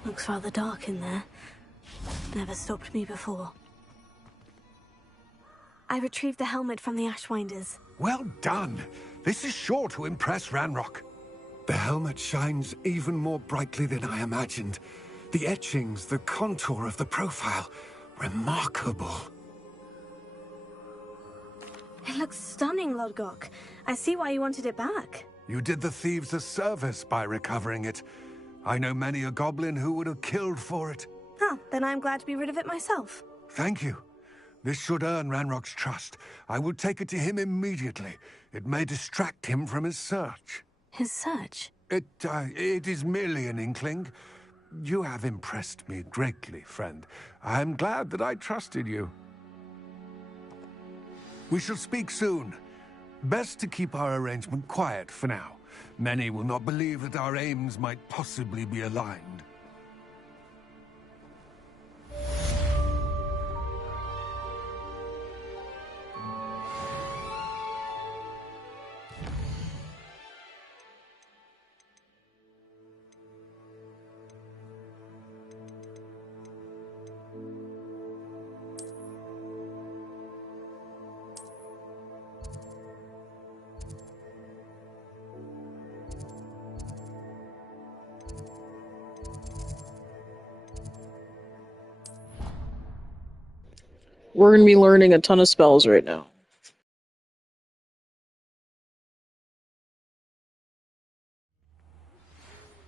Looks rather dark in there. Never stopped me before. I retrieved the helmet from the Ashwinders. Well done. This is sure to impress Ranrock. The helmet shines even more brightly than I imagined. The etchings, the contour of the profile. Remarkable. It looks stunning, Lodgok. I see why you wanted it back. You did the thieves a service by recovering it. I know many a goblin who would have killed for it. Oh, then I'm glad to be rid of it myself. Thank you. This should earn Ranrock's trust. I will take it to him immediately. It may distract him from his search. His search? It is merely an inkling. You have impressed me greatly, friend. I am glad that I trusted you. We shall speak soon. Best to keep our arrangement quiet for now. Many will not believe that our aims might possibly be aligned. We're going to be learning a ton of spells right now.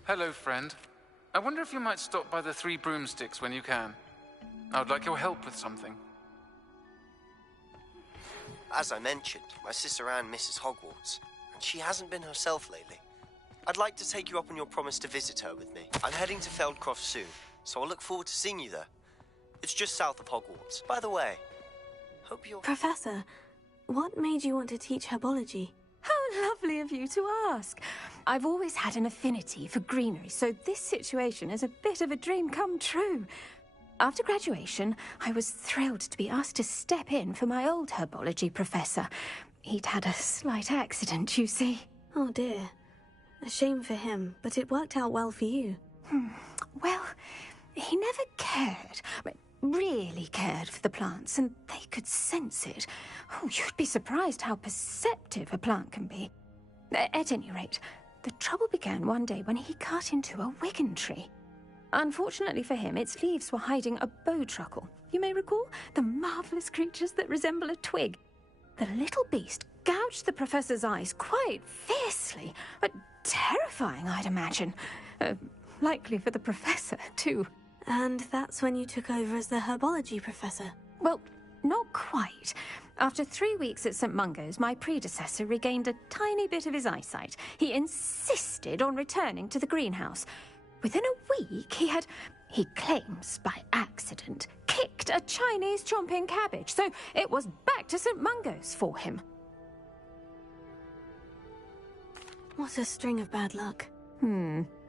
Hello, friend. I wonder if you might stop by the Three Broomsticks when you can. I would like your help with something. As I mentioned, my sister Anne misses Hogwarts, and she hasn't been herself lately. I'd like to take you up on your promise to visit her with me. I'm heading to Feldcroft soon, so I look forward to seeing you there. It's just south of Hogwarts. By the way, hope you're... Professor, what made you want to teach herbology? How lovely of you to ask. I've always had an affinity for greenery, so this situation is a bit of a dream come true. After graduation, I was thrilled to be asked to step in for my old herbology professor. He'd had a slight accident, you see. Oh dear. A shame for him, but it worked out well for you. Well, he never cared. Really cared for the plants, and they could sense it. Oh, you'd be surprised how perceptive a plant can be. At any rate, the trouble began one day when he cut into a wigan tree. Unfortunately for him, its leaves were hiding a bowtruckle. You may recall the marvellous creatures that resemble a twig. The little beast gouged the professor's eyes quite fiercely, but terrifying, I'd imagine. Likely for the professor, too. And that's when you took over as the herbology professor? Well, not quite. After 3 weeks at St. Mungo's, my predecessor regained a tiny bit of his eyesight. He insisted on returning to the greenhouse. Within a week, he claims by accident, kicked a Chinese chomping cabbage, so it was back to St. Mungo's for him. What a string of bad luck.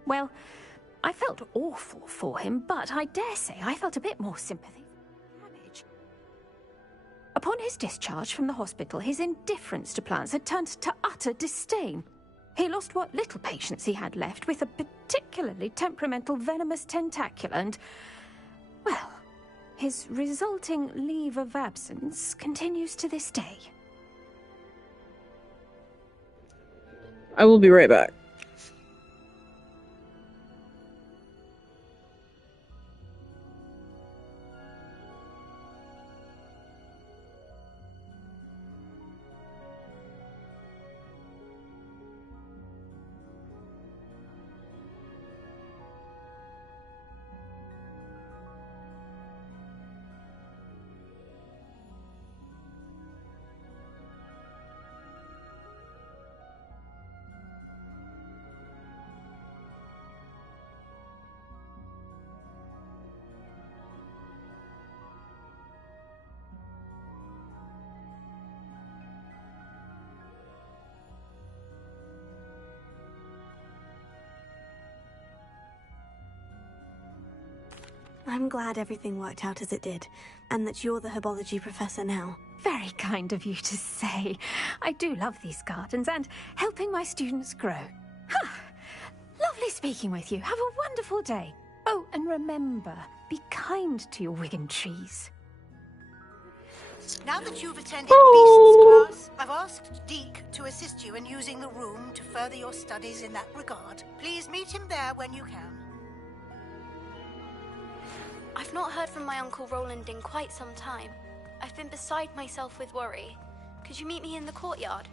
Well, I felt awful for him, but I dare say I felt a bit more sympathy. Upon his discharge from the hospital, his indifference to plants had turned to utter disdain. He lost what little patience he had left with a particularly temperamental venomous tentacula and, well, his resulting leave of absence continues to this day. I will be right back. I'm glad everything worked out as it did, and that you're the herbology professor now. Very kind of you to say. I do love these gardens and helping my students grow. Lovely speaking with you. Have a wonderful day. Oh, and remember, be kind to your Wigan trees. Now that you've attended Beast's class, I've asked Deke to assist you in using the room to further your studies in that regard. Please meet him there when you can. I've not heard from my Uncle Roland in quite some time. I've been beside myself with worry. Could you meet me in the courtyard?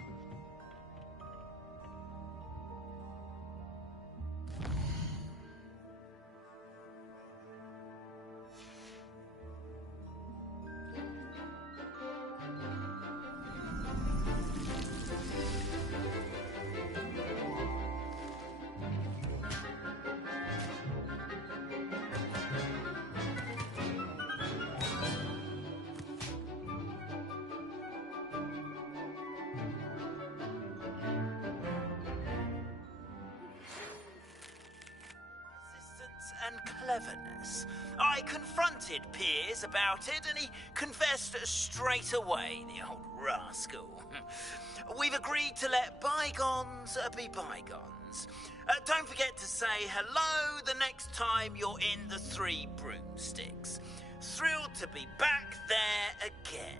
And cleverness. I confronted Piers about it, and he confessed straight away, the old rascal. We've agreed to let bygones be bygones. Don't forget to say hello the next time you're in the Three Broomsticks. Thrilled to be back there again.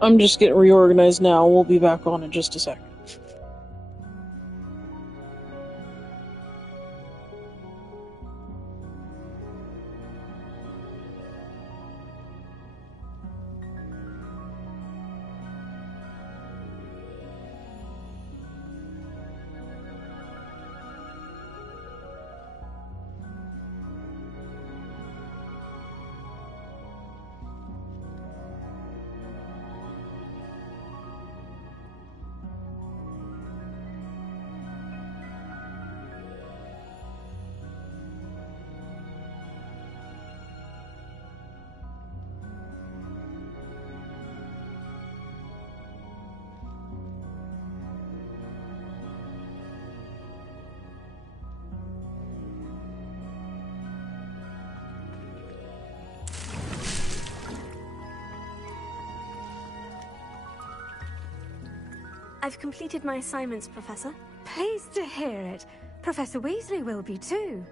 I'm just getting reorganized now. We'll be back on in just a second. I've completed my assignments, Professor. Pleased to hear it. Professor Weasley will be too.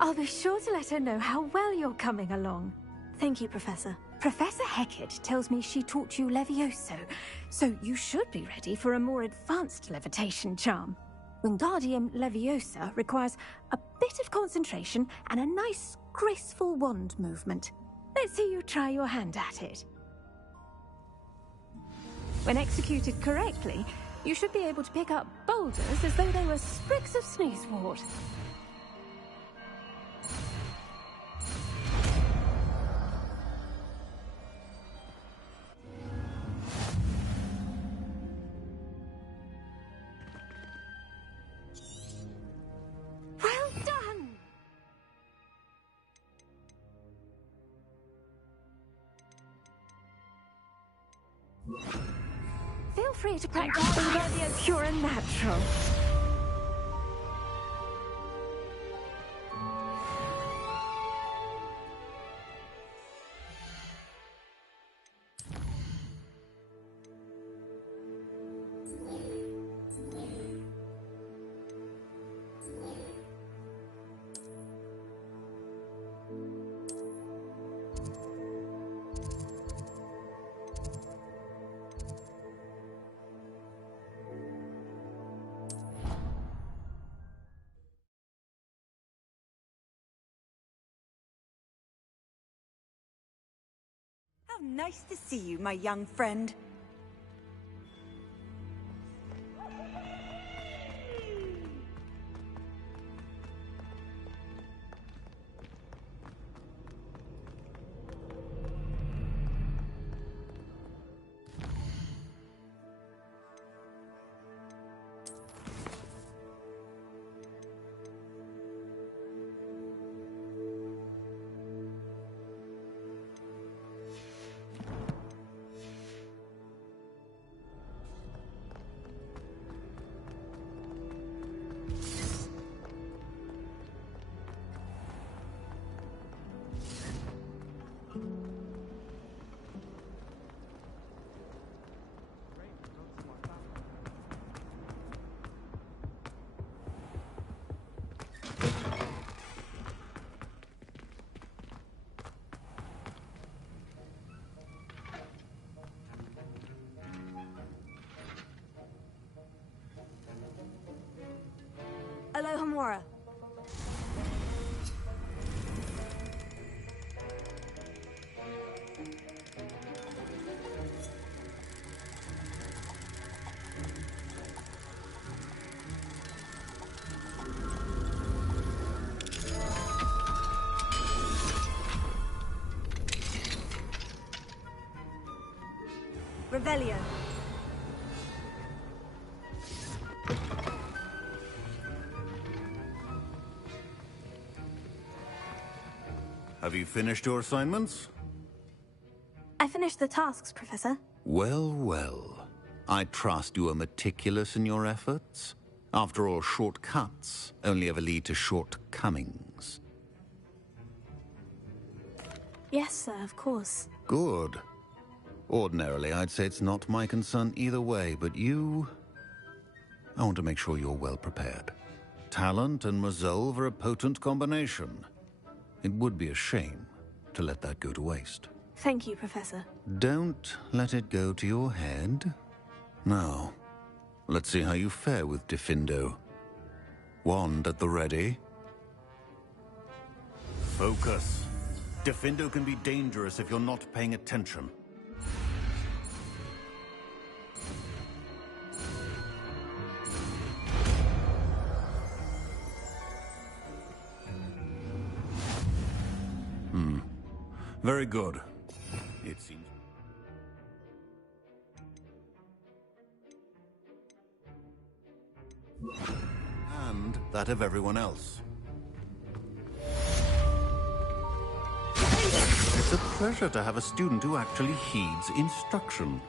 I'll be sure to let her know how well you're coming along. Thank you, Professor. Professor Hecat tells me she taught you Levioso, so you should be ready for a more advanced levitation charm. Wingardium Leviosa requires a bit of concentration and a nice, graceful wand movement. Let's see you try your hand at it. When executed correctly, you should be able to pick up boulders as though they were sprigs of sneezewort. Well done! Feel free to practice Wingardium pure and natural. How nice to see you, my young friend. Alohomora. Revelio. Have you finished your assignments? I finished the tasks, Professor. Well, well. I trust you are meticulous in your efforts. After all, shortcuts only ever lead to shortcomings. Yes, sir, of course. Good. Ordinarily, I'd say it's not my concern either way, but I want to make sure you're well prepared. Talent and resolve are a potent combination. It would be a shame to let that go to waste. Thank you, Professor. Don't let it go to your head. Now, let's see how you fare with Diffindo. Wand at the ready. Focus. Diffindo can be dangerous if you're not paying attention. Very good. It seems... And that of everyone else. It's a pleasure to have a student who actually heeds instruction.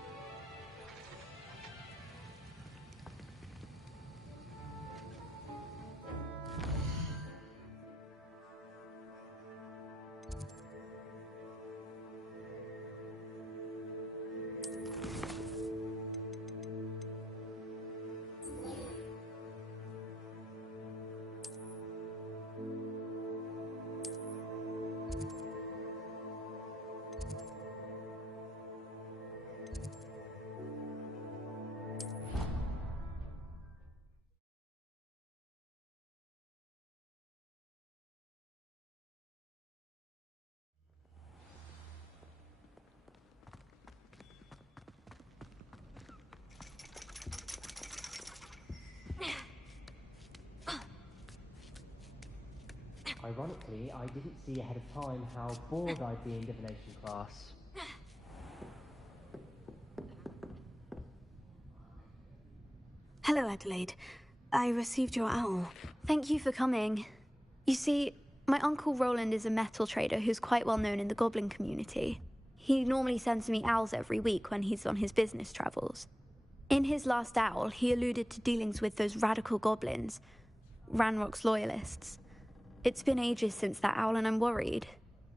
Ironically, I didn't see ahead of time how bored I'd be in divination class. Hello, Adelaide. I received your owl. Thank you for coming. You see, my Uncle Roland is a metal trader who's quite well known in the goblin community. He normally sends me owls every week when he's on his business travels. In his last owl, he alluded to dealings with those radical goblins, Ranrock's loyalists. It's been ages since that owl and I'm worried.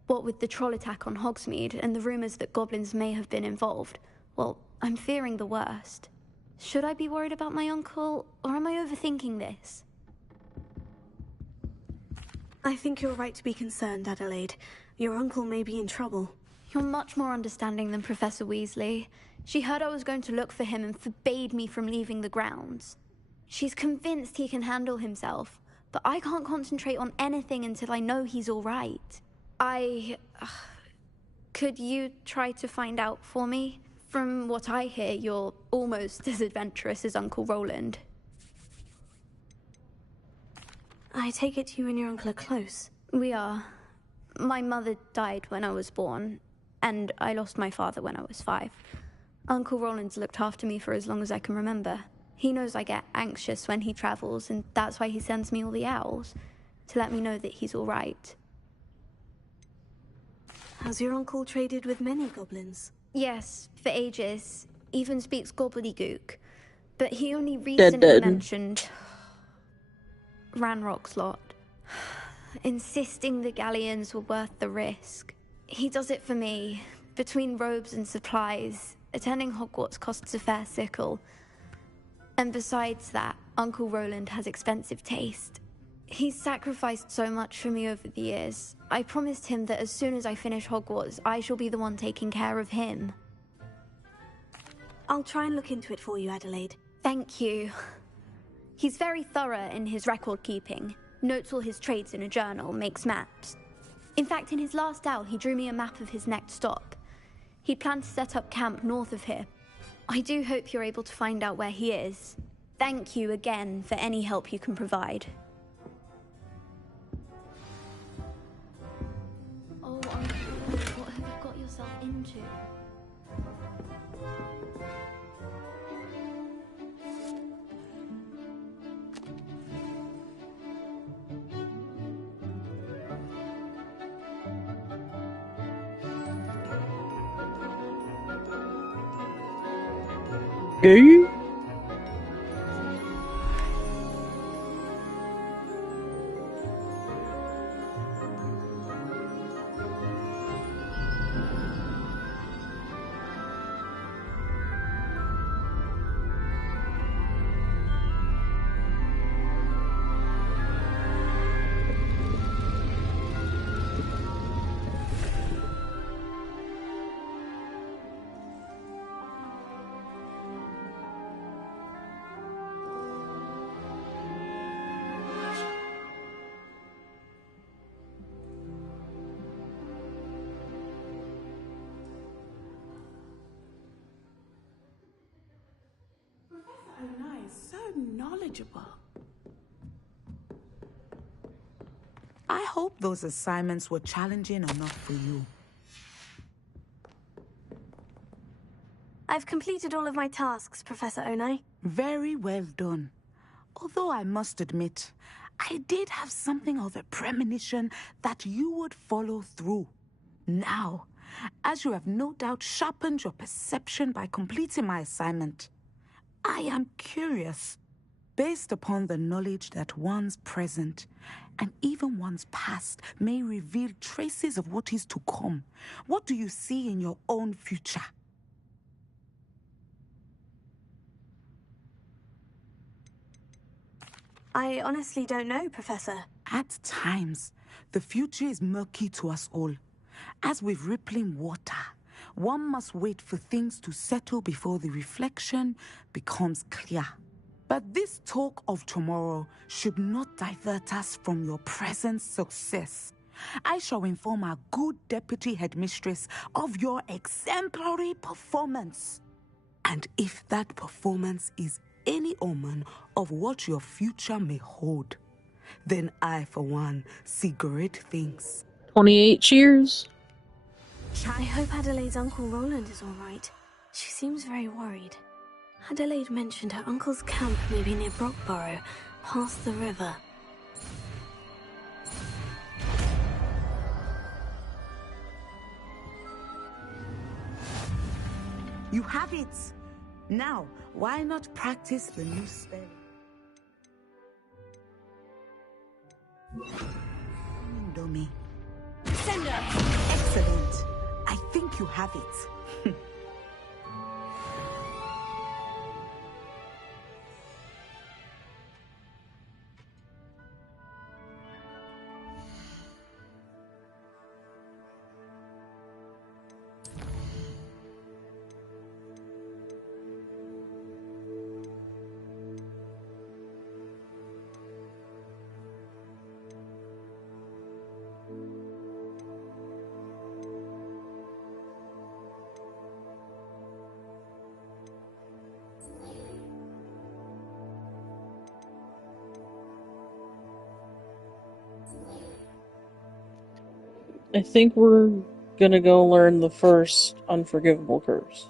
What with the troll attack on Hogsmeade and the rumours that goblins may have been involved, well, I'm fearing the worst. Should I be worried about my uncle, or am I overthinking this? I think you're right to be concerned, Adelaide. Your uncle may be in trouble. You're much more understanding than Professor Weasley. She heard I was going to look for him and forbade me from leaving the grounds. She's convinced he can handle himself, but I can't concentrate on anything until I know he's all right. Could you try to find out for me? From what I hear, you're almost as adventurous as Uncle Roland. I take it you and your uncle are close. We are. My mother died when I was born, and I lost my father when I was 5. Uncle Roland's looked after me for as long as I can remember. He knows I get anxious when he travels, and that's why he sends me all the owls, to let me know that he's all right. Has your uncle traded with many goblins? Yes, for ages. Even speaks gobbledygook. But he only recently mentioned Ranrock's lot, insisting the galleons were worth the risk. He does it for me. Between robes and supplies, attending Hogwarts costs a fair sickle. And besides that, Uncle Roland has expensive taste. He's sacrificed so much for me over the years. I promised him that as soon as I finish Hogwarts, I shall be the one taking care of him. I'll try and look into it for you, Adelaide. Thank you. He's very thorough in his record keeping. Notes all his trades in a journal, makes maps. In fact, in his last owl, he drew me a map of his next stop. He planned to set up camp north of here. I do hope you're able to find out where he is. Thank you again for any help you can provide. Oh, Uncle, what have you got yourself into? Gay? So knowledgeable. I hope those assignments were challenging enough for you. I've completed all of my tasks, Professor Onai. Very well done. Although I must admit, I did have something of a premonition that you would follow through. Now, as you have no doubt sharpened your perception by completing my assignment, I am curious, based upon the knowledge that one's present and even one's past may reveal traces of what is to come. What do you see in your own future? I honestly don't know, Professor. At times, the future is murky to us all. As with rippling water, one must wait for things to settle before the reflection becomes clear. But this talk of tomorrow should not divert us from your present success. I shall inform our good deputy headmistress of your exemplary performance. And if that performance is any omen of what your future may hold, then I, for one, see great things. 28 cheers. I hope Adelaide's Uncle Roland is all right. She seems very worried. Adelaide mentioned her uncle's camp may be near Brockborough, past the river. You have it! Now, why not practice the new spell? Indomie. Sender! Excellent. I think you have it. I think we're gonna go learn the first unforgivable curse.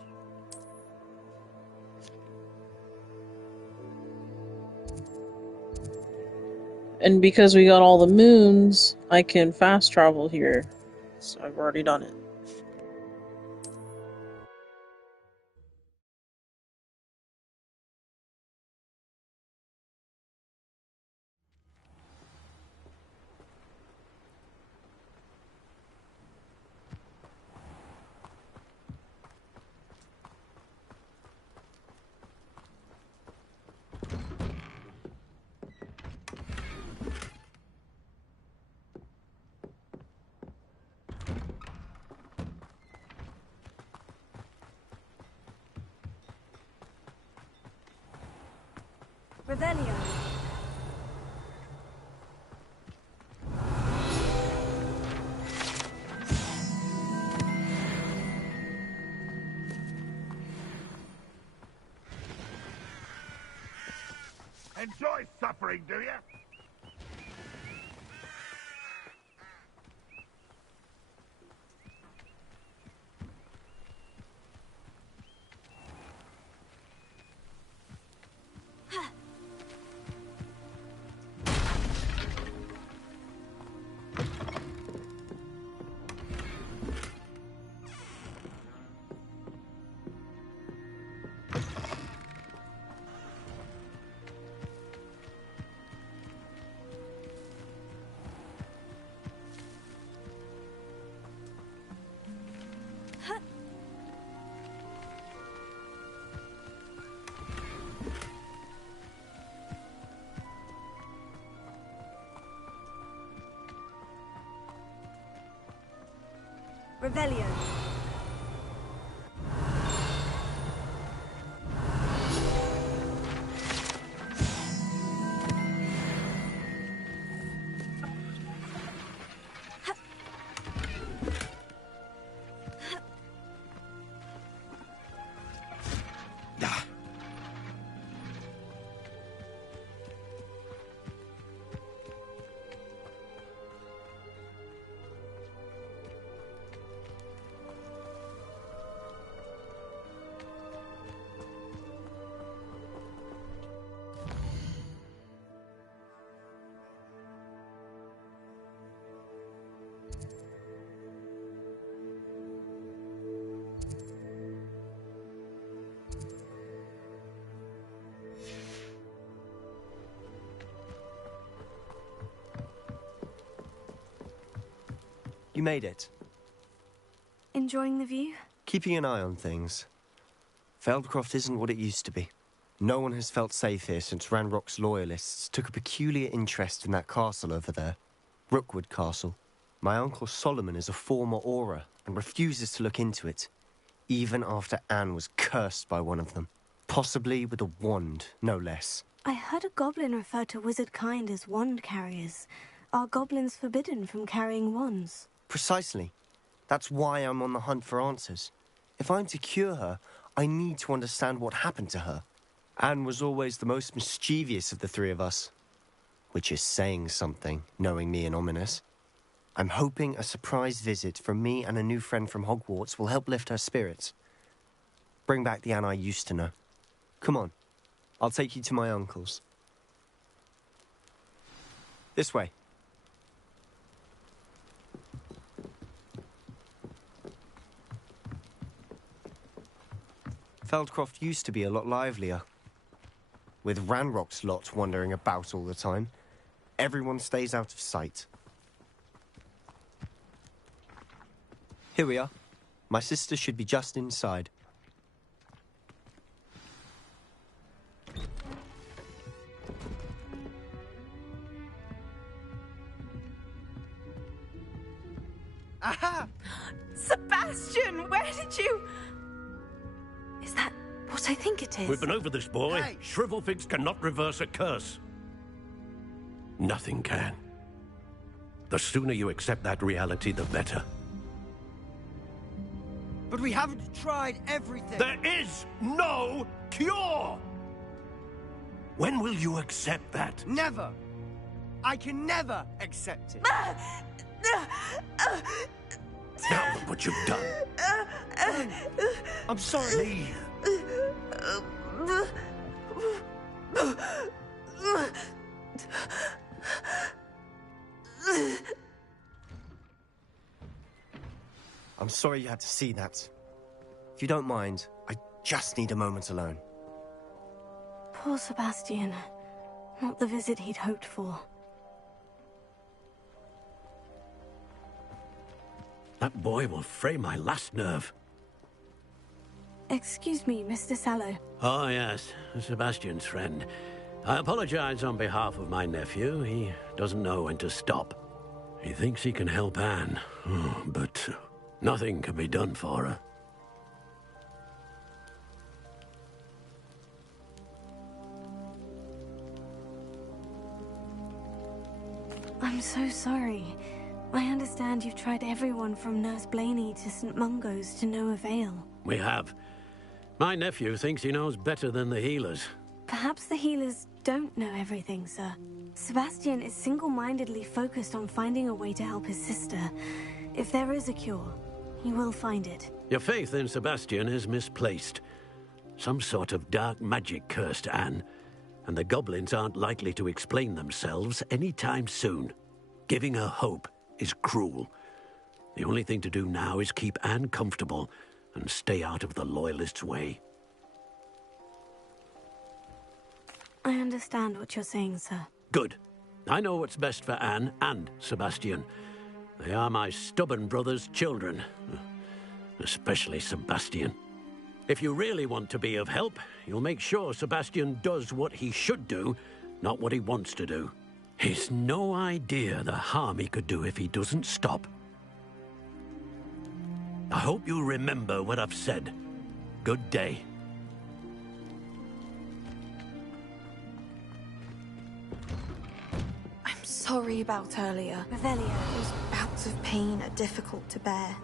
And because we got all the moons, I can fast travel here. So I've already done it. Revelio. Enjoy suffering, do you? Revelio. You made it. Enjoying the view? Keeping an eye on things. Feldcroft isn't what it used to be. No one has felt safe here since Ranrock's loyalists took a peculiar interest in that castle over there. Rookwood Castle. My uncle Solomon is a former Auror and refuses to look into it, even after Anne was cursed by one of them. Possibly with a wand, no less. I heard a goblin refer to wizard kind as wand carriers. Are goblins forbidden from carrying wands? Precisely. That's why I'm on the hunt for answers. If I'm to cure her, I need to understand what happened to her. Anne was always the most mischievous of the three of us. which is saying something, knowing me and Ominous. I'm hoping a surprise visit from me and a new friend from Hogwarts will help lift her spirits. Bring back the Anne I used to know. Come on, I'll take you to my uncle's. This way. Feldcroft used to be a lot livelier. With Ranrock's lot wandering about all the time, everyone stays out of sight. Here we are. My sister should be just inside. Aha! Sebastian, where did you... Is that what I think it is? We've been over this, boy. Hey. Shrivelfigs cannot reverse a curse. Nothing can. The sooner you accept that reality, the better. But we haven't tried everything. There is no cure! When will you accept that? Never. I can never accept it. Now look what you've done. I'm sorry. I'm sorry you had to see that. If you don't mind, I just need a moment alone. Poor Sebastian. Not the visit he'd hoped for. That boy will fray my last nerve. Excuse me, Mr. Sallow. Oh, yes, Sebastian's friend. I apologize on behalf of my nephew. He doesn't know when to stop. He thinks he can help Anne, but nothing can be done for her. I'm so sorry. I understand you've tried everyone from Nurse Blaney to St. Mungo's to no avail. We have. My nephew thinks he knows better than the healers. Perhaps the healers don't know everything, sir. Sebastian is single-mindedly focused on finding a way to help his sister. If there is a cure, he will find it. Your faith in Sebastian is misplaced. Some sort of dark magic cursed Anne, and the goblins aren't likely to explain themselves anytime soon. Giving her hope is cruel. The only thing to do now is keep Anne comfortable and stay out of the Loyalists' way. I understand what you're saying, sir. Good. I know what's best for Anne and Sebastian. They are my stubborn brother's children. Especially Sebastian. If you really want to be of help, you'll make sure Sebastian does what he should do, not what he wants to do. He's no idea the harm he could do if he doesn't stop. I hope you remember what I've said. Good day. I'm sorry about earlier. Revelio. Those bouts of pain are difficult to bear.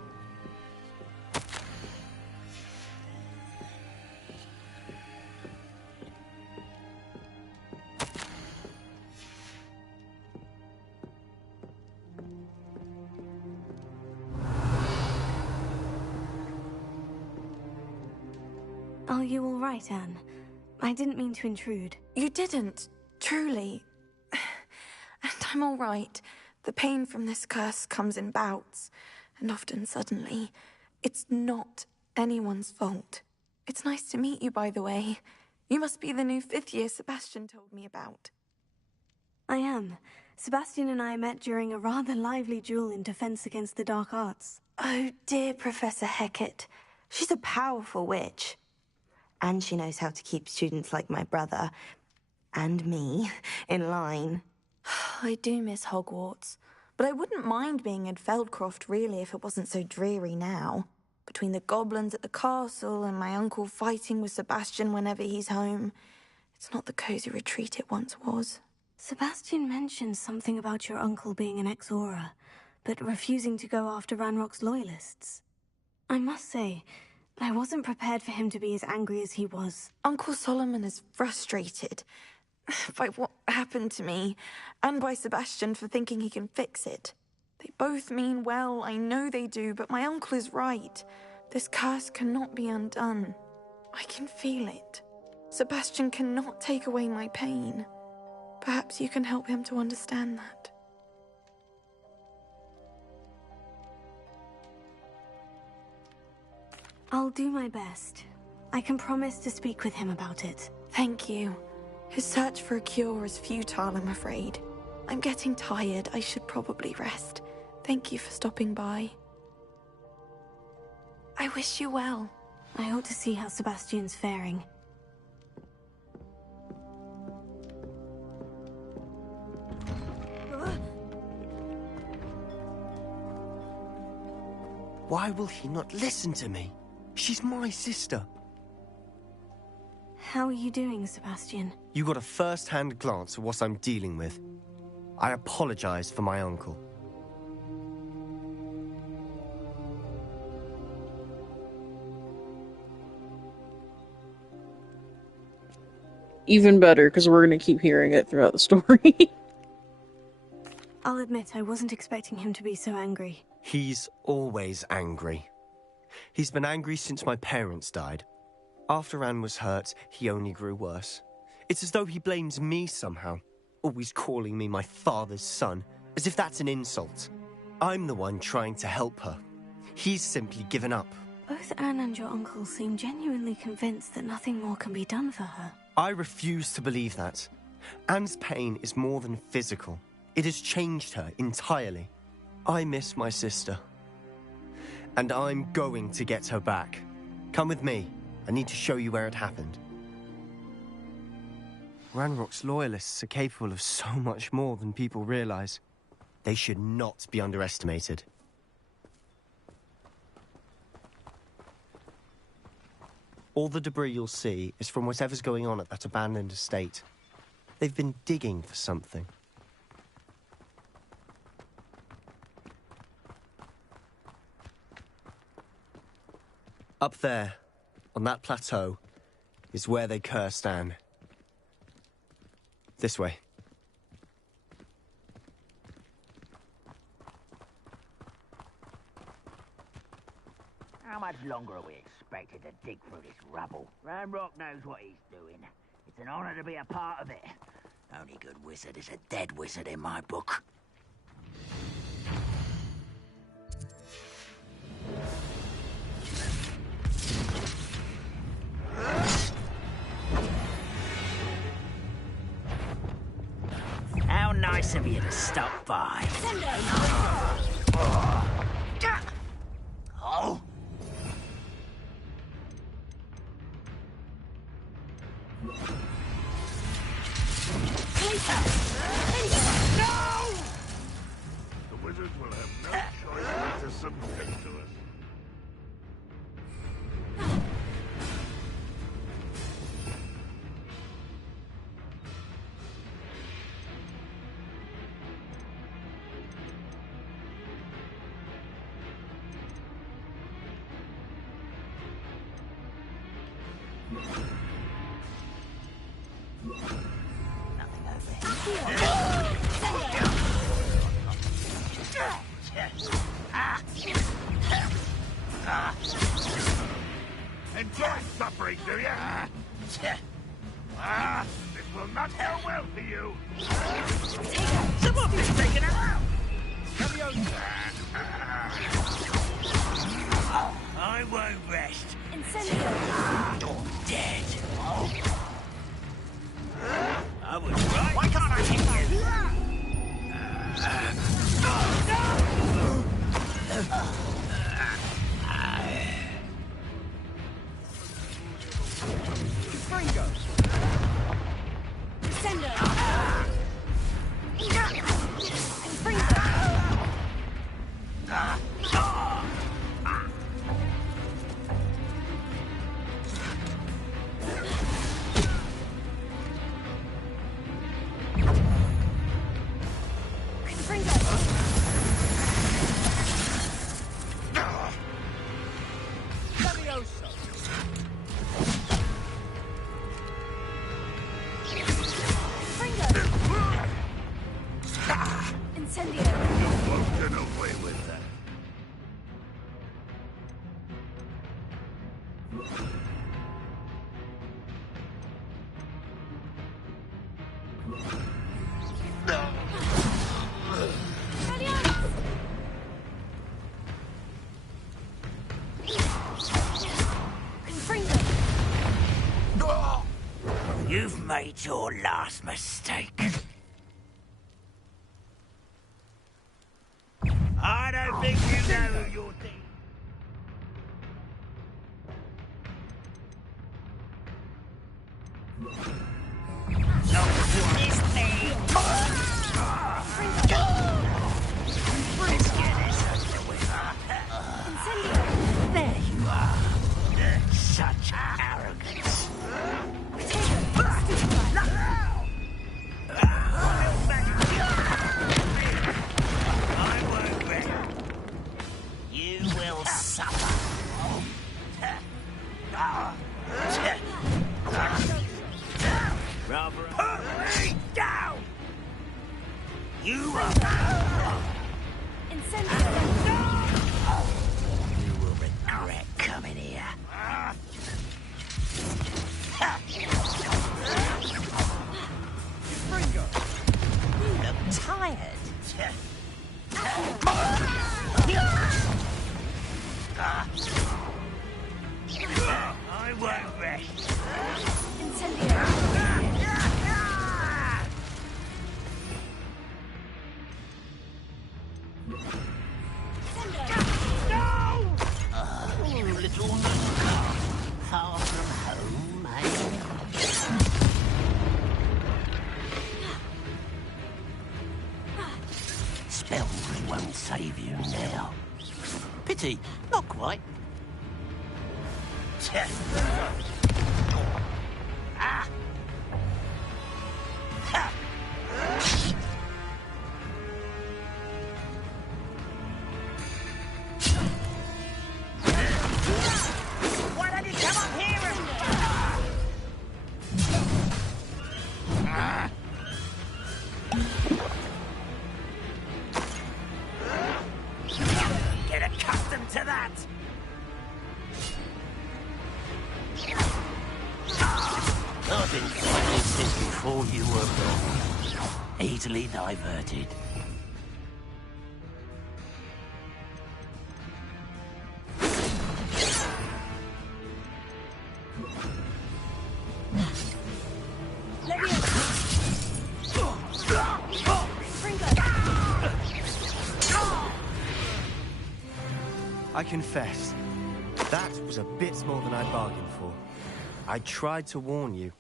Are you all right, Anne? I didn't mean to intrude. You didn't, truly. And I'm all right. The pain from this curse comes in bouts, and often suddenly. It's not anyone's fault. It's nice to meet you, by the way. You must be the new 5th year Sebastian told me about. I am. Sebastian and I met during a rather lively duel in Defense Against the Dark Arts. Oh, dear Professor Hecat. She's a powerful witch. And she knows how to keep students like my brother, and me, in line. I do miss Hogwarts, but I wouldn't mind being in Feldcroft, really, if it wasn't so dreary now. Between the goblins at the castle and my uncle fighting with Sebastian whenever he's home, it's not the cozy retreat it once was. Sebastian mentioned something about your uncle being an ex-Aura, but refusing to go after Ranrock's Loyalists. I must say, I wasn't prepared for him to be as angry as he was. Uncle Solomon is frustrated. by what happened to me, and by Sebastian for thinking he can fix it. They both mean well, I know they do, but my uncle is right. This curse cannot be undone. I can feel it. Sebastian cannot take away my pain. Perhaps you can help him to understand that. I'll do my best. I can promise to speak with him about it. Thank you. His search for a cure is futile, I'm afraid. I'm getting tired. I should probably rest. Thank you for stopping by. I wish you well. I ought to see how Sebastian's faring. Why will he not listen to me? She's my sister. How are you doing, Sebastian? You got a first-hand glance at what I'm dealing with. I apologize for my uncle. Even better, because we're going to keep hearing it throughout the story. I'll admit I wasn't expecting him to be so angry. He's always angry. He's been angry since my parents died. After Anne was hurt, he only grew worse. It's as though he blames me somehow, always calling me my father's son, as if that's an insult. I'm the one trying to help her. He's simply given up. Both Anne and your uncle seem genuinely convinced that nothing more can be done for her. I refuse to believe that. Anne's pain is more than physical. It has changed her entirely. I miss my sister. And I'm going to get her back. Come with me. I need to show you where it happened. Ranrock's loyalists are capable of so much more than people realize. They should not be underestimated. All the debris you'll see is from whatever's going on at that abandoned estate. They've been digging for something. Up there, on that plateau, is where they cursed Anne. This way. How much longer are we expected to dig through this rubble? Ranrock knows what he's doing. It's an honor to be a part of it. Only good wizard is a dead wizard in my book. How nice of you to stop by. Oh. No! The wizards will have no choice but to submit to us. Enjoy suffering, do you? This will not go well for you. Someone is taking her out. I won't rest. You're dead. I was right. Why can't I hit you? Fringo. Sender. You've made your last mistake. I don't think you know who you're thinking. Not this thing. There you are. Such arrogance. I won't bet. You will suffer. Put me down! You are... You will regret coming here. You look tired. I won't rest. Little far from home, Spells won't save you now. Pity, not quite. Ah! Why don't you come up here and... Get accustomed to that! I've been fighting since before you were born. Easily diverted. I confess, that was a bit more than I bargained for. I tried to warn you.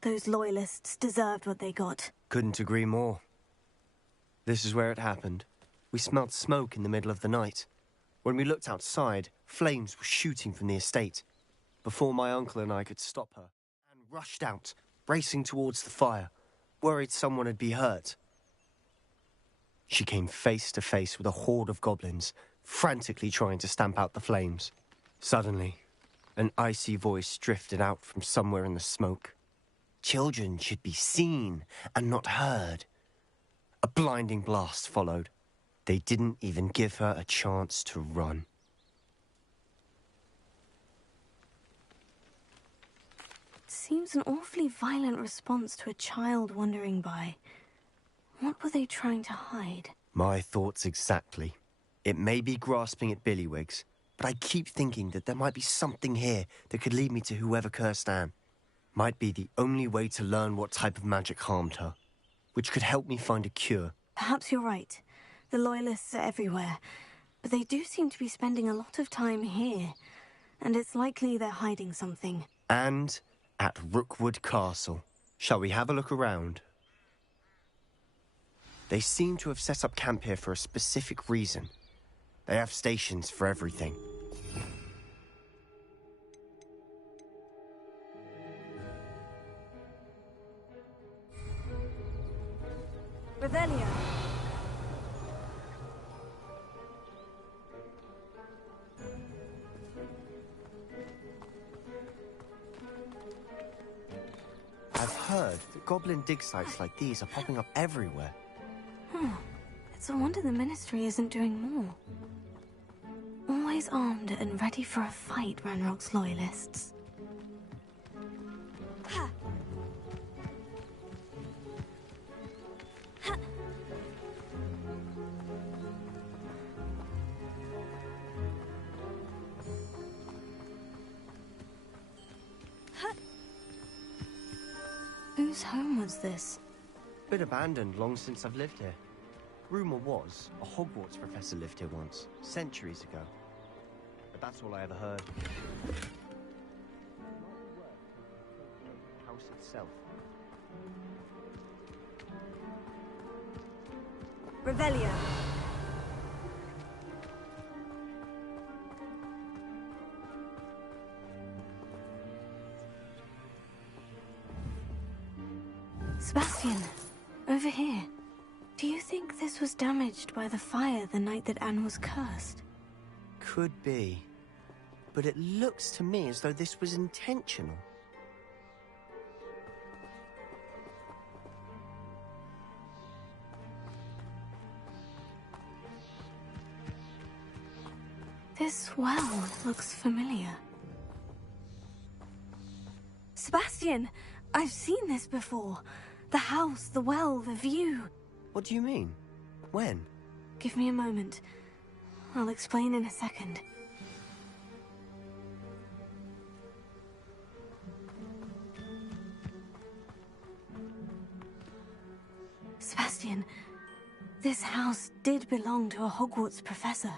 Those loyalists deserved what they got. Couldn't agree more. This is where it happened. We smelled smoke in the middle of the night. When we looked outside, flames were shooting from the estate. Before my uncle and I could stop her, Anne rushed out, racing towards the fire, worried someone had been hurt. She came face to face with a horde of goblins, frantically trying to stamp out the flames. Suddenly, an icy voice drifted out from somewhere in the smoke. Children should be seen and not heard. A blinding blast followed. They didn't even give her a chance to run. Seems an awfully violent response to a child wandering by. What were they trying to hide? My thoughts exactly. It may be grasping at Billywigs, but I keep thinking that there might be something here that could lead me to whoever cursed Anne. Might be the only way to learn what type of magic harmed her, which could help me find a cure. Perhaps you're right. The Loyalists are everywhere, but they do seem to be spending a lot of time here, and it's likely they're hiding something. And at Rookwood Castle. Shall we have a look around? They seem to have set up camp here for a specific reason. They have stations for everything. Revelio. I've heard that goblin dig sites like these are popping up everywhere. It's It's a wonder the Ministry isn't doing more. Always armed and ready for a fight, Ranrock's loyalists. Whose home was this? Been abandoned long since I've lived here. Rumor was, a Hogwarts professor lived here once, centuries ago. But that's all I ever heard. House itself. Revelio. Sebastian, over here. Do you think this was damaged by the fire the night that Anne was cursed? Could be. But it looks to me as though this was intentional. This well looks familiar. Sebastian, I've seen this before. The house, the well, the view. What do you mean? When? Give me a moment. I'll explain in a second. Sebastian, this house did belong to a Hogwarts professor.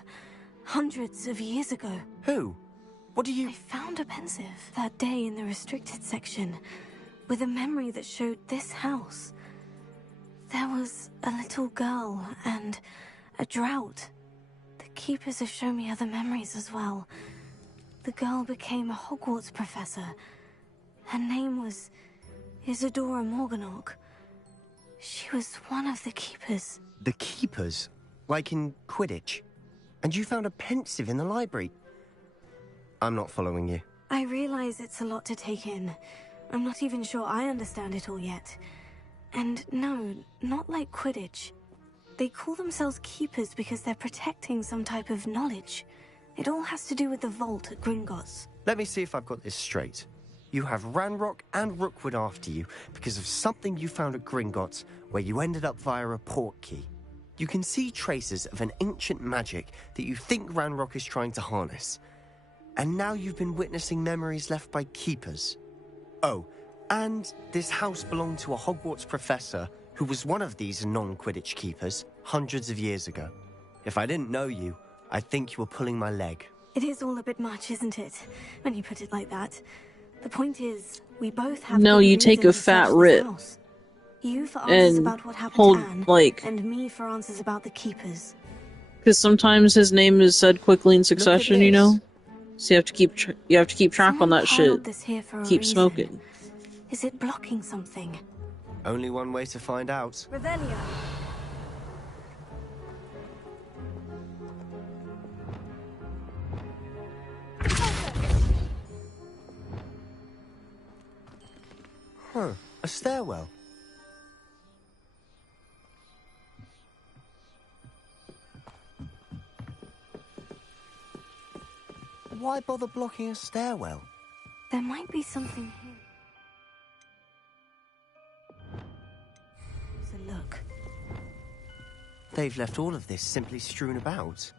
Hundreds of years ago. Who? What do you... I found a pensive that day in the restricted section with a memory that showed this house. There was a little girl and a drought. The keepers have shown me other memories as well. The girl became a Hogwarts professor. Her name was Isadora Morganach. She was one of the keepers. The keepers? Like in Quidditch? And you found a pensive in the library? I'm not following you. I realize it's a lot to take in. I'm not even sure I understand it all yet. And no, not like Quidditch. They call themselves keepers because they're protecting some type of knowledge. It all has to do with the vault at Gringotts. Let me see if I've got this straight. You have Ranrock and Rookwood after you because of something you found at Gringotts where you ended up via a port key. You can see traces of an ancient magic that you think Ranrock is trying to harness. And now you've been witnessing memories left by keepers. Oh, and this house belonged to a Hogwarts professor who was one of these non-Quidditch keepers hundreds of years ago. If I didn't know you, I'd think you were pulling my leg. It is all a bit much, isn't it? When you put it like that. The point is, we both have... No, you take a fat rip. You for answers about what happened hold, to Anne, like... and me for answers about the keepers. Because sometimes his name is said quickly in succession, you know? So you have to keep track on that shit. This here for a Keep reason. smoking. Is it blocking something? Only one way to find out. Revelio. Huh, a stairwell. Why bother blocking a stairwell? There might be something here. So look. They've left all of this simply strewn about.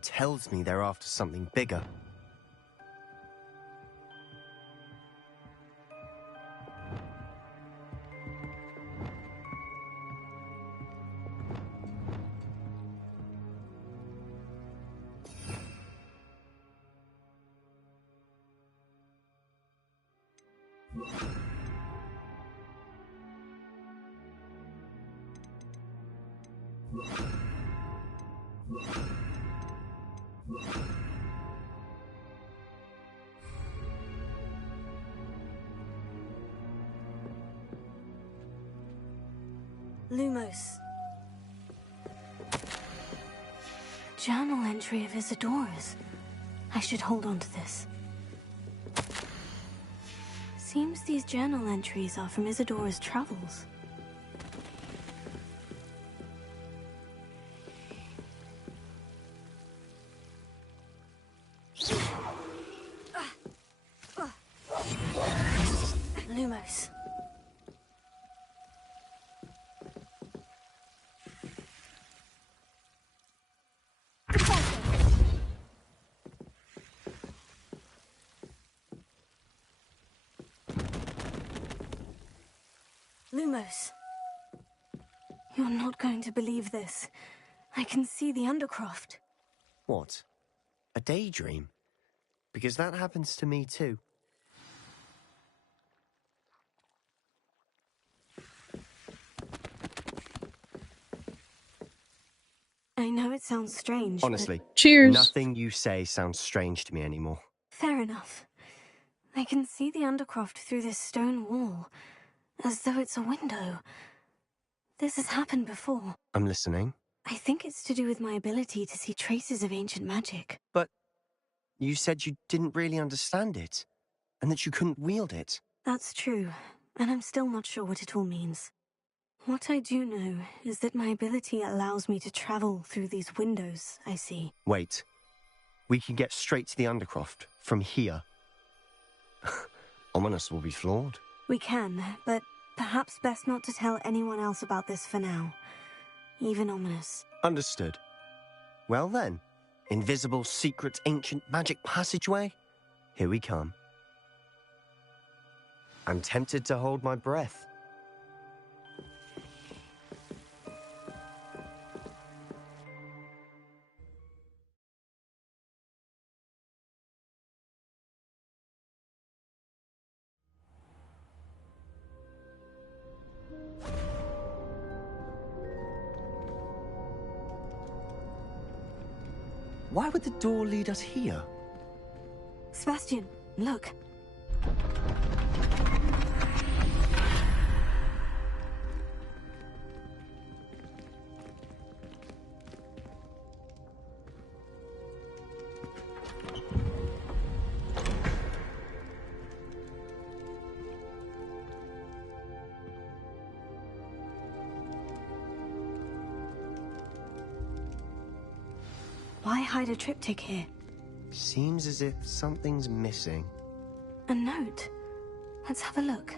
Tells me they're after something bigger. Lumos. Journal entry of Isadora's. I should hold on to this. Seems these journal entries are from Isadora's travels. Lumos. You're not going to believe this. I can see the Undercroft. What? A daydream? Because that happens to me too. I know it sounds strange, Honestly, but... Cheers. Nothing you say sounds strange to me anymore. Fair enough. I can see the Undercroft through this stone wall, as though it's a window. This has happened before. I'm listening. I think it's to do with my ability to see traces of ancient magic. But you said you didn't really understand it, and that you couldn't wield it. That's true, and I'm still not sure what it all means. What I do know is that my ability allows me to travel through these windows I see. Wait. We can get straight to the Undercroft from here. Ominous will be floored. We can, but perhaps best not to tell anyone else about this for now. Even Ominous. Understood. Well then, invisible, secret, ancient magic passageway? Here we come. I'm tempted to hold my breath. Why would the door lead us here? Sebastian, look. Why hide a triptych here? Seems as if something's missing. A note. Let's have a look.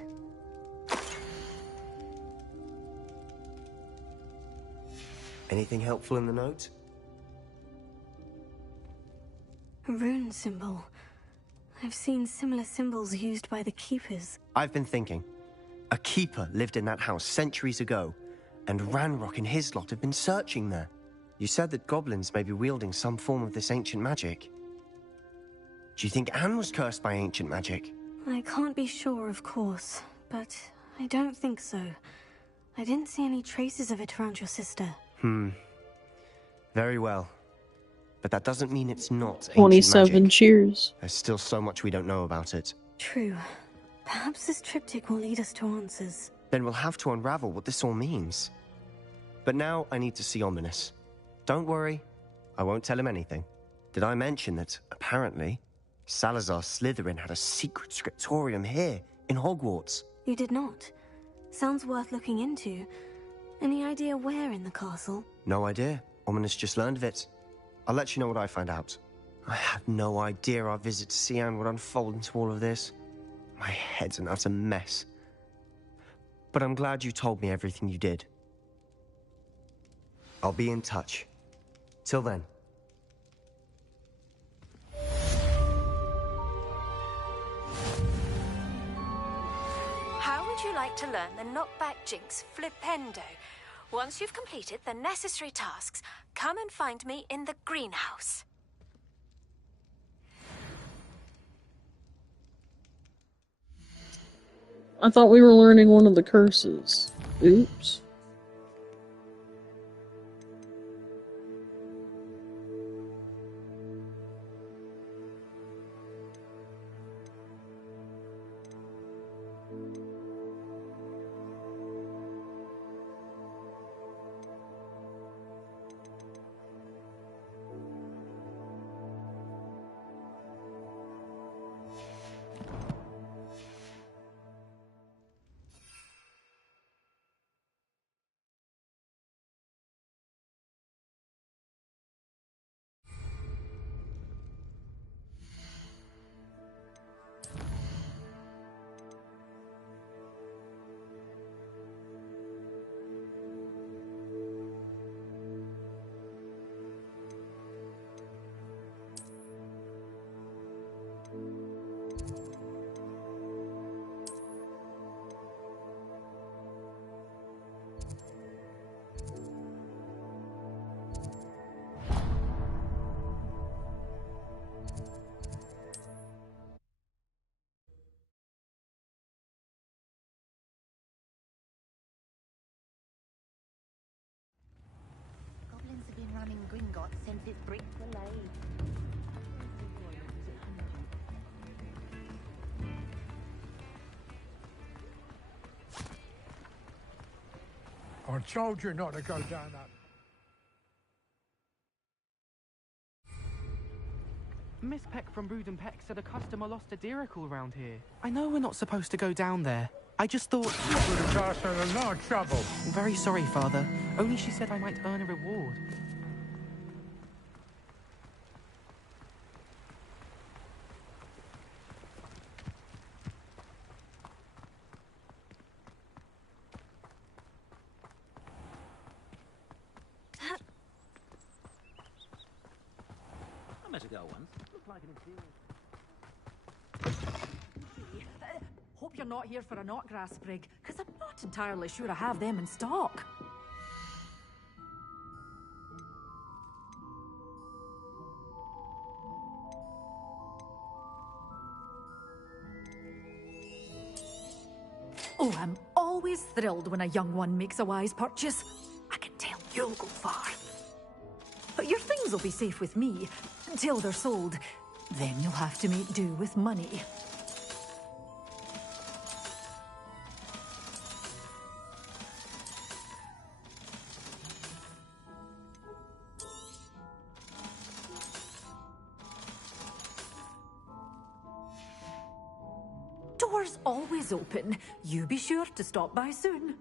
Anything helpful in the note? A rune symbol. I've seen similar symbols used by the Keepers. I've been thinking. A keeper lived in that house centuries ago, and Ranrock and his lot have been searching there. You said that goblins may be wielding some form of this ancient magic. Do you think Anne was cursed by ancient magic? I can't be sure, of course, but I don't think so. I didn't see any traces of it around your sister. Very well. But that doesn't mean it's not ancient 27 magic. cheers. There's still so much we don't know about it. True. Perhaps this triptych will lead us to answers. Then we'll have to unravel what this all means. But now I need to see Ominous. Don't worry, I won't tell him anything. Did I mention that, apparently, Salazar Slytherin had a secret scriptorium here, in Hogwarts? You did not. Sounds worth looking into. Any idea where in the castle? No idea. Ominous just learned of it. I'll let you know what I find out. I had no idea our visit to Cian would unfold into all of this. My head's an utter mess. But I'm glad you told me everything you did. I'll be in touch. Till then. How would you like to learn the knockback jinx flipendo? Once you've completed the necessary tasks, come and find me in the greenhouse. I thought we were learning one of the curses. Oops. ramming Gringotts since its bricks were laid. I told you not to go down that. Miss Peck from Brood and Peck said a customer lost a diricle round here. I know we're not supposed to go down there. I just thought... That would have got us in a lot of trouble. I'm very sorry, Father. Only she said I might earn a reward. I met a girl once. Looked like an inferior. Hope you're not here for a knotgrass sprig, because I'm not entirely sure I have them in stock. Oh, I'm always thrilled when a young one makes a wise purchase. I can tell you'll go far. But your things will be safe with me until they're sold. Then you'll have to make do with money. Doors always open. You be sure to stop by soon.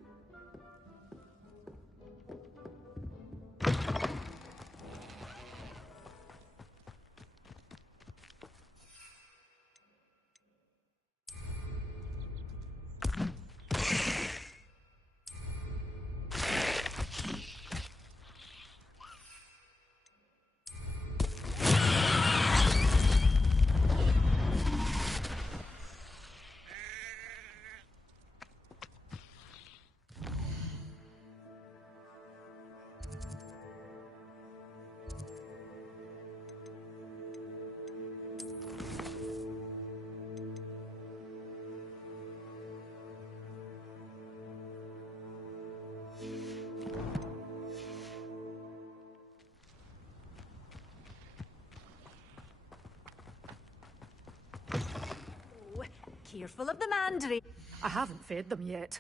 Careful of the mandrake. I haven't fed them yet.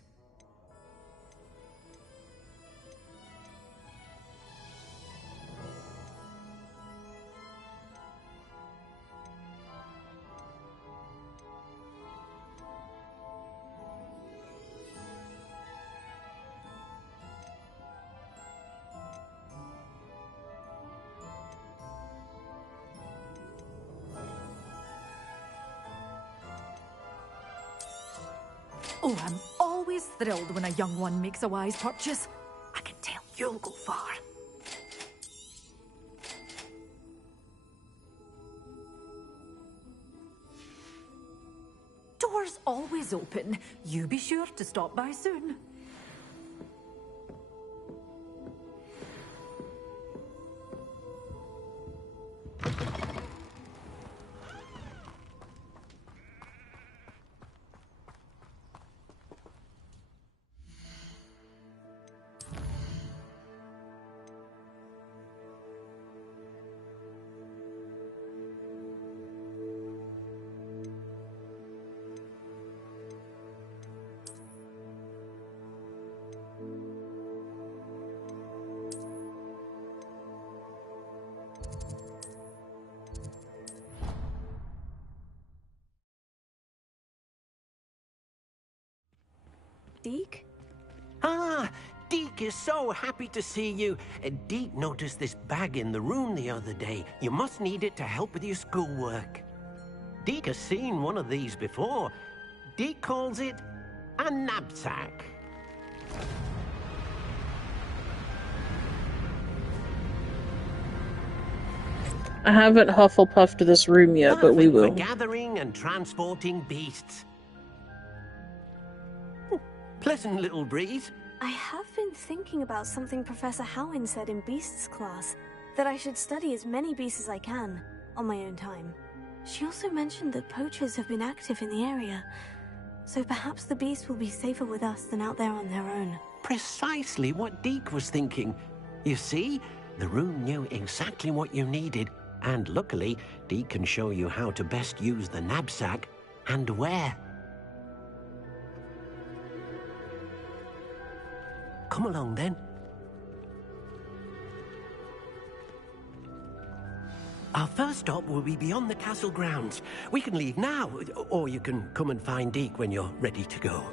Oh, I'm always thrilled when a young one makes a wise purchase. I can tell you'll go far. Doors always open. You be sure to stop by soon. Deke? Ah, Deke is so happy to see you. Deke noticed this bag in the room the other day. You must need it to help with your schoolwork. Deke has seen one of these before. Deke calls it a knapsack. I haven't Hufflepuffed this room yet, but we will. For gathering and transporting beasts. Pleasant little breeze. I have been thinking about something Professor Howin said in Beasts class, that I should study as many beasts as I can, on my own time. She also mentioned that poachers have been active in the area, so perhaps the beasts will be safer with us than out there on their own. Precisely what Deke was thinking. You see, The room knew exactly what you needed, and luckily, Dee can show you how to best use the knapsack and where. Come along then. Our first stop will be beyond the castle grounds. We can leave now, or you can come and find Deke when you're ready to go.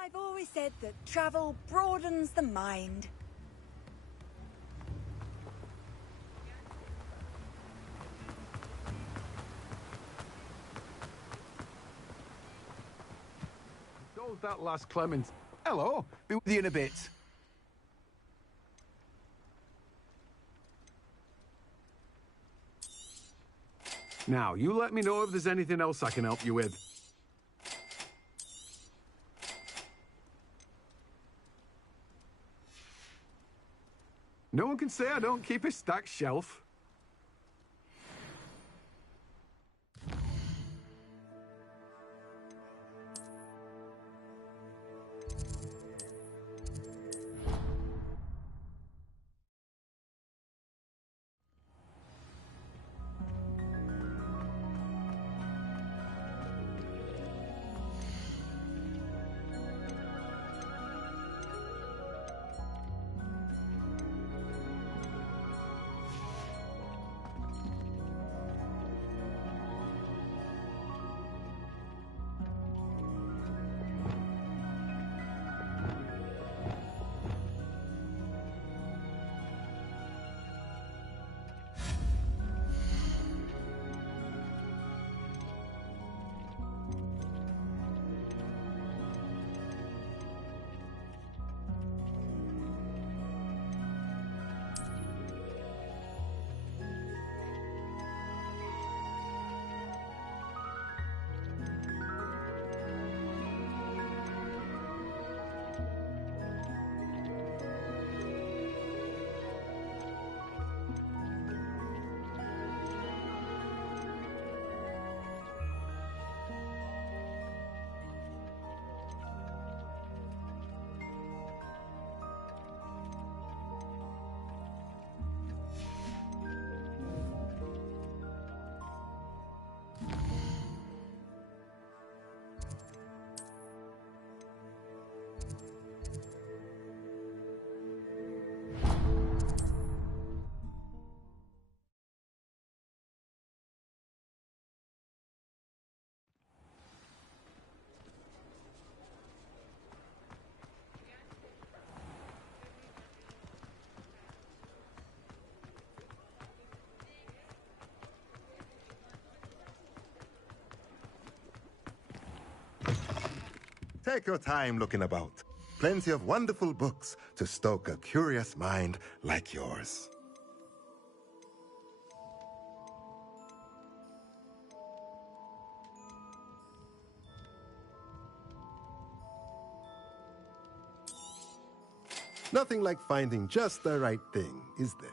I've always said that travel broadens the mind. Told that last Clement. Hello, be with you in a bit. Now, you let me know if there's anything else I can help you with. No one can say I don't keep a stacked shelf. Take your time looking about. Plenty of wonderful books to stoke a curious mind like yours. Nothing like finding just the right thing, is there?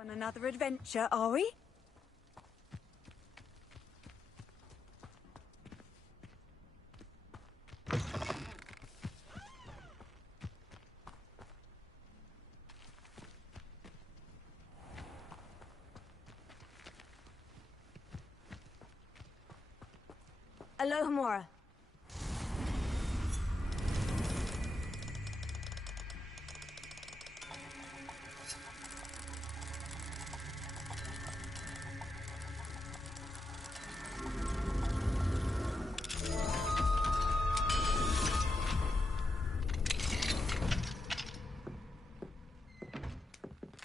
On another adventure, are we? Alohomora.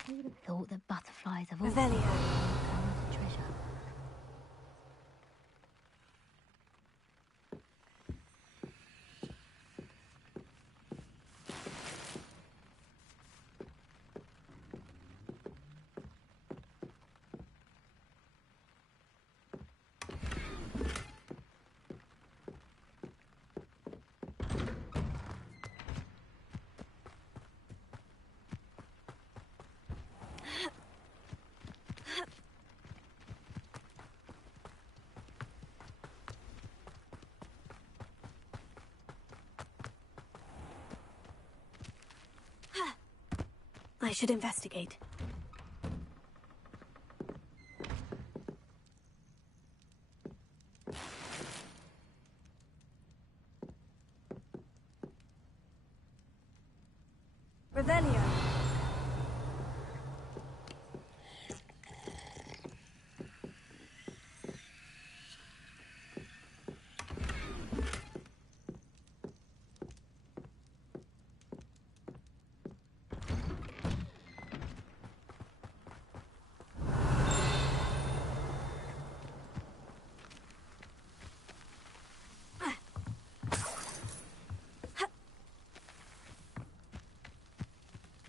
Who would have thought that butterflies have Revelio. treasure? I should investigate. Revelio.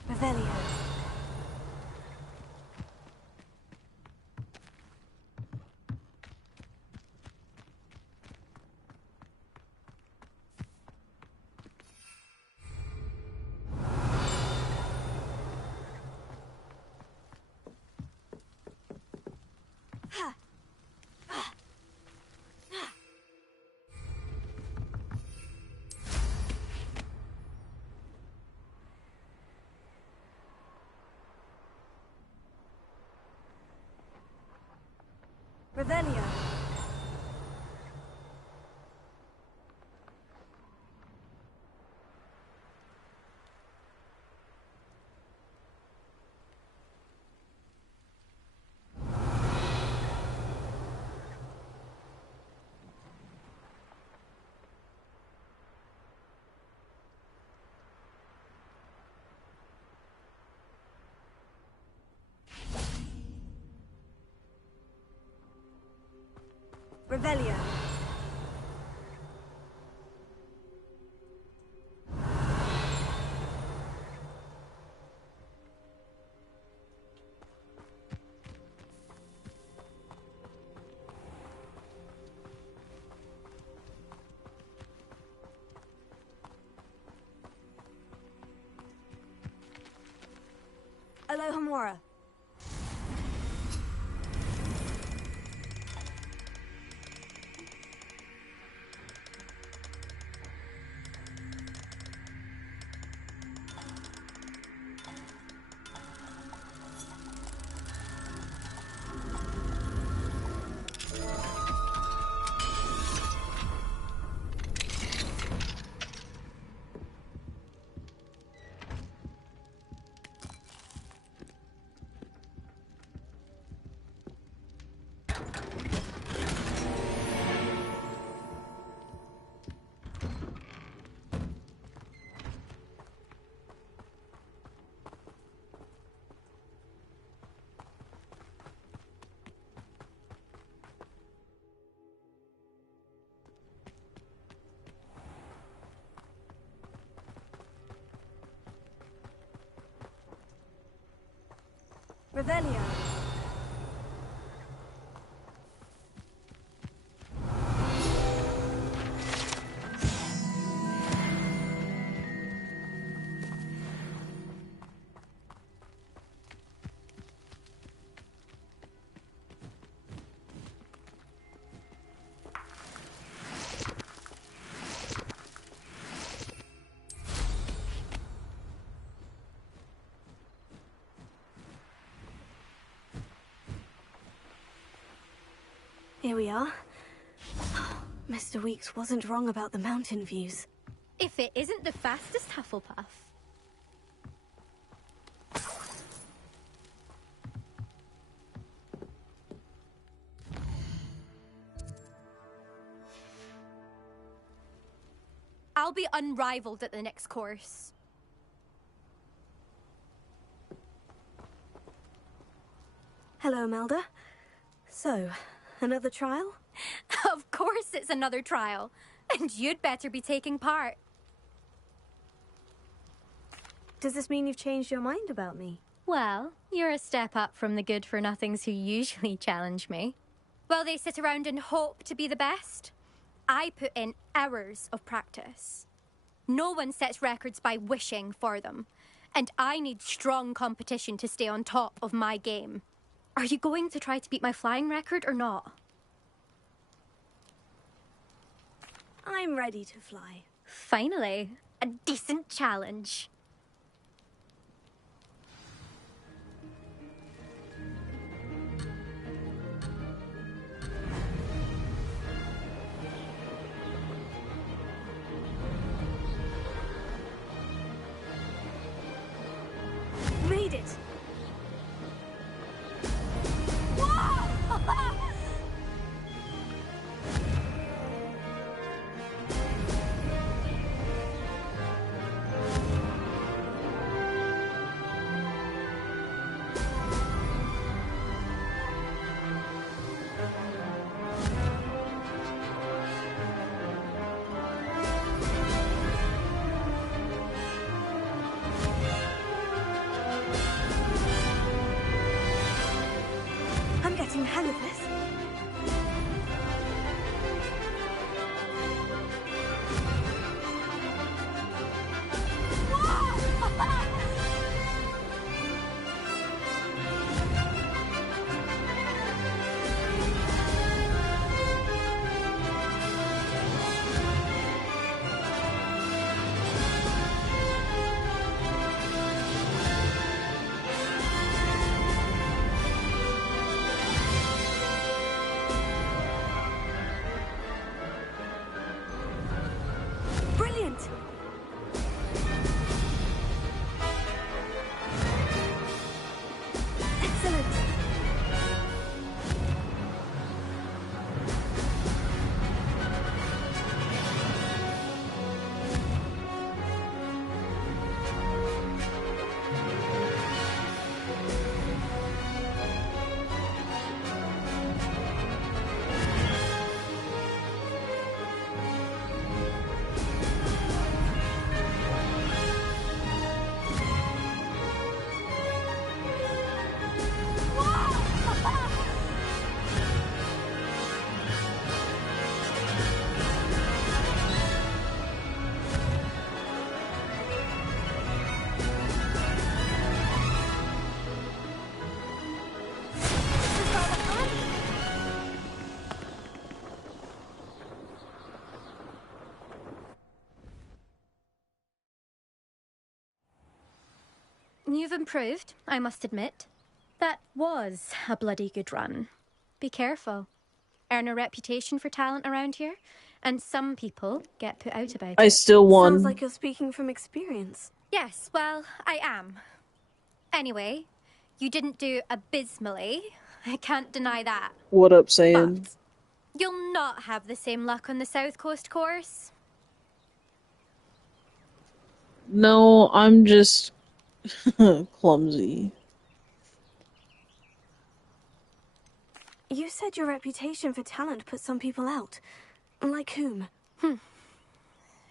Revelio. Revelio. Revelio. Alohomora. Revelio. Here we are. Mr. Weeks wasn't wrong about the mountain views. If it isn't the fastest Hufflepuff. I'll be unrivaled at the next course. Hello, Imelda. So, another trial? Of course it's another trial. And you'd better be taking part. Does this mean you've changed your mind about me? Well, you're a step up from the good-for-nothings who usually challenge me. While they sit around and hope to be the best, I put in hours of practice. No one sets records by wishing for them. And I need strong competition to stay on top of my game. Are you going to try to beat my flying record or not? I'm ready to fly. Finally, a decent challenge. Made it! I'm getting the hell of this. Brilliant! Excellent! You've improved, I must admit. That was a bloody good run. Be careful. Earn a reputation for talent around here, and some people get put out about it. I still won. Sounds like you're speaking from experience. Yes, well, I am. Anyway, you didn't do abysmally. I can't deny that. What up, saying? You'll not have the same luck on the South Coast course. No, I'm just clumsy. You said your reputation for talent put some people out. Like whom?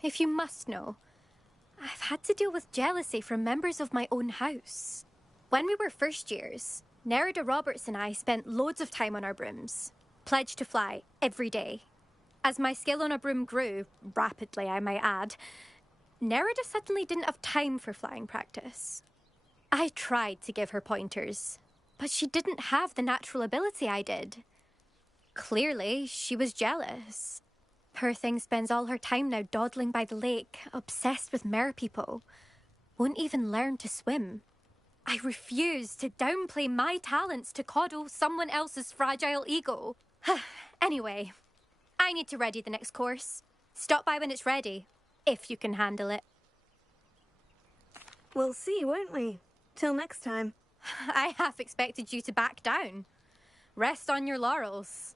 If you must know, I've had to deal with jealousy from members of my own house. When we were first years, Nerida Roberts and I spent loads of time on our brooms, pledged to fly every day. As my skill on a broom grew, rapidly I might add, Nerida suddenly didn't have time for flying practice. I tried to give her pointers, but she didn't have the natural ability I did. Clearly, she was jealous. Poor thing spends all her time now dawdling by the lake, obsessed with merpeople. Won't even learn to swim. I refuse to downplay my talents to coddle someone else's fragile ego. Anyway, I need to ready the next course. Stop by when it's ready, if you can handle it. We'll see, won't we? Till next time. I half expected you to back down. Rest on your laurels.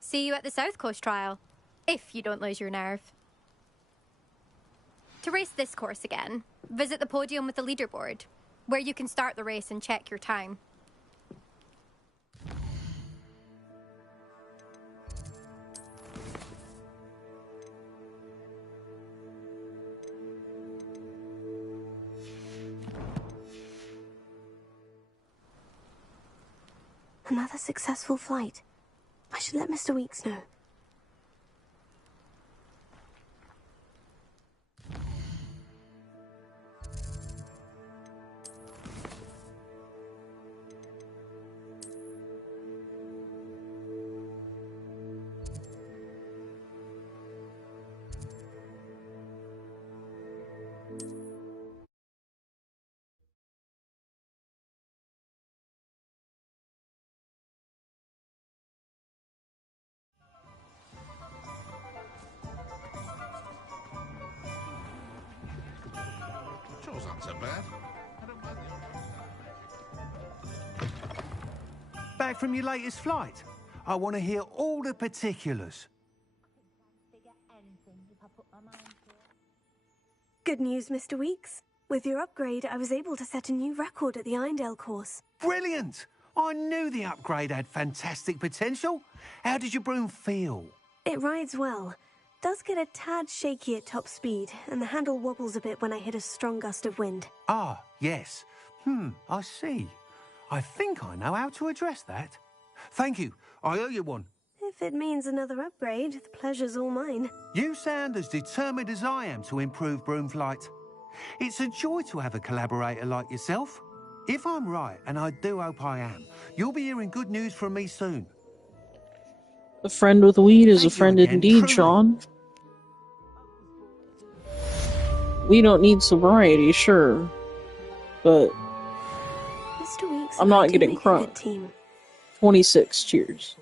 See you at the South Coast trial, if you don't lose your nerve. To race this course again, visit the podium with the leaderboard, where you can start the race and check your time. Another successful flight. I should let Mr. Weeks know. Chores aren't so bad. I don't mind the Back from your latest flight? I want to hear all the particulars. Good news, Mr. Weeks. With your upgrade, I was able to set a new record at the Irondale course. Brilliant! I knew the upgrade had fantastic potential. How did your broom feel? It rides well. Does get a tad shaky at top speed, and the handle wobbles a bit when I hit a strong gust of wind. Ah, yes. I see. I think I know how to address that. Thank you. I owe you one. If it means another upgrade, the pleasure's all mine. You sound as determined as I am to improve broom flight. It's a joy to have a collaborator like yourself. If I'm right, and I do hope I am, you'll be hearing good news from me soon. A friend with weed is Thank a you friend again, indeed, truly. Sean. We don't need sobriety, sure, but Mr. Weeks, I'm not I do getting make a good crunk. team. 26, cheers.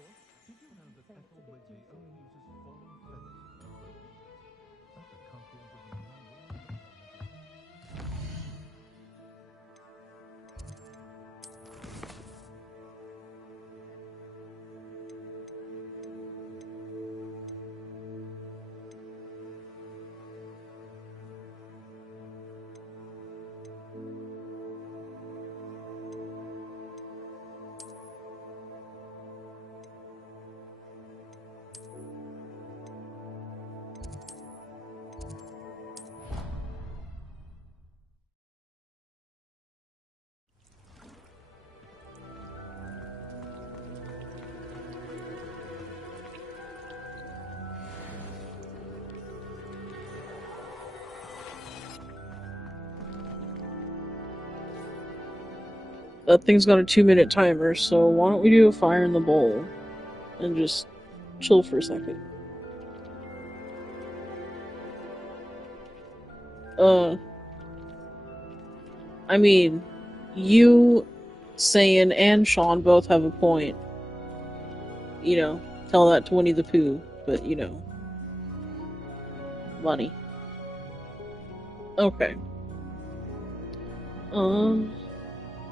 That thing's got a 2-minute timer, so why don't we do a fire in the bowl and just chill for a second. I mean, you, Saiyan, and Sean both have a point. You know, tell that to Winnie the Pooh, but you know. Money. Okay.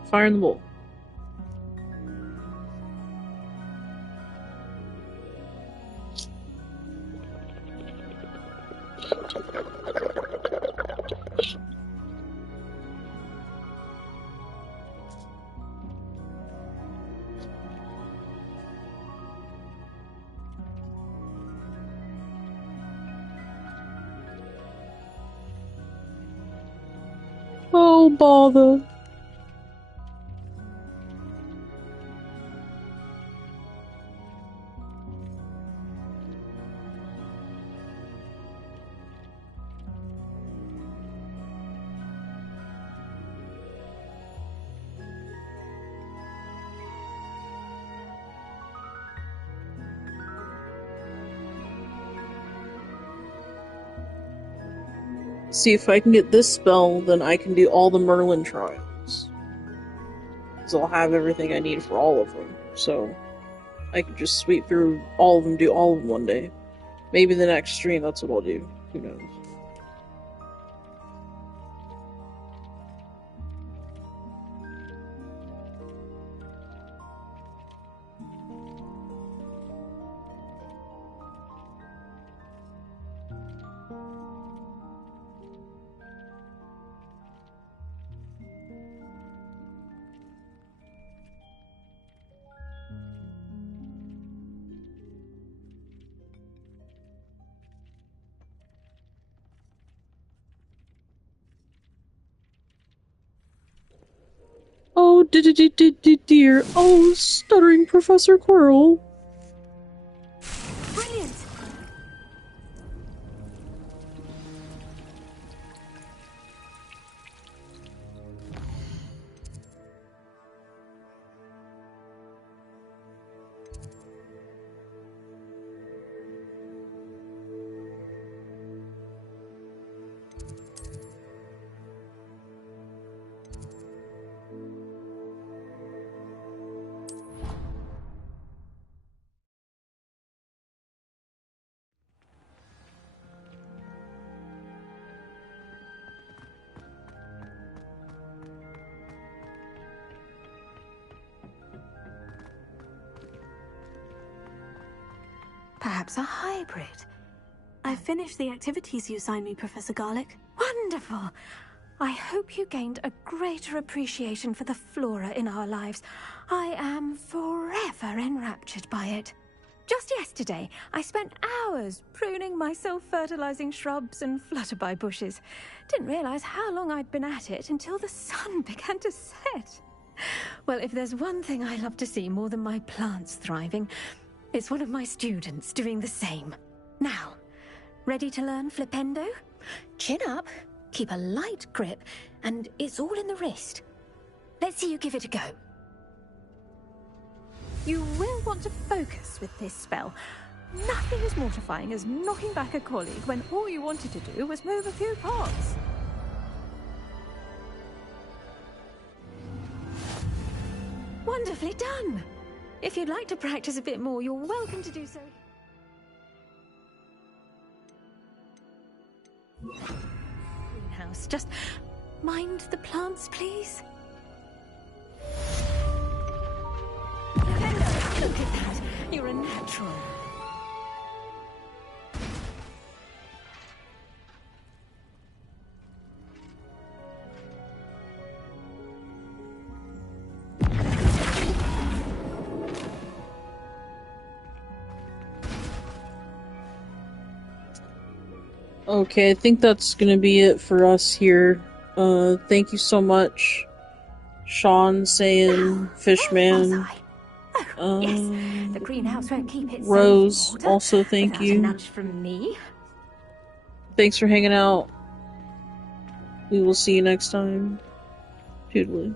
Fire in the bowl. Oh, bother. See, if I can get this spell, then I can do all the Merlin trials. Because I'll have everything I need for all of them, so... I could just sweep through all of them, do all of them one day. Maybe the next stream, that's what I'll do. Who knows? Oh, dear. Oh, stuttering Professor Quirrell. Brilliant! Perhaps a hybrid. I finished the activities you assigned me, Professor Garlick. Wonderful! I hope you gained a greater appreciation for the flora in our lives. I am forever enraptured by it. Just yesterday, I spent hours pruning my self-fertilizing shrubs and flutterby bushes. Didn't realize how long I'd been at it until the sun began to set. Well, if there's one thing I love to see more than my plants thriving, it's one of my students doing the same. Now, ready to learn Flipendo? Chin up, keep a light grip, and it's all in the wrist. Let's see you give it a go. You will want to focus with this spell. Nothing as mortifying as knocking back a colleague when all you wanted to do was move a few pots. Wonderfully done! If you'd like to practice a bit more, you're welcome to do so. Greenhouse, just mind the plants, please. Look at that. You're a natural. Okay, I think that's gonna be it for us here. Thank you so much, Sean, saying Fishman. Yes, the greenhouse won't keep it Rose, safe in water, also thank without you. a nudge from me. Thanks for hanging out. We will see you next time. Toodaloo.